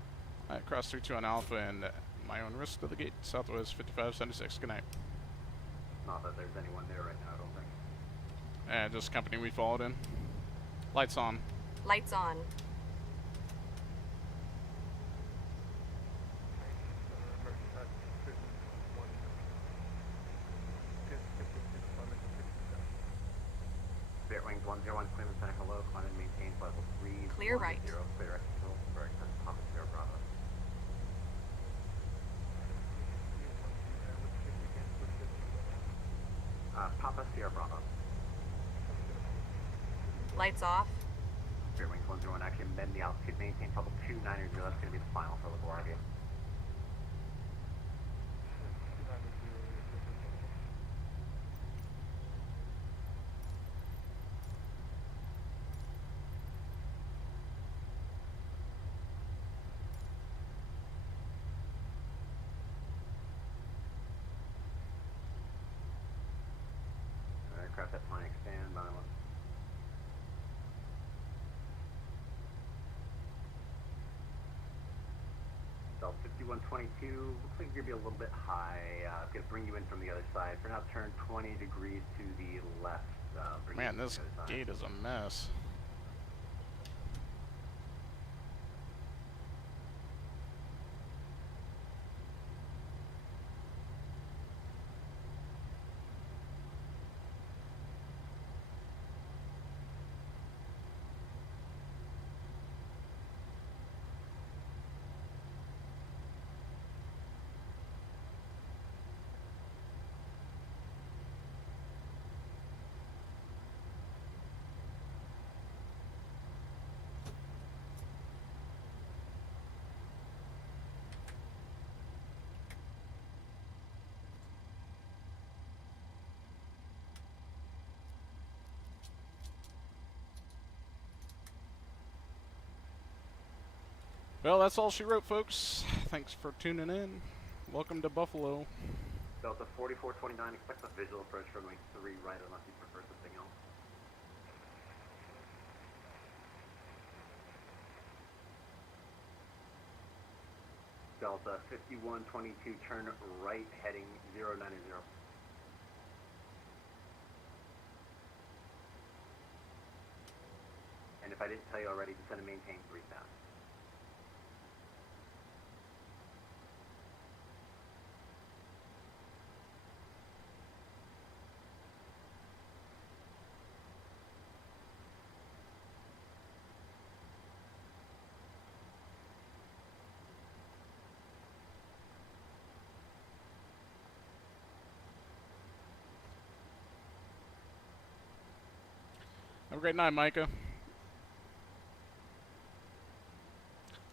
Alright, cross 32 on Alpha and my own risk to the gate. Southwest 5576, good night. Not that there's anyone there right now, I don't think. Just company we followed in. Lights on. Lights on. Spirit Wings 101, Cleveland Center, hello, climb and maintain level 3. Clear right. Clear right, Papa Sierra Bravo. Alpha, Sierra Bravo. Lights off. Spirit Wings 101, actually amend the altitude, maintain level 290, that's going to be the final for LaGuardia. Aircraft at flying expand by 1. Delta 5122, looks like you're going to be a little bit high. Going to bring you in from the other side. For now, turn 20 degrees to the left. Man, this gate is a mess. Well, that's all she wrote, folks. Thanks for tuning in. Welcome to Buffalo. Delta 4429, expect a visual approach from like 3 right unless you prefer something else. Delta 5122, turn right heading 090. And if I didn't tell you already, descend and maintain 3 fast. Have a great night, Micah.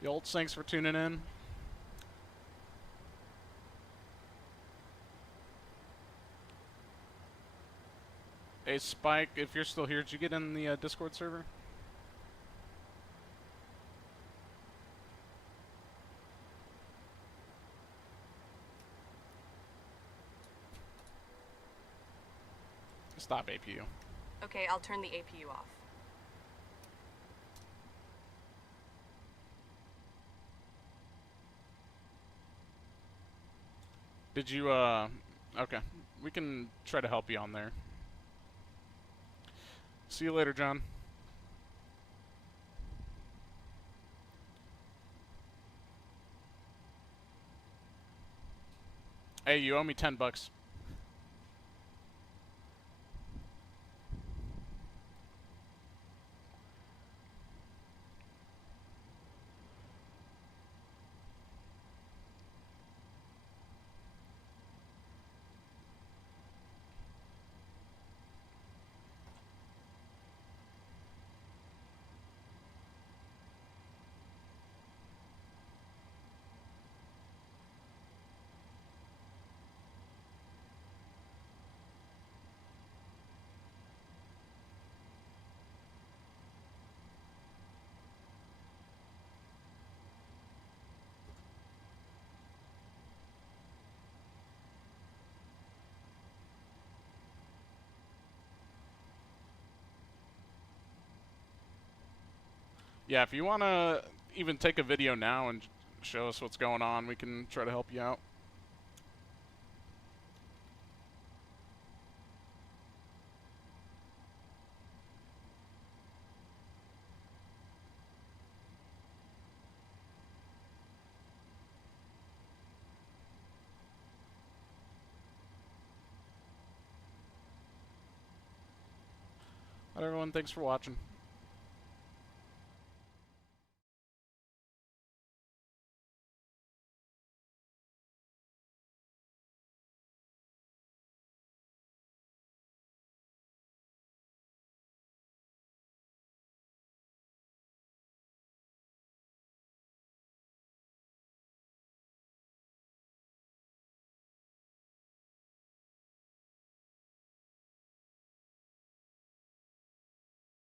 Yolts, thanks for tuning in. Hey, Spike, if you're still here, did you get in the Discord server? Stop APU. Okay, I'll turn the APU off. Did you, okay. We can try to help you on there. See you later, John. Hey, you owe me $10. Yeah, if you want to even take a video now and show us what's going on, we can try to help you out. Alright, everyone, thanks for watching.